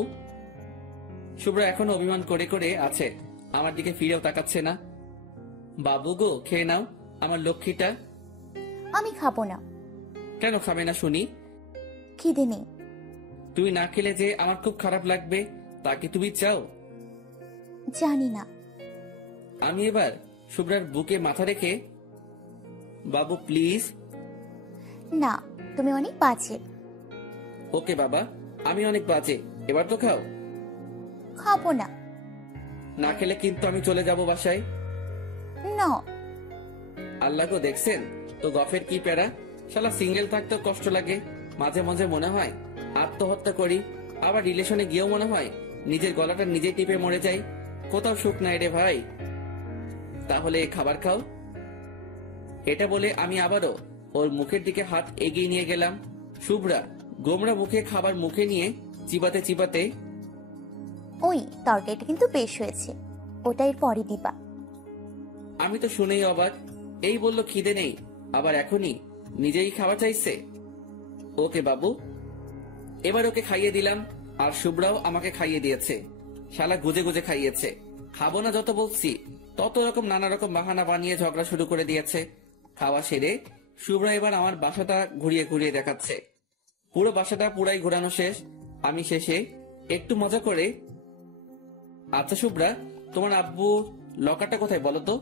শুভ্রা এখনো অভিমান করে করে আছে, আমার দিকে ফিরেও তাকাচ্ছে না। বাবু গো, খেয়ে নাও আমার লক্ষ্মীটা। আমি খাবো না। কেন খাবে না শুনি? খিদে নেই। তুমি না খেলে যে আমার খুব খারাপ লাগবে, তা কি তুমি চাও? জানি না। আমি এবার শুভ্রার বুকে মাথা রেখে, বাবু প্লিজ। না, তুমি অনেক বাজে। ওকে বাবা, আমি অনেক বাজে, এবার তো খাও। খাবো না। না খেলে কিন্তু আমি চলে যাব বাসায়। না। আল্লাহ গো, দেখছেন তো গফের কি প্যারা। শালা সিঙ্গেল থাকতেও কষ্ট লাগে। মাঝে মাঝে মনে হয় আত্মহত্যা করি, আবার রিলেশনে গিয়েও মনে হয় নিজের গলাটা নিজে টিপে মরে যাই। কোথাও সুখ নাই রে ভাই। তাহলে খাবার খাও। এটা বলে আমি আবারও ওর মুখের দিকে হাত এগিয়ে নিয়ে গেলাম। শুভ্রা গোমরা মুখে খাবার মুখে নিয়ে চিবাতে চিবাতে, ওই তরকারিটা কিন্তু বেশ হয়েছে, ওটা এর পরে দিবা। আমি তো শুনেই অবাক। এই বললো খিদে নেই, আবার এখনই নিজেই খাবার চাইছে। ওকে বাবু। এবার ওকে খাইয়ে দিলাম, আর শুভ্রাও আমাকে খাইয়ে দিয়েছে। শালা গুজে গুজে খাইয়েছে। খাবো না যত বলছি, তত রকম নানা রকম বাহানা বানিয়ে ঝগড়া শুরু করে দিয়েছে। খাওয়া সেরে শুভ্রা এবার আমার বাসাটা ঘুরিয়ে ঘুরিয়ে দেখাচ্ছে। পুরো বাসাটা পুরাই ঘোরানো শেষ। আমি শেষে একটু মজা করে, আচ্ছা শুভ্রা, তোমার আব্বু লকারটা কোথায় বলো তো?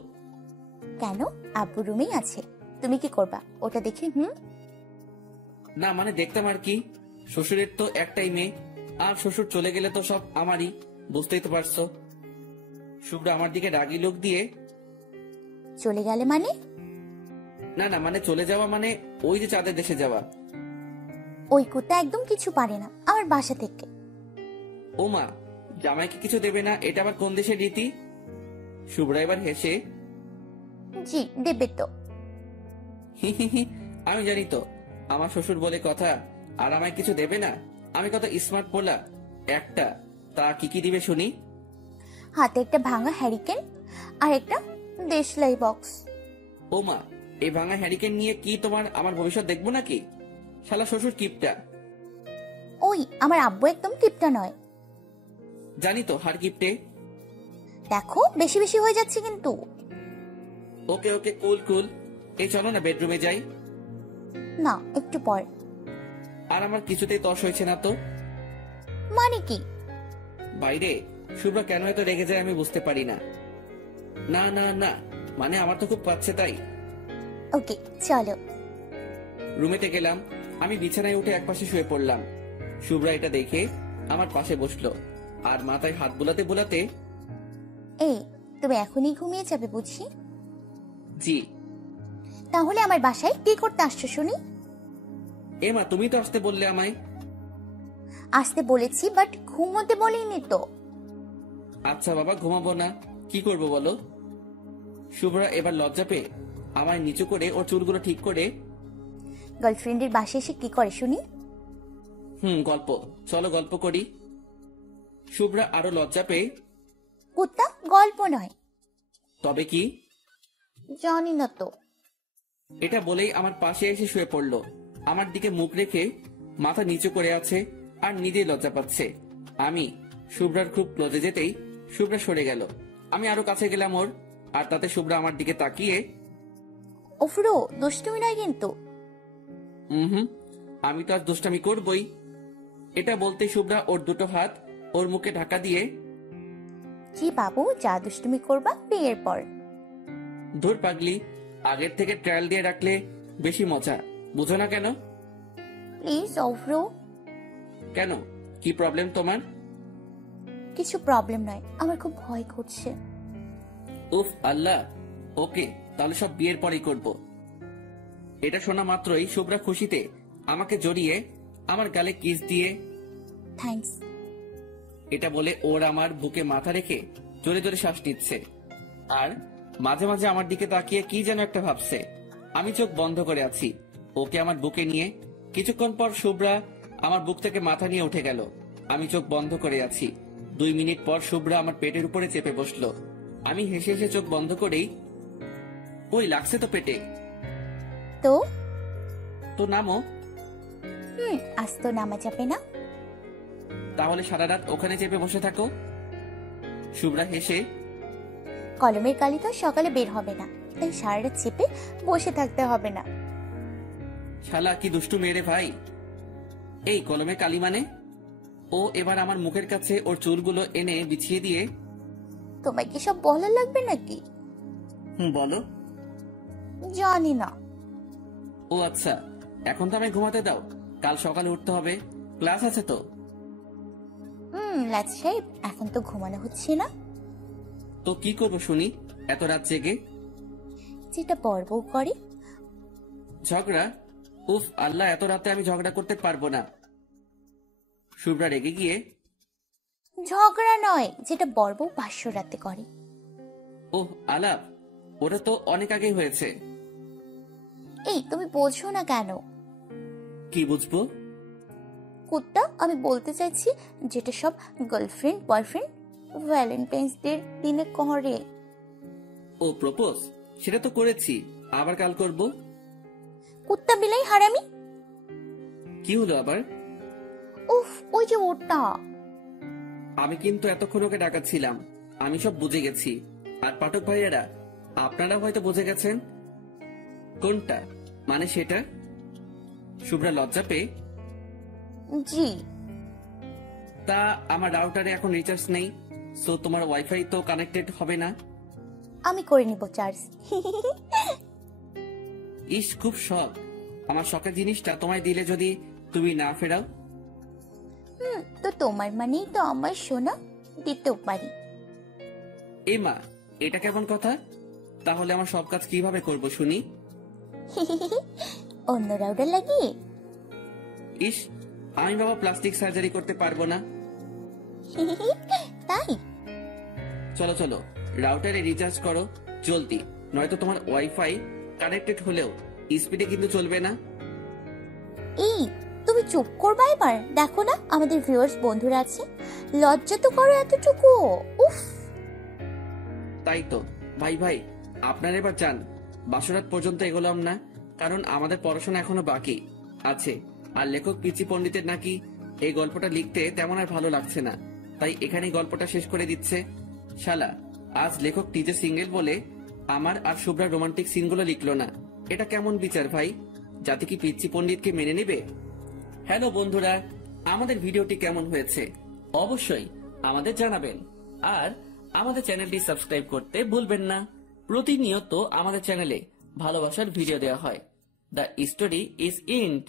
কেন, আব্বু রুমেই আছে। তুমি কি করবা ওটা দেখে? না মানে দেখতাম আর কি। শ্বশুরের তো একটাই মেয়ে, আর শ্বশুর চলে গেলে তো সব আমারই, বুঝতেই তো পারছো। শুভ্রা আমার দিকে রাগি লোক দিয়ে, চলে গেলে মানে? না না, মানে চলে যাওয়া মানে ওই যে চাঁদের দেশে যাওয়া। ওই কুত্তা একদম কিছু পারে না আমার বাসা থেকে। ও মা, জামাইকে কিছু দেবে না, এটা আবার কোন দেশের রীতি? শুভ্রা এবার হেসে, জি দেবে তো। হি হি হি, আমি জানি তো আমার শ্বশুর বলে কথা, আর আমায় কিছু দেবে না। আমি কত স্মার্ট পোলা একটা। তা কি কি দিবে শুনি? হাতে একটা ভাঙা হ্যারিকেন আর একটা দেশলাই বক্স। ও মা, এই ভাঙা হ্যারিকেন নিয়ে কি তোমার আমার ভবিষ্যৎ দেখবো নাকি? শালা শ্বশুর কিপটা। ওই, আমার আব্বু একদম টিপটা নয়। জানি তো, হার কিপটে। দেখো বেশি বেশি হয়ে যাচ্ছে কিন্তু। ওকে ওকে, কুল কুল। এই চলো না বেডরুমে যাই। না, একটু পর। আর আমার কিছুতেই তস হয়েছে না তো। মানে কি? বাইরে শুভ্রা কেন এত রেগে যায় আমি বুঝতে পারি না। না না না, মানে আমার তো খুব পাচ্ছে তাই। ওকে চলো। রুমেতে গেলাম, আমি বিছানায় উঠে একপাশে শুয়ে পড়লাম। শুভ্রা এটা দেখে আমার পাশে বসলো আর মাথায় হাত বোলাতে বোলাতে, এই, তুমি এখনই ঘুমিয়ে যাবে বুঝি? জি। তাহলে আমার বাসায় কি করতে আসছো শুনি? এমা, তুমি তো আসতে বললে আমায়। আসতে বলেছি, বাট ঘুমোতে বলিনি তো। আচ্ছা বাবা, ঘুমাবো না, কি করব বলো? শুভ্রা এবার লজ্জা পেয়ে আমায় নিচু করে ওর চুলগুলো ঠিক করে, গার্লফ্রেন্ডের বাসায় এসে কি করে শুনি? গল্প, চলো গল্প করি। শুভ্রা আরো লজ্জা পেয়ে, কুত্তা, গল্প নয়। তবে কি? জানি না তো। এটা বলেই আমার পাশে এসে শুয়ে পড়লো। আমার দিকে মুখ রেখে মাথা নিচু করে আছে আর নিজেই লজ্জা পাচ্ছে। আমি শুভ্রার খুব ক্লোজে যেতেই শুভ্রা সরে গেল। আমি আরো কাছে গেলাম ওর, আর তাতে শুভ্রা আমার দিকে তাকিয়ে, ওফরো, দুষ্টুমি নয় কিন্তু। আমি তো আজ দুষ্টামি করবই। এটা বলতে শুভ্রা ওর দুটো হাত ওর মুখে ঢাকা দিয়ে, জি বাবু, যা দুষ্টুমি করবা বিয়ের পর। ধুর পাগলি, আগের থেকে ট্রায়াল দিয়ে রাখলে বেশি মজা, বুঝো না কেন? প্লিজ ওফরো। কেন, কি প্রবলেম তোমার? কিছু প্রবলেম নয়, আমার খুব ভয় করছে। উফ আল্লাহ। ওকে, তাহলে সব বিয়ের পরেই করব। এটা শোনা মাত্রই শুভ্রা খুশিতে আমাকে জড়িয়ে আমার গালে কিস দিয়ে, থ্যাঙ্কস। এটা বলে ওর আমার বুকে মাথা রেখে জোরে জোরে শ্বাস নিচ্ছে আর মাঝে মাঝে আমার দিকে তাকিয়ে কি যেন একটা ভাবছে। আমি চোখ বন্ধ করে আছি, ওকে আমার বুকে নিয়ে। কিছুক্ষণ পর শুভ্রা আমার বুক থেকে মাথা নিয়ে উঠে গেল। আমি চোখ বন্ধ করে আছি। 2 মিনিট পর শুভ্রা আমার পেটের উপরে চেপে বসলো। আমি হেসে হেসে চোখ বন্ধ করেই, ওই লাগছে তো পেটে। তো তো নামো। আজ তো নামা যাবে না। তাহলে সারা রাত ওখানে চেপে বসে থাকো। শুভ্রা হেসে, কলমের কালি তো সকালে বের হবে না, তাই সারা রাত চেপে বসে থাকতে হবে না। শালা কি দুষ্টু মেরে ভাই। এই কলমে কালি মানে? ও এবার আমার মুখের কাছে ওর চুলগুলো এনে বিছিয়ে দিয়ে, তোমায় কি সব বলা লাগবে নাকি? বলো। জানি না। ও আচ্ছা, এখন তো আমি ঘুমাতে দাও, কাল সকালে উঠতে হবে, ক্লাস আছে তো। লাজ সাহেব, এখন তো ঘুমানো হচ্ছে না। তো কি করবো শুনি এত রাত জেগে? যেটা বড় বউ করে। ঝগড়া? উফ আল্লাহ, এত রাতে আমি ঝগড়া করতে পারবো না। শুভ্রা রেগে গিয়ে, ঝগড়া নয়, যেটা বড় বউ ভাষ্য রাতে করে। ওহ আলাপ, ওটা তো অনেক আগেই হয়েছে। এই, তুমি বোঝো না কেন? কি বুঝবো? কুত্তা, আমি বলতে চাইছি যেটা সব গার্লফ্রেন্ড বয়ফ্রেন্ড ভ্যালেন্টাইন্স ডে দিনে করে। ও প্রপোজ? সেটা তো করেছি, আবার কাল করব। কুত্তা বিলাই হারামি। কি হলো আবার? উফ, ওই যে ওটা। আমি কিন্তু এতক্ষণ ওকে ডাকাচ্ছিলাম, আমি সব বুঝে গেছি। আর পাঠক ভাইয়েরা, আপনারা হয়তো বুঝে গেছেন। কোনটা মানে সেটা? শুভ্রা লজ্জা পেয়ে, জি। তা আমার রাউটারে এখন রিচার্জ নেই, সো তোমার ওয়াইফাই তো কানেক্টেড হবে না। আমি করে নিব চার্জ। ইস, খুব শখ। আমার শখের জিনিসটা তোমায় দিলে যদি তুমি না ফেরাও। তো তোমার মানেই তো আমার সোনা, দিতেও পারি। এই মা, এটা কেমন কথা? তাহলে আমার সব কাজ কিভাবে করব শুনি? অন্য রাউটার লাগিয়ে। ইস, আমি বাবা প্লাস্টিক সার্জারি করতে পারবো না। তাই চলো চলো, রাউটারে রিচার্জ করো জলদি, নয়তো তোমার ওয়াইফাই কানেক্টেড হলেও স্পিডে কিন্তু চলবে না। এই, তুমি চুপ করবা এবার। দেখো না আমাদের ভিউয়ার্স বন্ধুরা আছে, লজ্জা তো করো এতটুকু। উফ। তাই তো ভাই ভাই, আপনারা এবার যান, বাসরাত পর্যন্ত এগোলাম না, কারণ আমাদের পড়াশোনা এখনো বাকি আছে। আর লেখক পিচি পণ্ডিতের নাকি এই গল্পটা লিখতে তেমন আর ভালো লাগছে না, তাই এখানেই গল্পটা শেষ করে দিচ্ছে। শালা, আজ লেখক টিজে সিঙ্গেল বলে আমার আর শুভ্রার রোমান্টিক সিনগুলো লিখলো না। এটা কেমন বিচার ভাই? যাতে কি পিচ্চি পণ্ডিতকে মেনে নেবে? হ্যালো বন্ধুরা, আমাদের ভিডিওটি কেমন হয়েছে অবশ্যই আমাদের জানাবেন। আর আমাদের চ্যানেলটি সাবস্ক্রাইব করতে ভুলবেন না। প্রতিনিয়ত আমাদের চ্যানেলে ভালোবাসার ভিডিও দেওয়া হয়। The story is and.